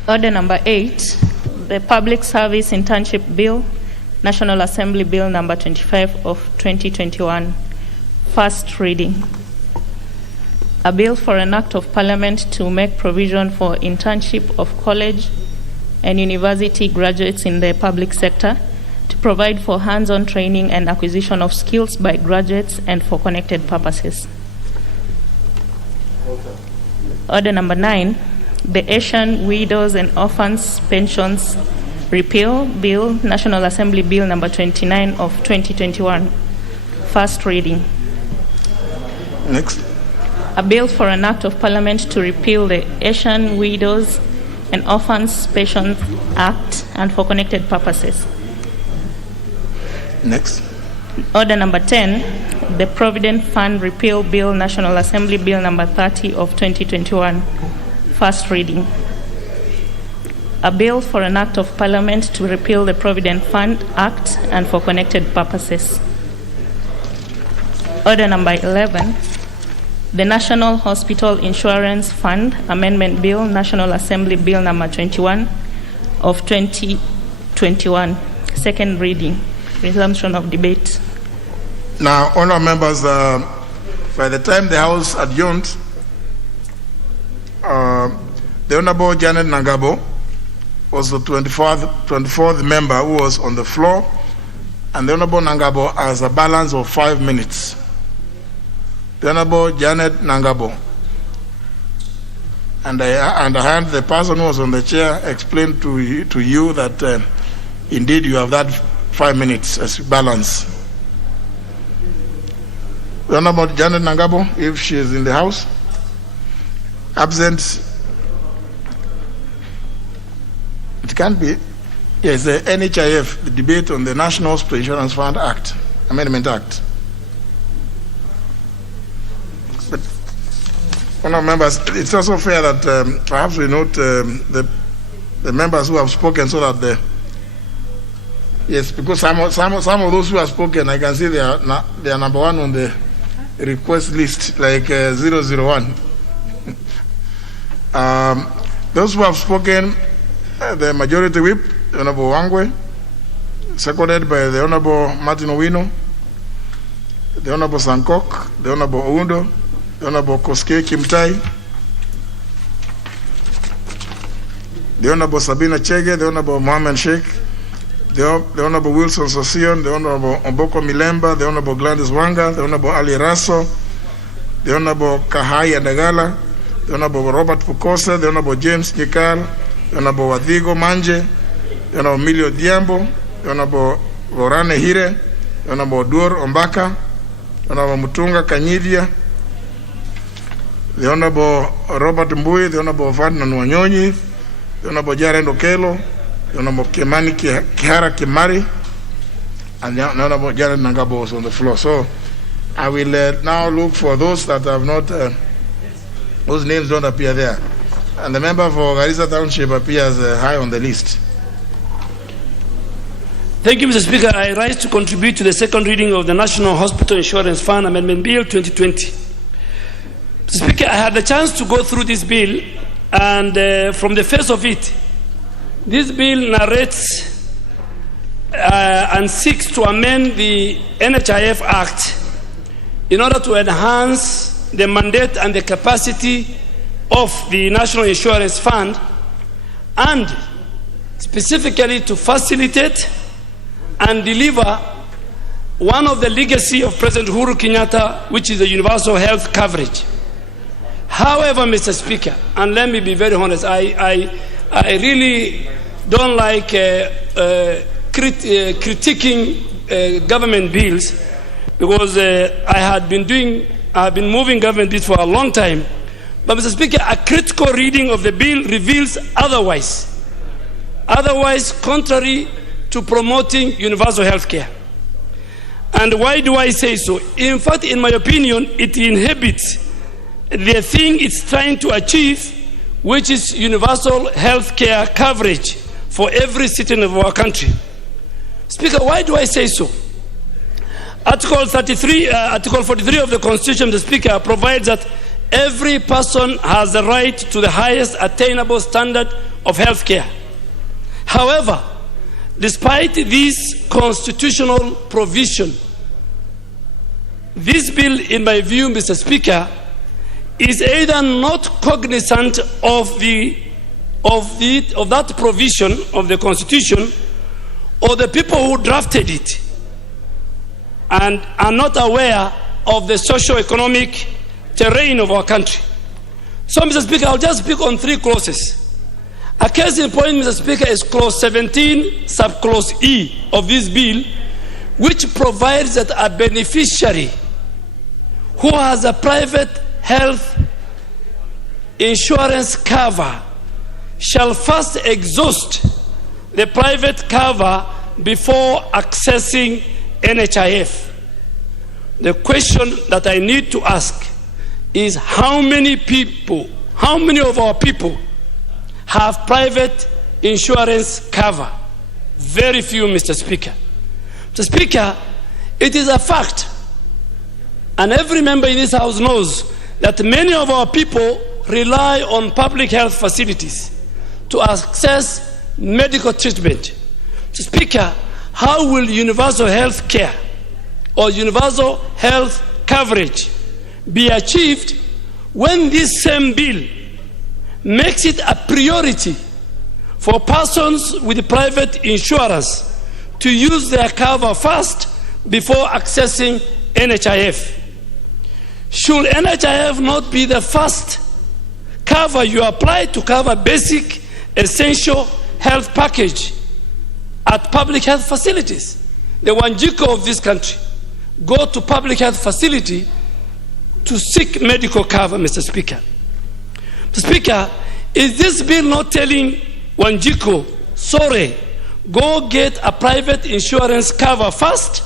Order number 8, the Public Service Internship Bill, National Assembly Bill number 25 of 2021, first reading. A bill for an act of Parliament to make provision for internship of college and university graduates in the public sector, to provide for hands-on training and acquisition of skills by graduates and for connected purposes. Order number 9, the Asian Widows and Orphans Pensions Repeal Bill, National Assembly Bill number 29 of 2021, first reading. Next. A bill for an act of Parliament to repeal the Asian Widows and Orphans Pensions Act and for connected purposes. Next. Order number 10, the Provident Fund Repeal Bill, National Assembly Bill number 30 of 2021, first reading. A bill for an act of Parliament to repeal the Provident Fund Act and for connected purposes. Order number 11, the National Hospital Insurance Fund Amendment Bill, National Assembly Bill number 21 of 2021, second reading. Resumption of debate. Now, honourable members, by the time the House adjourned, the Honourable Janet Nangabo was the 24th member who was on the floor, and the Honourable Nangabo has a balance of 5 minutes. The Honourable Janet Nangabo. And I had the person who was on the chair explain to you that indeed you have that 5 minutes as balance. The Honourable Janet Nangabo, if she is in the House. Absent. It can't be. Yes, the NHIF, the debate on the National Hospital Insurance Fund Act, Amendment Act. But, honourable members, it's also fair that perhaps we note the members who have spoken so that yes, because some of those who have spoken, I can see they are number one on the request list, like 001. Those who have spoken, the majority whip, the Honorable Wangwe, seconded by the Honorable Martin Owino, the Honorable Sankok, the Honorable Oundo, the Honorable Koske Kimtai, the Honorable Sabina Chege, the Honorable Mohammed Sheikh, the Honorable Wilson Sosion, the Honorable Omboko Milemba, the Honorable Gladys Wanga, the Honorable Ali Raso, the Honorable Kahai Adagala, the Honorable Robert Pukose, the Honorable James Nyikal, the Honorable Wadhigo Manje, the Honorable Emilio Diambo, the Honorable Vorane Hire, the Honorable Dur Ombaka, the Honorable Mutunga Kanyidia, the Honorable Robert Mbui, the Honorable Ferdinand Wanyonyi, the Honorable Jaren Okelo, the Honorable Kimani Kihara Kimari, and the Honorable Jared Nangabo was on the floor. So I will now look for those that have not, whose names don't appear there. And the member for Garissa Township appears high on the list. Thank you, Mr. Speaker. I rise to contribute to the second reading of the National Hospital Insurance Fund Amendment Bill 2020. Mr. Speaker, I had the chance to go through this bill, and from the face of it, this bill narrates and seeks to amend the NHIF Act in order to enhance the mandate and the capacity of the National Insurance Fund, and specifically to facilitate and deliver one of the legacy of President Uhuru Kenyatta, which is the universal health coverage. However, Mr. Speaker, and let me be very honest, I really don't like critiquing government bills, because I have been moving government bills for a long time. But Mr. Speaker, a critical reading of the bill reveals otherwise contrary to promoting universal health care. And why do I say so? In fact, in my opinion, it inhibits the thing it's trying to achieve, which is universal health care coverage for every citizen of our country. Speaker, why do I say so? Article 43 of the Constitution, the Speaker, provides that every person has the right to the highest attainable standard of health care. However, despite this constitutional provision, this bill, in my view, Mr. Speaker, is either not cognizant of that provision of the Constitution, or the people who drafted it and are not aware of the socio-economic terrain of our country. So, Mr. Speaker, I'll just speak on three clauses. A case in point, Mr. Speaker, is clause 17, subclause E of this bill, which provides that a beneficiary who has a private health insurance cover shall first exhaust the private cover before accessing NHIF. The question that I need to ask is how many of our people have private insurance cover? Very few, Mr. Speaker. Mr. Speaker, it is a fact, and every member in this House knows, that many of our people rely on public health facilities to access medical treatment. Mr. Speaker, how will universal health care or universal health coverage be achieved when this same bill makes it a priority for persons with private insurance to use their cover first before accessing NHIF? Should NHIF not be the first cover you apply to cover basic essential health package at public health facilities? The Wanjiko of this country go to public health facility to seek medical cover, Mr. Speaker. Mr. Speaker, is this bill not telling Wanjiko, sorry, go get a private insurance cover first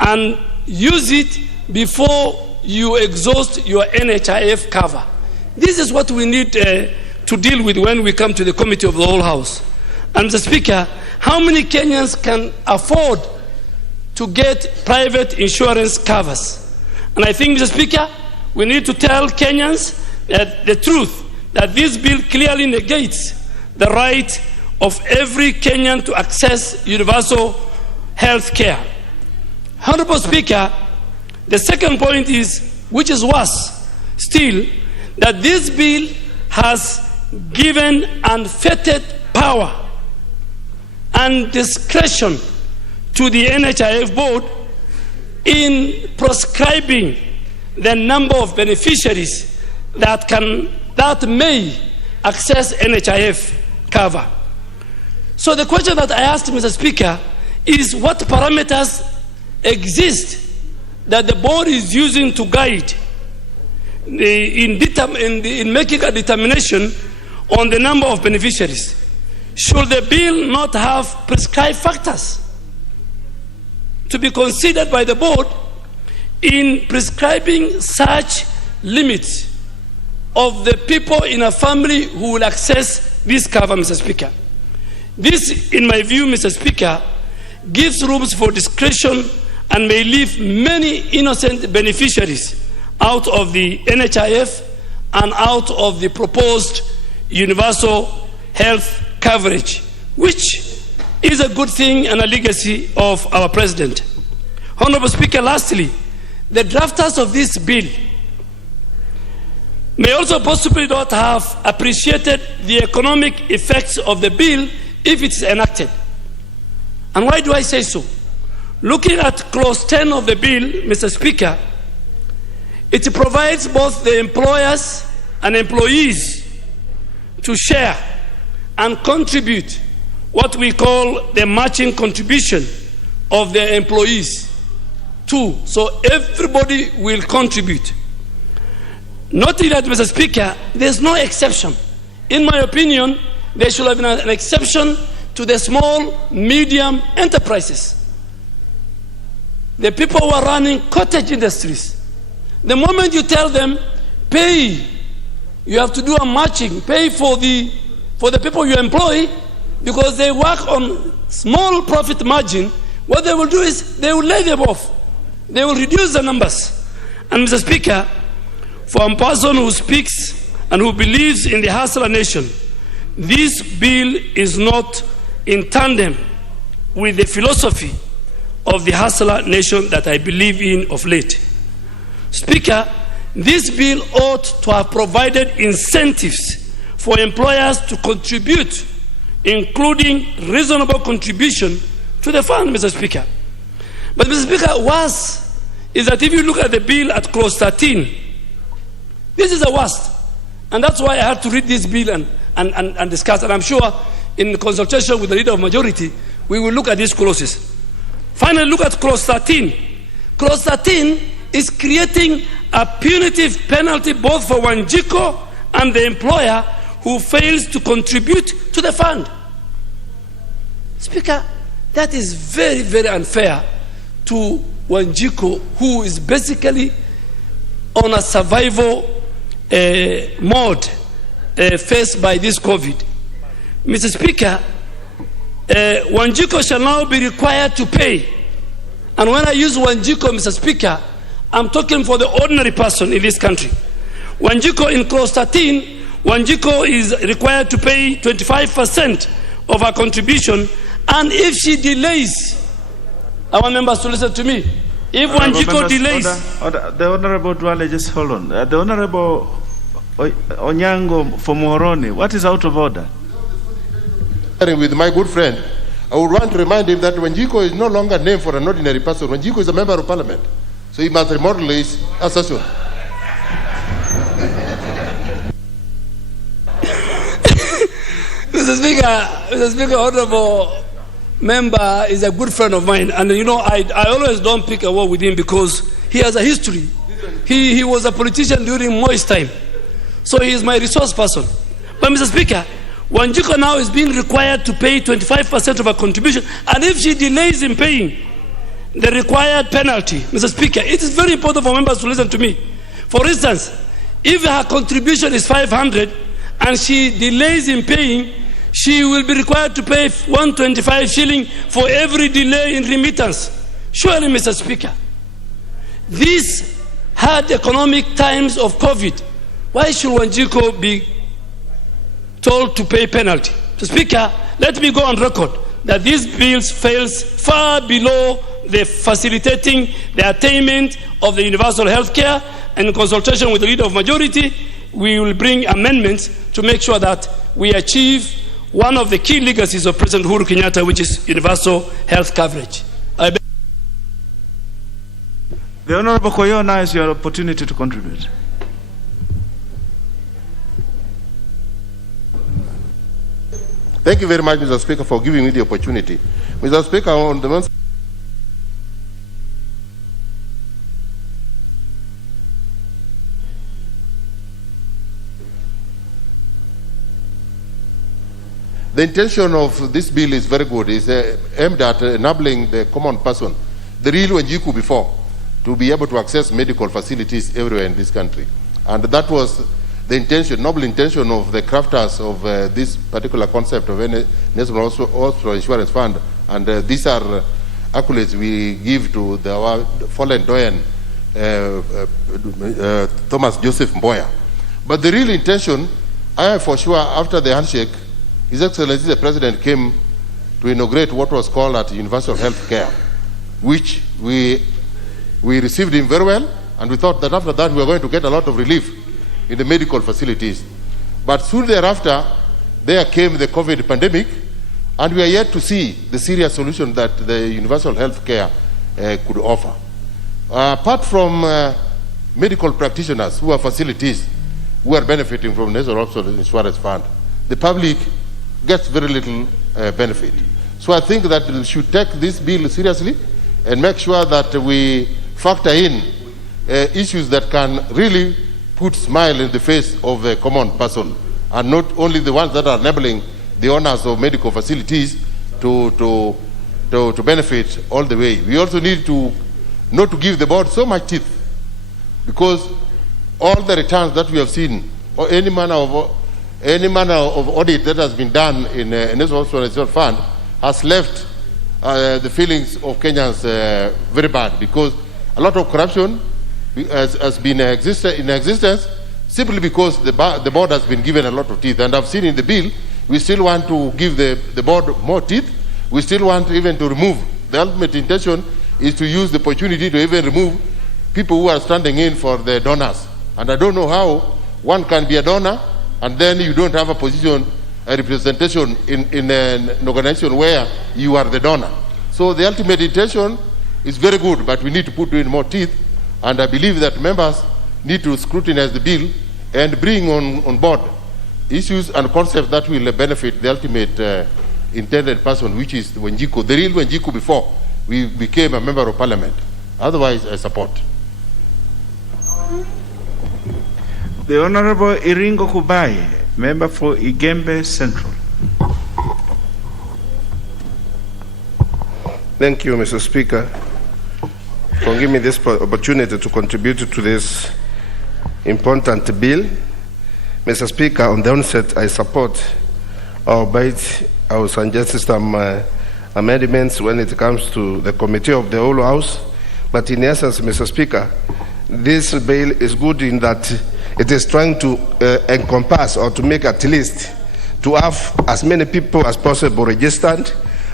and use it before you exhaust your NHIF cover? This is what we need to deal with when we come to the Committee of the Whole House. And Mr. Speaker, how many Kenyans can afford to get private insurance covers? And I think, Mr. Speaker, we need to tell Kenyans the truth, that this bill clearly negates the right of every Kenyan to access universal health care. Honorable Speaker, the second point is, which is worse still, that this bill has given unfettered power and discretion to the NHIF board in prescribing the number of beneficiaries that may access NHIF cover. So the question that I asked, Mr. Speaker, is what parameters exist that the board is using to guide in making a determination on the number of beneficiaries? Should the bill not have prescribed factors to be considered by the board in prescribing such limits of the people in a family who will access this cover, Mr. Speaker? This, in my view, Mr. Speaker, gives rooms for discretion and may leave many innocent beneficiaries out of the NHIF and out of the proposed universal health coverage, which is a good thing and a legacy of our president. Honorable Speaker, lastly, the drafters of this bill may also possibly not have appreciated the economic effects of the bill if it is enacted. And why do I say so? Looking at clause 10 of the bill, Mr. Speaker, it provides both the employers and employees to share and contribute what we call the matching contribution of the employees too. So everybody will contribute. Noting that, Mr. Speaker, there's no exception. In my opinion, there should have been an exception to the small, medium enterprises. The people who are running cottage industries. The moment you tell them, pay, you have to do a matching, pay for the people you employ, because they work on small profit margin, what they will do is they will lay them off. They will reduce the numbers. And Mr. Speaker, for a person who speaks and who believes in the hustler nation, this bill is not in tandem with the philosophy of the hustler nation that I believe in of late. Speaker, this bill ought to have provided incentives for employers to contribute, including reasonable contribution to the fund, Mr. Speaker. But, Mr. Speaker, worse is that if you look at the bill at clause 13, this is the worst. And that's why I had to read this bill and discuss. And I'm sure in consultation with the leader of majority, we will look at these clauses. Finally, look at clause 13. Clause 13 is creating a punitive penalty both for Wanjiku and the employer who fails to contribute to the fund. Speaker, that is very, very unfair to Wanjiku, who is basically on a survival mode faced by this COVID. Mr. Speaker, Wanjiku shall now be required to pay. And when I use Wanjiku, Mr. Speaker, I'm talking for the ordinary person in this country. Wanjiku in clause 13, Wanjiku is required to pay 25% of her contribution, and if she delays, I want members to listen to me. If Wanjiku delays... The Honorable Dwale, just hold on. The Honorable Onyango for Muhoroni, what is out of order? With my good friend, I would want to remind him that Wanjiku is no longer a name for an ordinary person. Wanjiku is a member of parliament. So he must remodel his assertion. Mr. Speaker, Honorable member is a good friend of mine. And you know, I always don't pick a war with him because he has a history. He was a politician during Moi's time. So he is my resource person. But Mr. Speaker, Wanjiku now is being required to pay 25% of her contribution, and if she delays in paying the required penalty, Mr. Speaker, it is very important for members to listen to me. For instance, if her contribution is 500 and she delays in paying, she will be required to pay 125 shilling for every delay in remittance. Surely, Mr. Speaker, these hard economic times of COVID, why should Wanjiku be told to pay penalty. Mr. Speaker, let me go on record that these bills fails far below the facilitating the attainment of the universal health care, and in consultation with the leader of majority, we will bring amendments to make sure that we achieve one of the key legacies of President Uhuru Kenyatta, which is universal health coverage. The Honorable Koyo, now is your opportunity to contribute. Thank you very much, Mr. Speaker, for giving me the opportunity. Mr. Speaker, on the The intention of this bill is very good. It's aimed at enabling the common person, the real Wanjiku before, to be able to access medical facilities everywhere in this country. And that was the intention, noble intention of the crafters of this particular concept of National Hospital Insurance Fund. And these are accolades we give to our fallen doyen, Thomas Joseph Mboya. But the real intention, I for sure, after the handshake, His Excellency the President came to inaugurate what was called at universal health care, which we received him very well, and we thought that after that we were going to get a lot of relief in the medical facilities. But soon thereafter, there came the COVID pandemic, and we are yet to see the serious solution that the universal health care could offer. Apart from medical practitioners who are facilities who are benefiting from National Hospital Insurance Fund, the public gets very little benefit. So I think that we should take this bill seriously and make sure that we factor in issues that can really put smile in the face of the common person, and not only the ones that are enabling the owners of medical facilities to benefit all the way. We also need to not to give the board so much teeth, because all the returns that we have seen, or any manner of audit that has been done in National Hospital Fund has left the feelings of Kenyans very bad, because a lot of corruption has been in existence simply because the board has been given a lot of teeth. And I've seen in the bill, we still want to give the board more teeth. We still want even to remove. The ultimate intention is to use the opportunity to even remove people who are standing in for the donors. And I don't know how one can be a donor and then you don't have a position, a representation in an organization where you are the donor. So the ultimate intention is very good, but we need to put in more teeth, and I believe that members need to scrutinize the bill and bring on board issues and concepts that will benefit the ultimate intended person, which is Wanjiku, the real Wanjiku before we became a member of parliament. Otherwise, I support. The Honorable Iringo Kubai, member for Igembe Central. Thank you, Mr. Speaker, for giving me this opportunity to contribute to this important bill. Mr. Speaker, on the onset, I support, albeit I will suggest some amendments when it comes to the committee of the whole House. But in essence, Mr. Speaker, this bill is good in that it is trying to encompass, or to make at least, to have as many people as possible registered,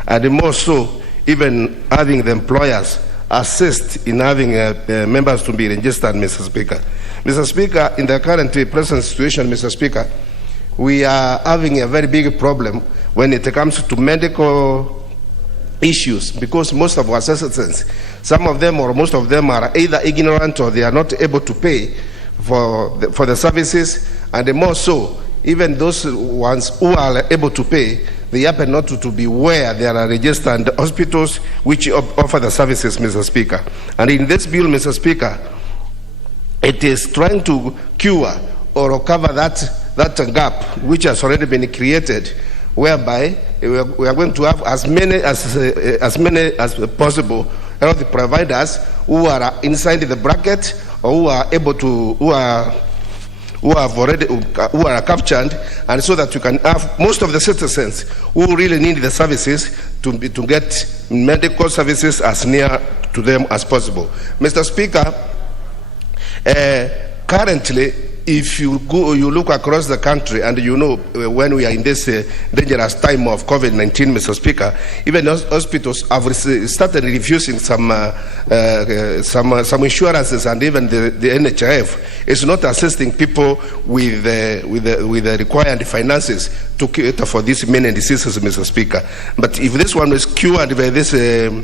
and more so, even having the employers assist in having members to be registered, Mr. Speaker. Mr. Speaker, in the current present situation, Mr. Speaker, we are having a very big problem when it comes to medical issues, because most of our citizens, some of them or most of them, are either ignorant or they are not able to pay for the services, and more so, even those ones who are able to pay, they happen not to be where there are registered hospitals which offer the services, Mr. Speaker. And in this bill, Mr. Speaker, it is trying to cure or cover that gap which has already been created, whereby we are going to have as many as possible health providers who are inside the bracket, or who are able to, who are captured, and so that you can have most of the citizens who really need the services to get medical services as near to them as possible. Mr. Speaker, currently if you look across the country, and you know when we are in this dangerous time of COVID-19, Mr. Speaker, even hospitals have started refusing some insurances, and even the NHIF is not assisting people with the required finances to cater for these many diseases, Mr. Speaker. But if this one is cured by this bill,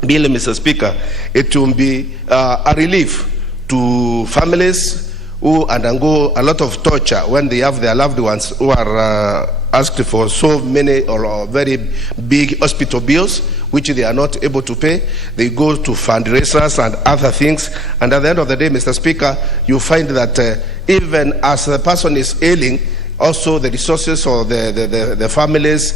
Mr. Speaker, it will be a relief to families who undergo a lot of torture when they have their loved ones who are asked for so many or very big hospital bills which they are not able to pay. They go to fundraisers and other things, and at the end of the day, Mr. Speaker, you find that even as the person is ailing, also the resources or the family's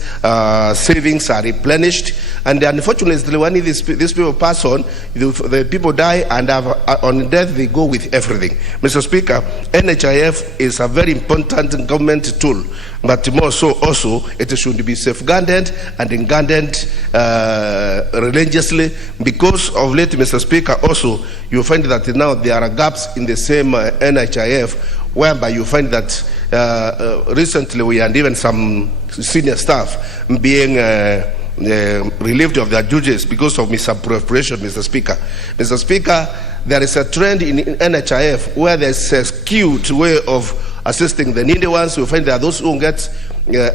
savings are replenished, and unfortunately when these people pass on, the people die, and on death they go with everything. Mr. Speaker, NHIF is a very important government tool, but more so also it should be safeguarded and guarded religiously, because of late, Mr. Speaker, also you find that now there are gaps in the same NHIF, whereby you find that recently we had even some senior staff being relieved of their duties because of misappropriation, Mr. Speaker. Mr. Speaker, there is a trend in NHIF where there's a skewed way of assisting the needy ones. You find there are those who get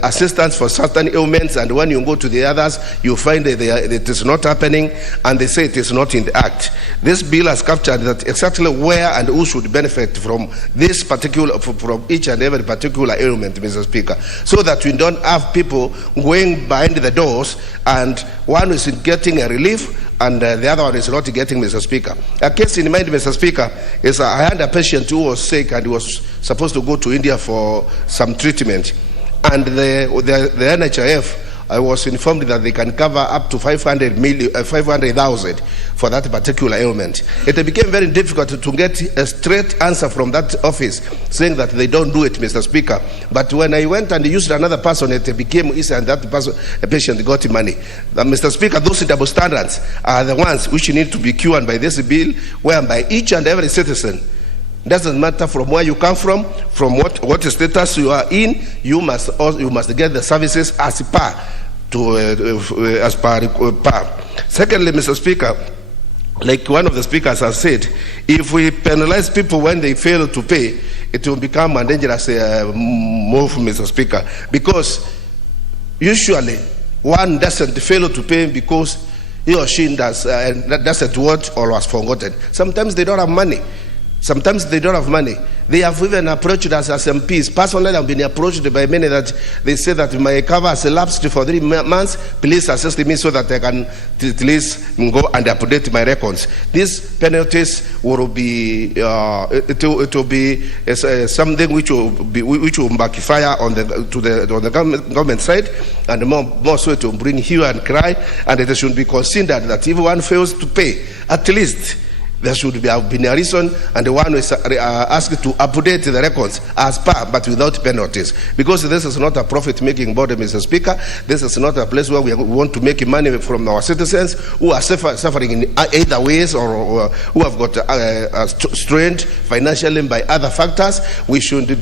assistance for certain ailments, and when you go to the others, you find that it is not happening, and they say it is not in the act. This bill has captured that exactly where and who should benefit from this particular, from each and every particular ailment, Mr. Speaker, so that we don't have people going behind the doors, and one is getting a relief and the other one is not getting, Mr. Speaker. A case in mind, Mr. Speaker, is I had a patient who was sick and he was supposed to go to India for some treatment, and the NHIF, I was informed that they can cover up to 500,000 for that particular ailment. It became very difficult to get a straight answer from that office saying that they don't do it, Mr. Speaker. But when I went and used another person, it became easy, and that person, a patient, got money. Mr. Speaker, those double standards are the ones which need to be cured by this bill, whereby each and every citizen, doesn't matter from where you come from what status you are in, you must get the services as per. Secondly, Mr. Speaker, like one of the speakers has said, if we penalize people when they fail to pay, it will become a dangerous move, Mr. Speaker, because usually one doesn't fail to pay because he or she doesn't want or was forgotten. Sometimes they don't have money. They have even approached us as MPs. Personally, I've been approached by many that they say that my cover has elapsed for 3 months. Please assist me so that I can at least go and update my records. These penalties will be it will be something which will backfire on the government side, and more so it will bring hue and cry. And it should be considered that if one fails to pay, at least there should have been a reason, and the one is asked to update the records as per, but without penalties. Because this is not a profit-making body, Mr. Speaker. This is not a place where we want to make money from our citizens who are suffering in either ways, or who have got strained financially by other factors. It should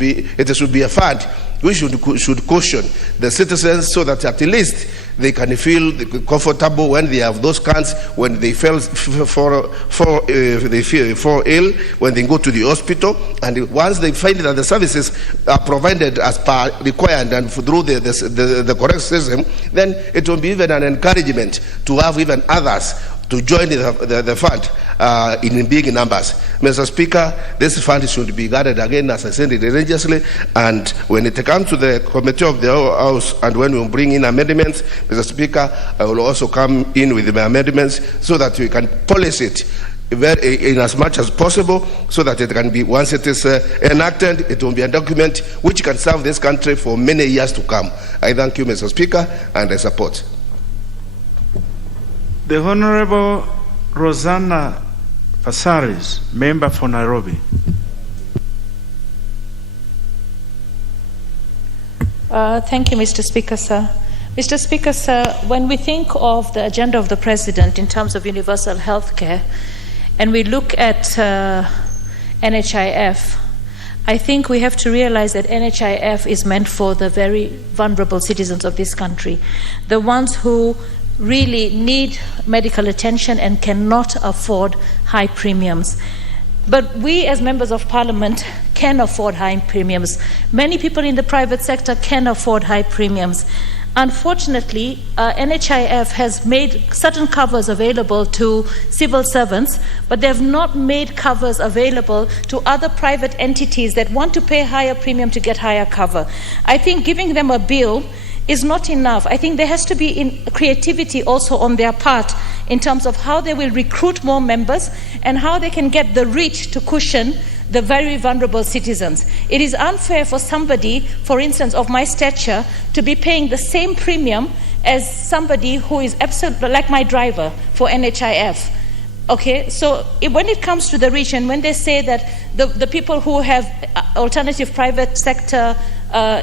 be a fund. We should caution the citizens so that at least they can feel comfortable when they have those cans, when they fall ill, when they go to the hospital, and once they find that the services are provided as per required and through the correct system, then it will be even an encouragement to have even others to join the fund in big numbers. Mr. Speaker, this fund should be guarded again, as I said, religiously, and when it comes to the committee of the House and when we bring in amendments, Mr. Speaker, I will also come in with my amendments so that we can police it in as much as possible, so that it can be, once it is enacted, it will be a document which can serve this country for many years to come. I thank you, Mr. Speaker, and I support. The Honorable Rosanna Fasaris, member for Nairobi. Thank you, Mr. Speaker, sir. Mr. Speaker, sir, when we think of the agenda of the President in terms of universal health care, and we look at NHIF, I think we have to realize that NHIF is meant for the very vulnerable citizens of this country, the ones who really need medical attention and cannot afford high premiums. But we as members of parliament can afford high premiums. Many people in the private sector can afford high premiums. Unfortunately, NHIF has made certain covers available to civil servants, but they have not made covers available to other private entities that want to pay higher premium to get higher cover. I think giving them a bill is not enough. I think there has to be creativity also on their part in terms of how they will recruit more members and how they can get the reach to cushion the very vulnerable citizens. It is unfair for somebody, for instance, of my stature, to be paying the same premium as somebody who is absolutely like my driver for NHIF. Okay, so when it comes to the reach, and when they say that the people who have alternative private sector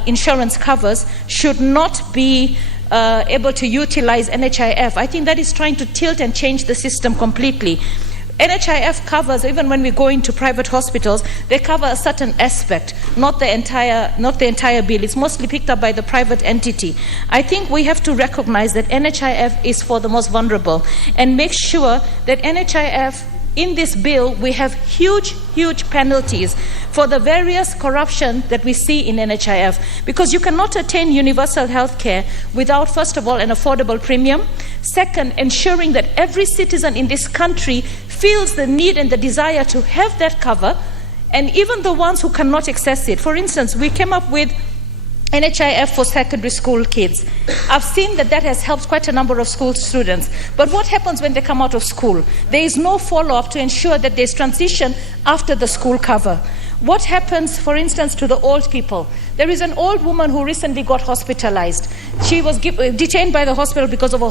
insurance covers should not be able to utilize NHIF, I think that is trying to tilt and change the system completely. NHIF covers, even when we go into private hospitals, they cover a certain aspect, not the entire bill. It's mostly picked up by the private entity. I think we have to recognize that NHIF is for the most vulnerable and make sure that NHIF, in this bill, we have huge penalties for the various corruption that we see in NHIF, because you cannot attain universal health care without, first of all, an affordable premium. Second, ensuring that every citizen in this country feels the need and the desire to have that cover, and even the ones who cannot access it. For instance, we came up with NHIF for secondary school kids. I've seen that has helped quite a number of school students. But what happens when they come out of school? There is no follow-up to ensure that there's transition after the school cover. What happens, for instance, to the old people? There is an old woman who recently got hospitalized. She was detained by the hospital because of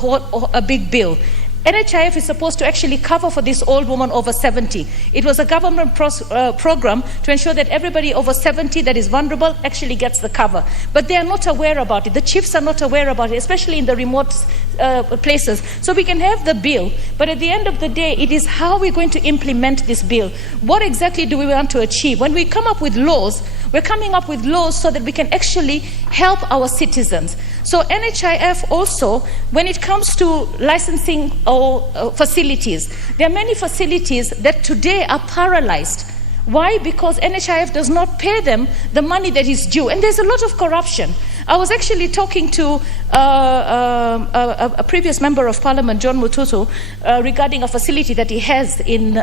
a big bill. NHIF is supposed to actually cover for this old woman over 70. It was a government program to ensure that everybody over 70 that is vulnerable actually gets the cover. But they are not aware about it. The chiefs are not aware about it, especially in the remote places. So we can have the bill, but at the end of the day, it is how we're going to implement this bill. What exactly do we want to achieve? When we come up with laws, we're coming up with laws so that we can actually help our citizens. So NHIF also, when it comes to licensing or facilities, there are many facilities that today are paralyzed. Why? Because NHIF does not pay them the money that is due. And there's a lot of corruption. I was actually talking to a previous member of parliament, John Mututu, regarding a facility that he has in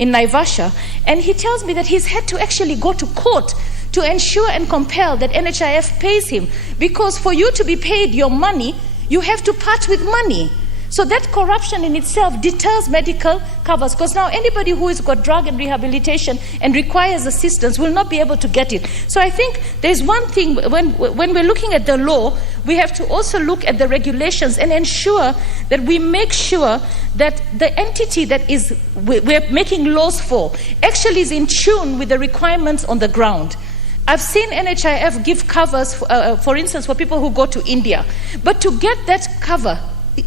Naivasha. And he tells me that he's had to actually go to court to ensure and compel that NHIF pays him. Because for you to be paid your money, you have to part with money. So that corruption in itself deters medical covers, because now anybody who has got drug and rehabilitation and requires assistance will not be able to get it. So I think there's one thing, when we're looking at the law, we have to also look at the regulations and ensure that we make sure that the entity that we're making laws for actually is in tune with the requirements on the ground. I've seen NHIF give covers, for instance, for people who go to India. But to get that cover,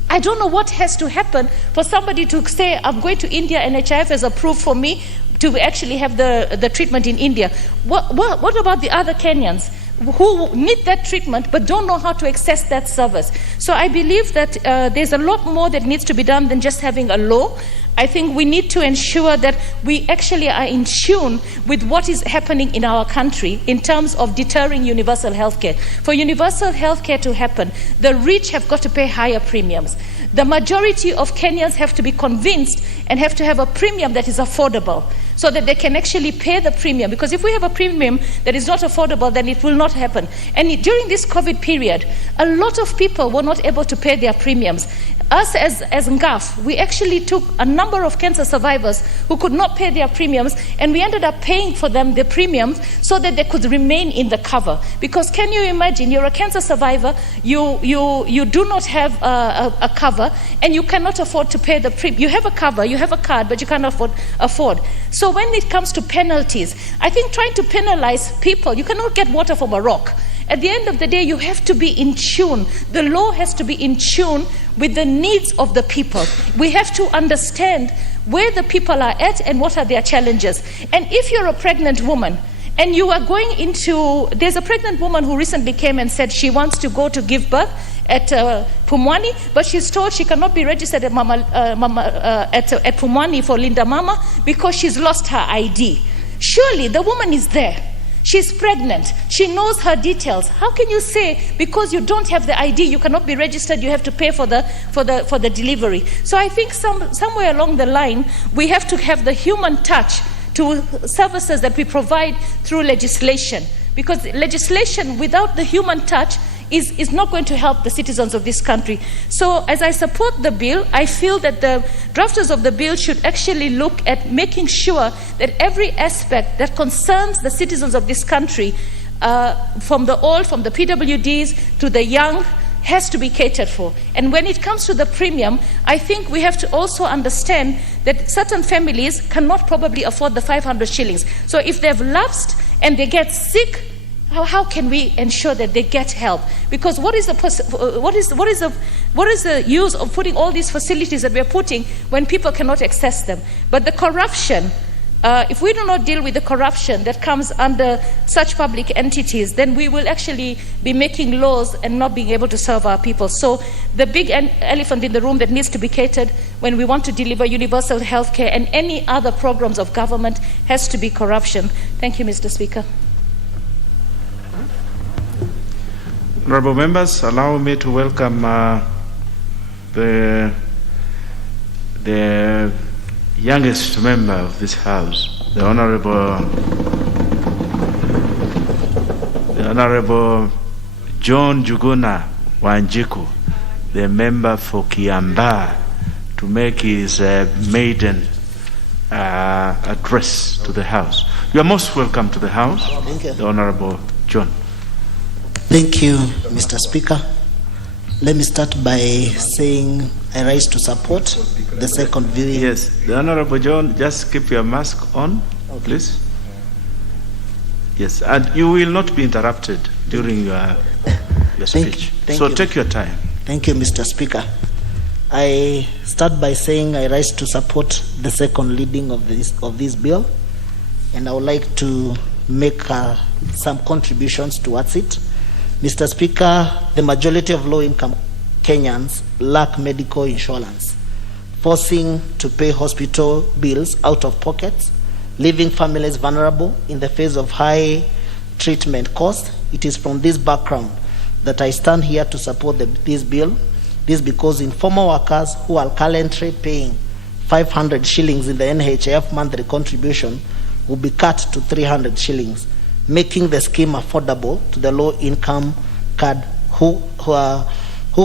I don't know what has to happen for somebody to say, I'm going to India, NHIF has approved for me to actually have the treatment in India. What about the other Kenyans who need that treatment but don't know how to access that service? So I believe that there's a lot more that needs to be done than just having a law. I think we need to ensure that we actually are in tune with what is happening in our country in terms of deterring universal healthcare. For universal healthcare to happen, the rich have got to pay higher premiums. The majority of Kenyans have to be convinced and have to have a premium that is affordable, so that they can actually pay the premium. Because if we have a premium that is not affordable, then it will not happen. And during this COVID period, a lot of people were not able to pay their premiums. Us as NGAF, we actually took a number of cancer survivors who could not pay their premiums, and we ended up paying for them the premiums so that they could remain in the cover. Because can you imagine, you're a cancer survivor, you do not have a cover, and you cannot afford to pay the premium. You have a cover, you have a card, but you cannot afford. So when it comes to penalties, I think trying to penalize people, you cannot get water from a rock. At the end of the day, you have to be in tune. The law has to be in tune with the needs of the people. We have to understand where the people are at and what are their challenges. And if you're a pregnant woman and you are going into, there's a pregnant woman who recently came and said she wants to go to give birth at Pumwani, but she's told she cannot be registered at at Pumwani for Linda Mama because she's lost her ID. Surely the woman is there. She's pregnant. She knows her details. How can you say because you don't have the ID you cannot be registered? You have to pay for the delivery. So I think somewhere along the line we have to have the human touch to services that we provide through legislation, because legislation without the human touch is not going to help the citizens of this country. So as I support the bill, I feel that the drafters of the bill should actually look at making sure that every aspect that concerns the citizens of this country, from the old, from the PWDs to the young, has to be catered for. And when it comes to the premium, I think we have to also understand that certain families cannot probably afford the 500 shillings. So if they've lapsed and they get sick, how can we ensure that they get help? Because what is the use of putting all these facilities that we're putting when people cannot access them? But the corruption, if we do not deal with the corruption that comes under such public entities, then we will actually be making laws and not being able to serve our people. So the big elephant in the room that needs to be catered when we want to deliver universal health care and any other programs of government has to be corruption. Thank you, Mr. Speaker. Honorable members, allow me to welcome the youngest member of this House, the Honorable John Juguna Wanjiku, the member for Kiambaa, to make his maiden address to the House. You are most welcome to the House. Thank you. The Honorable John. Thank you, Mr. Speaker. Let me start by saying I rise to support the second viewing. Yes, the Honorable John, just keep your mask on, please. Yes, and you will not be interrupted during your speech. Thank so you. Take your time. Thank you, Mr. Speaker. I start by saying I rise to support the second reading of this bill, and I would like to make some contributions towards it. Mr. Speaker, the majority of low-income Kenyans lack medical insurance, forcing to pay hospital bills out of pockets, leaving families vulnerable in the face of high treatment costs. It is from this background that I stand here to support this bill. This because informal workers who are currently paying 500 shillings in the NHIF monthly contribution will be cut to 300 shillings, making the scheme affordable to the low-income card who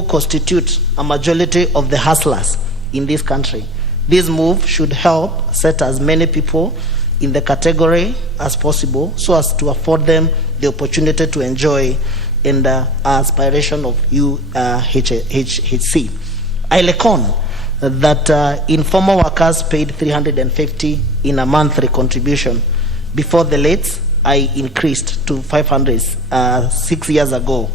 constitute a majority of the hustlers in this country. This move should help set as many people in the category as possible so as to afford them the opportunity to enjoy in the aspiration of UHC. I reckon that informal workers paid 350 in a monthly contribution. Before the rates, I increased to 500 6 years ago,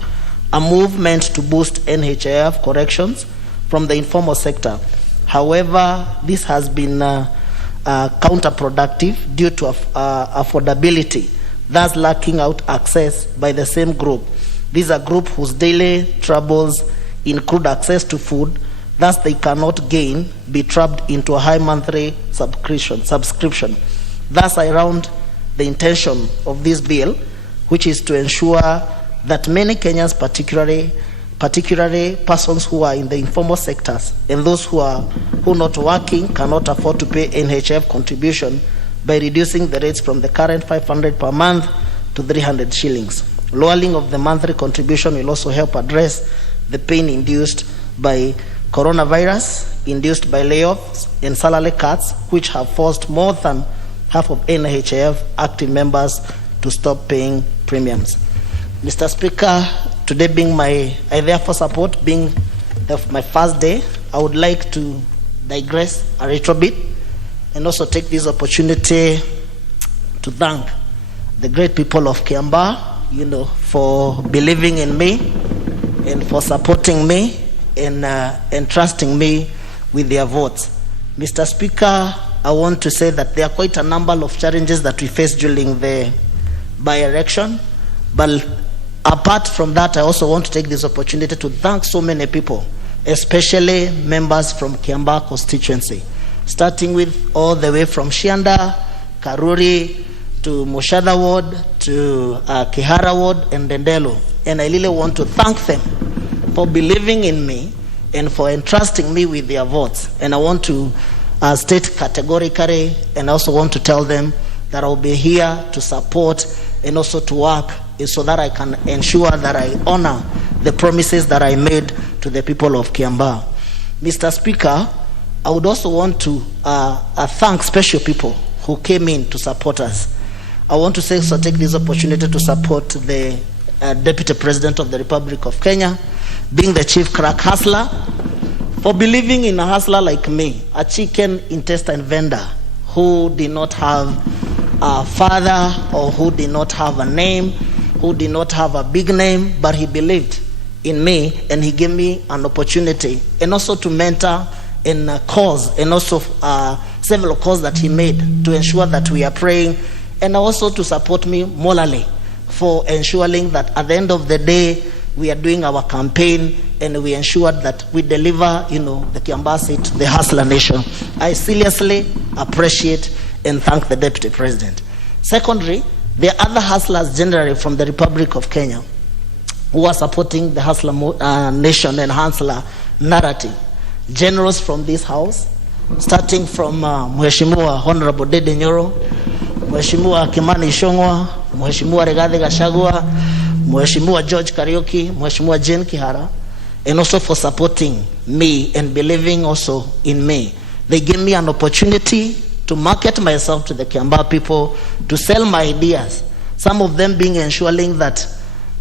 a movement to boost NHIF corrections from the informal sector. However, this has been counterproductive due to affordability, thus lacking out access by the same group. These are groups whose daily troubles include access to food, thus they cannot be trapped into a high monthly subscription. Thus I round the intention of this bill, which is to ensure that many Kenyans, particularly persons who are in the informal sectors and those who are not working, cannot afford to pay NHIF contribution by reducing the rates from the current 500 per month to 300 shillings. Lowering of the monthly contribution will also help address the pain induced by coronavirus, induced by layoffs and salary cuts, which have forced more than half of NHIF active members to stop paying premiums. Mr. Speaker, today being I therefore support being my first day, I would like to digress a little bit and also take this opportunity to thank the great people of Kiambaa, for believing in me and for supporting me and trusting me with their votes. Mr. Speaker, I want to say that there are quite a number of challenges that we face during the by-election, but apart from that, I also want to take this opportunity to thank so many people, especially members from Kiambaa constituency, starting with all the way from Shianda, Karuri, to Moshada Ward, to Kihara Ward, and Dendelo. And I really want to thank them for believing in me and for entrusting me with their votes. And I want to state categorically, and I also want to tell them that I'll be here to support and also to work so that I can ensure that I honor the promises that I made to the people of Kiambaa. Mr. Speaker, I would also want to thank special people who came in to support us. I want to take this opportunity to support the Deputy President of the Republic of Kenya, being the chief crack hustler, for believing in a hustler like me, a chicken intestine vendor who did not have a father or who did not have a name, who did not have a big name, but he believed in me and he gave me an opportunity and also to mentor in a cause and also several causes that he made to ensure that we are praying and also to support me morally for ensuring that at the end of the day we are doing our campaign and we ensure that we deliver, the Kiambaa seat, the Hustler Nation. I seriously appreciate and thank the Deputy President. Secondly, there are other hustlers generally from the Republic of Kenya who are supporting the Hustler Nation and Hustler narrative. Generals from this house, starting from Mheshimiwa Honorable Dede Nyoro, Mheshimiwa Kimani Ichung'wah, Mheshimiwa Rigathi Gachagua, Mheshimiwa George Kariuki, Mheshimiwa Jane Kihara, and also for supporting me and believing also in me. They gave me an opportunity to market myself to the Kiambaa people, to sell my ideas, some of them being ensuring that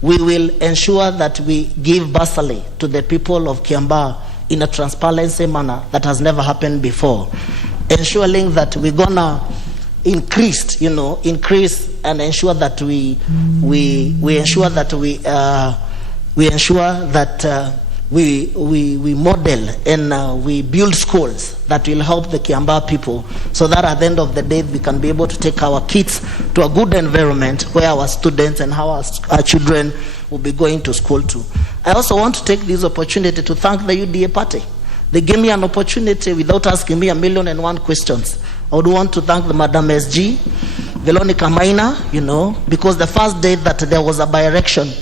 we will ensure that we give bursary to the people of Kiambaa in a transparency manner that has never happened before, ensuring that we're gonna increase and ensure that we ensure that we model and we build schools that will help the Kiambaa people so that at the end of the day we can be able to take our kids to a good environment where our students and how our children will be going to school too. I also want to take this opportunity to thank the UDA party. They gave me an opportunity without asking me 1,000,001 questions. I would want to thank the Madam SG, Veronica Maina, because the first day that there was a by-election,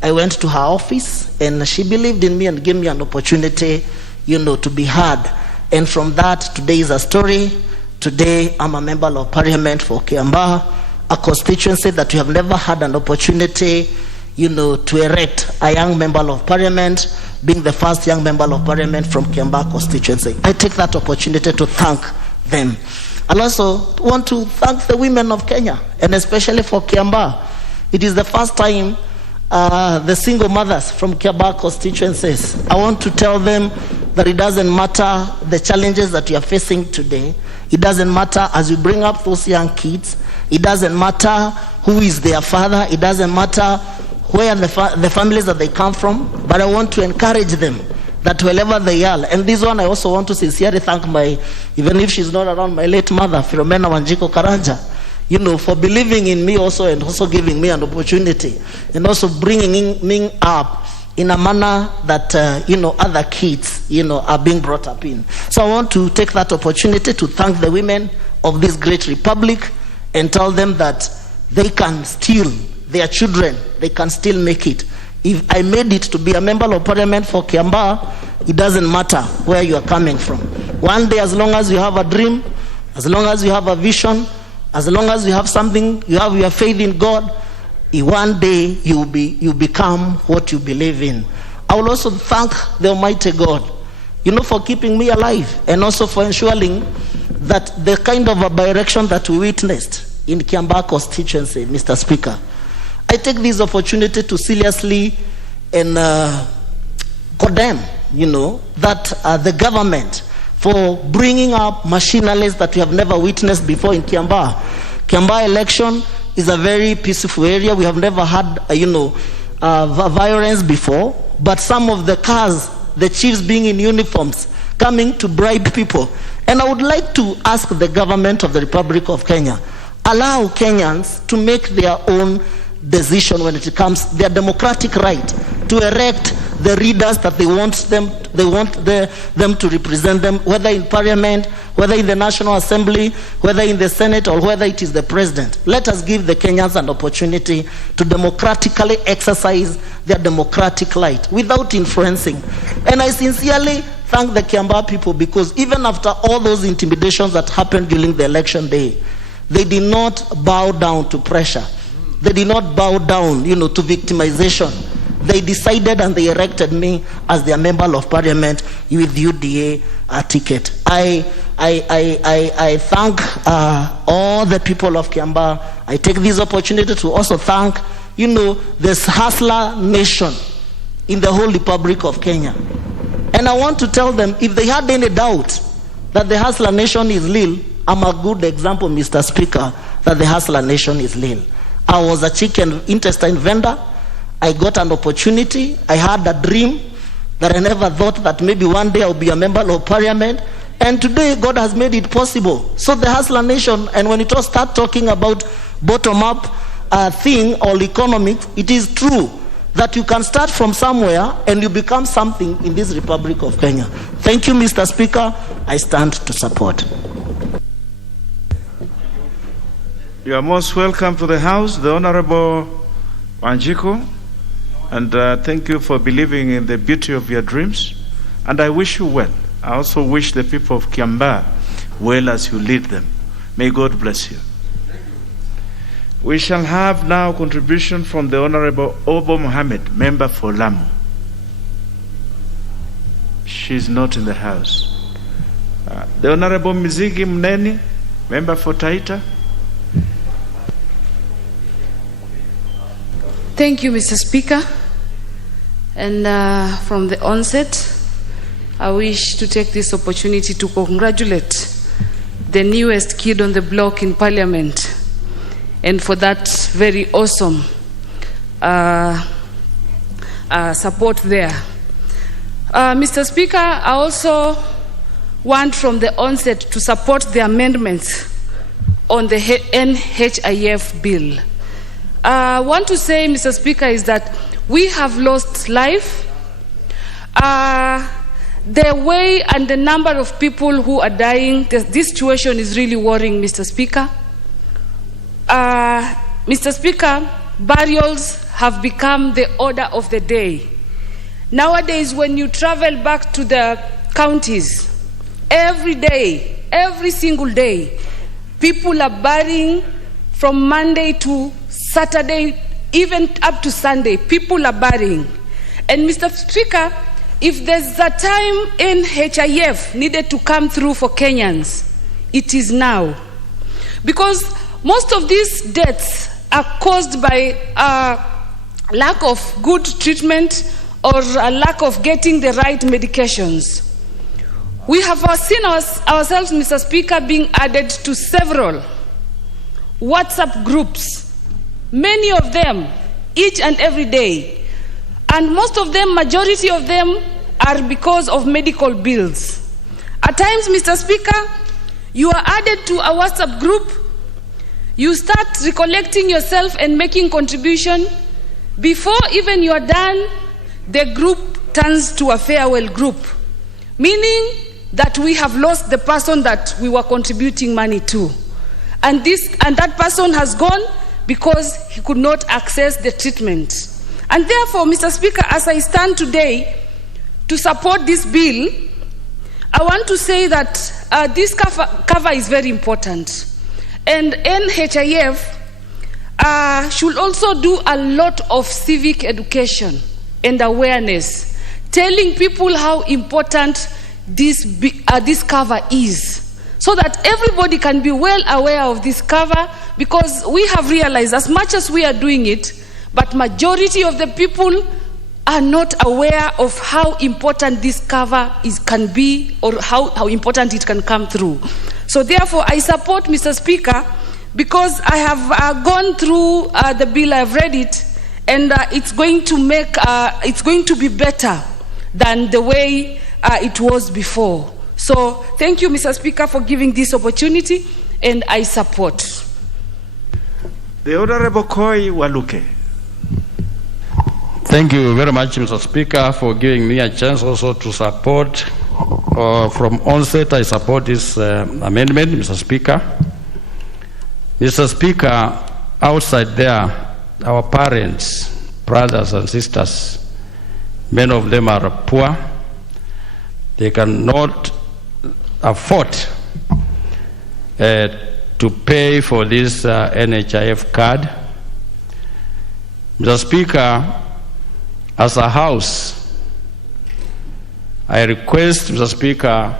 I went to her office and she believed in me and gave me an opportunity, to be heard. And from that, today is a story. Today, I'm a member of Parliament for Kiambaa, a constituency that we have never had an opportunity, to erect a young member of Parliament, being the first young member of Parliament from Kiambaa constituency. I take that opportunity to thank them. I also want to thank the women of Kenya, and especially for Kiambaa. It is the first time the single mothers from Kiambaa constituencies, I want to tell them that it doesn't matter the challenges that you are facing today. It doesn't matter as you bring up those young kids. It doesn't matter who is their father. It doesn't matter where the families that they come from. But I want to encourage them that wherever they are, and this one I also want to sincerely thank even if she's not around, my late mother, Philomena Wanjiko Karanja, for believing in me also and also giving me an opportunity and also bringing me up in a manner that, other kids, are being brought up in. So I want to take that opportunity to thank the women of this great republic and tell them that they can still, their children, they can still make it. If I made it to be a member of Parliament for Kiambaa, it doesn't matter where you are coming from. One day, as long as you have a dream, as long as you have a vision, as long as you have something, you have your faith in God, one day you become what you believe in. I will also thank the Almighty God, for keeping me alive and also for ensuring that the kind of a by-election that we witnessed in Kiambaa constituency, Mr. Speaker, I take this opportunity to seriously and condemn, that the government for bringing up machineries that we have never witnessed before in Kiambaa. Kiambaa election is a very peaceful area. We have never had, violence before. But some of the cars, the chiefs being in uniforms, coming to bribe people And I would like to ask the government of the Republic of Kenya, allow Kenyans to make their own decision when it comes their democratic right to elect the leaders that they want them to represent them, whether in Parliament, whether in the National Assembly, whether in the Senate, or whether it is the President. Let us give the Kenyans an opportunity to democratically exercise their democratic right without influencing. And I sincerely thank the Kiambaa people, because even after all those intimidations that happened during the election day, they did not bow down to pressure. They did not bow down, to victimization. They decided and they elected me as their member of parliament with UDA ticket. I thank all the people of Kiambaa. I take this opportunity to also thank, this hustler nation in the whole Republic of Kenya. And I want to tell them, if they had any doubt that the hustler nation is Lil, I'm a good example, Mr. Speaker, that the hustler nation is Lil. I was a chicken intestine vendor. I got an opportunity. I had a dream that I never thought that maybe one day I'll be a member of parliament. And today God has made it possible. So the hustler nation, and when it all start talking about bottom-up thing or economics, it is true that you can start from somewhere and you become something in this Republic of Kenya. Thank you, Mr. Speaker. I stand to support. You are most welcome to the House, the Honorable Wanjiku, and thank you for believing in the beauty of your dreams, and I wish you well. I also wish the people of Kiambaa well as you lead them. May God bless you. We shall have now contribution from the Honorable Obo Mohammed, member for Lamu. She's not in the House. The Honorable Mizigi Mneni, member for Taita. Thank you, Mr. Speaker. And from the onset, I wish to take this opportunity to congratulate the newest kid on the block in Parliament, and for that very awesome support there. Mr. Speaker, I also want from the onset to support the amendments on the NHIF bill. I want to say, Mr. Speaker, is that we have lost life. The way and the number of people who are dying, this situation is really worrying, Mr. Speaker. Mr. Speaker, burials have become the order of the day. Nowadays, when you travel back to the counties, every day, every single day, people are burying from Monday to Saturday, even up to Sunday. People are burying. And Mr. Speaker, if there's a time NHIF needed to come through for Kenyans, it is now. Because most of these deaths are caused by lack of good treatment or a lack of getting the right medications. We have seen ourselves, Mr. Speaker, being added to several WhatsApp groups, many of them each and every day. And most of them, majority of them, are because of medical bills. At times, Mr. Speaker, you are added to a WhatsApp group, you start recollecting yourself and making contribution. Before even you are done, the group turns to a farewell group, meaning that we have lost the person that we were contributing money to. And that person has gone because he could not access the treatment. And therefore, Mr. Speaker, as I stand today to support this bill, I want to say that this cover is very important. And NHIF should also do a lot of civic education and awareness, telling people how important this cover is, so that everybody can be well aware of this cover, because we have realized as much as we are doing it, but majority of the people are not aware of how important this cover can be, or how important it can come through. So therefore, I support, Mr. Speaker, because I have gone through the bill, I've read it, and it's going to be better than the way it was before. So thank you, Mr. Speaker, for giving this opportunity, and I support. The Honorable Koi Waluke. Thank you very much, Mr. Speaker, for giving me a chance also to support. From onset, I support this amendment, Mr. Speaker. Mr. Speaker, outside there, our parents, brothers and sisters, many of them are poor. They cannot afford to pay for this NHIF card. Mr. Speaker, as a house, I request, Mr. Speaker,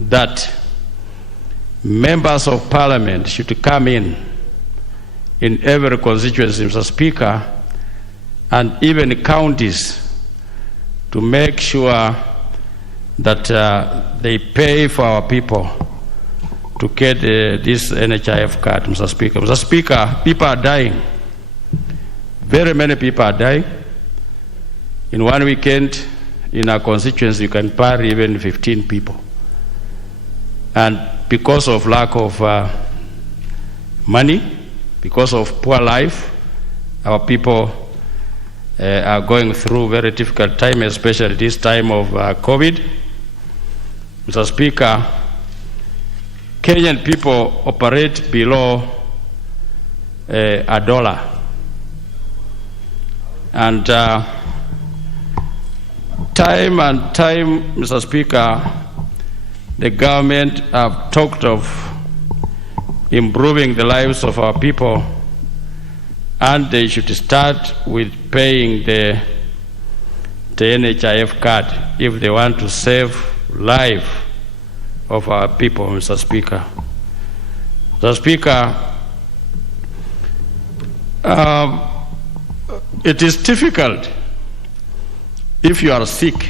that members of Parliament should come in every constituency, Mr. Speaker, and even counties, to make sure that they pay for our people to get this NHIF card, Mr. Speaker. Mr. Speaker, people are dying. Very many people are dying. In one weekend, in our constituency, you can bury even 15 people. And because of lack of money, because of poor life, our people are going through very difficult time, especially this time of COVID. Mr. Speaker, Kenyan people operate below $1. And time and time, Mr. Speaker, the government have talked of improving the lives of our people, and they should start with paying the NHIF card if they want to save life of our people, Mr. Speaker. Mr. Speaker, it is difficult if you are sick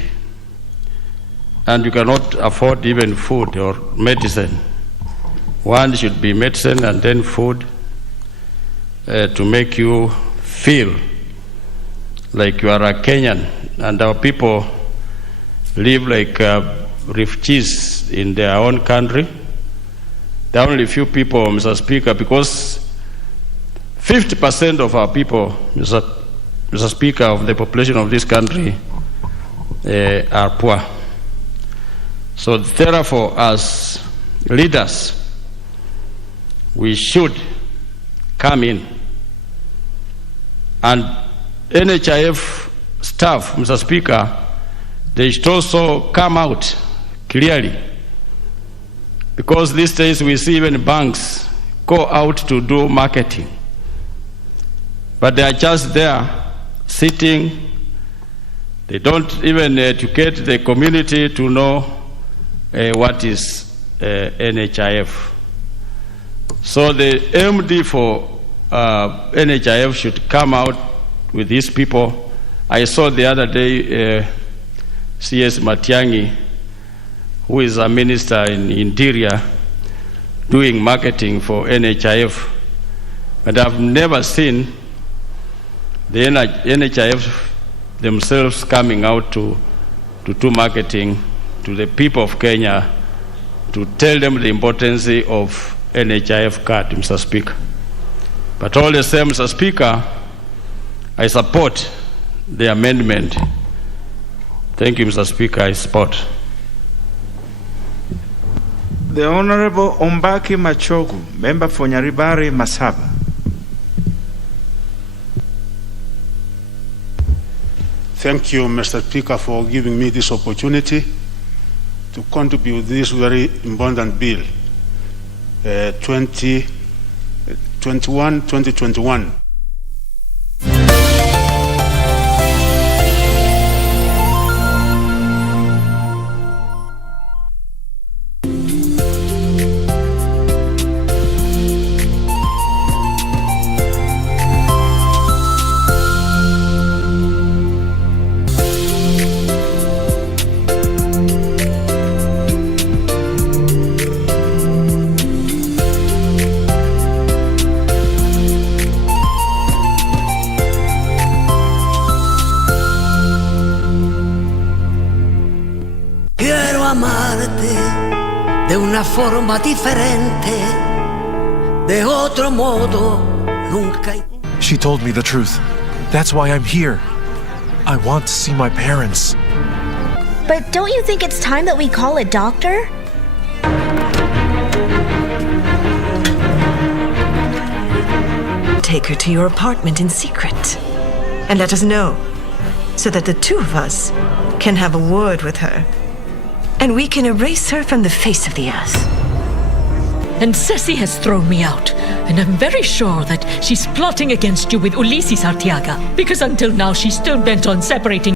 and you cannot afford even food or medicine. One should be medicine and then food to make you feel like you are a Kenyan, and our people live like refugees in their own country. There are only few people, Mr. Speaker, because 50% of our people, Mr. Speaker, of the population of this country are poor. So therefore, as leaders, we should come in, and NHIF staff, Mr. Speaker, they should also come out clearly, because these days we see even banks go out to do marketing, but they are just there sitting. They don't even educate the community to know what is NHIF. So the MD for NHIF should come out with these people. I saw the other day CS Matiang'i, who is a minister in Interior, doing marketing for NHIF. But I've never seen the NHIF themselves coming out to do marketing to the people of Kenya, to tell them the importance of NHIF card, Mr. Speaker. But all the same, Mr. Speaker, I support the amendment. Thank you, Mr. Speaker. I support. The Honorable Ombaki Machogu, member for Nyaribari Masaba. Thank you, Mr. Speaker, for giving me this opportunity to contribute this very important bill, 2021. Quiero amarte de una forma diferente, de otro modo nunca. She told me the truth. That's why I'm here. I want to see my parents. But don't you think it's time that we call a doctor? Take her to your apartment in secret and let us know so that the two of us can have a word with her and we can erase her from the face of the earth. And Ceci has thrown me out, and I'm very sure that she's plotting against you with Ulises Arteaga, because until now she's still bent on separating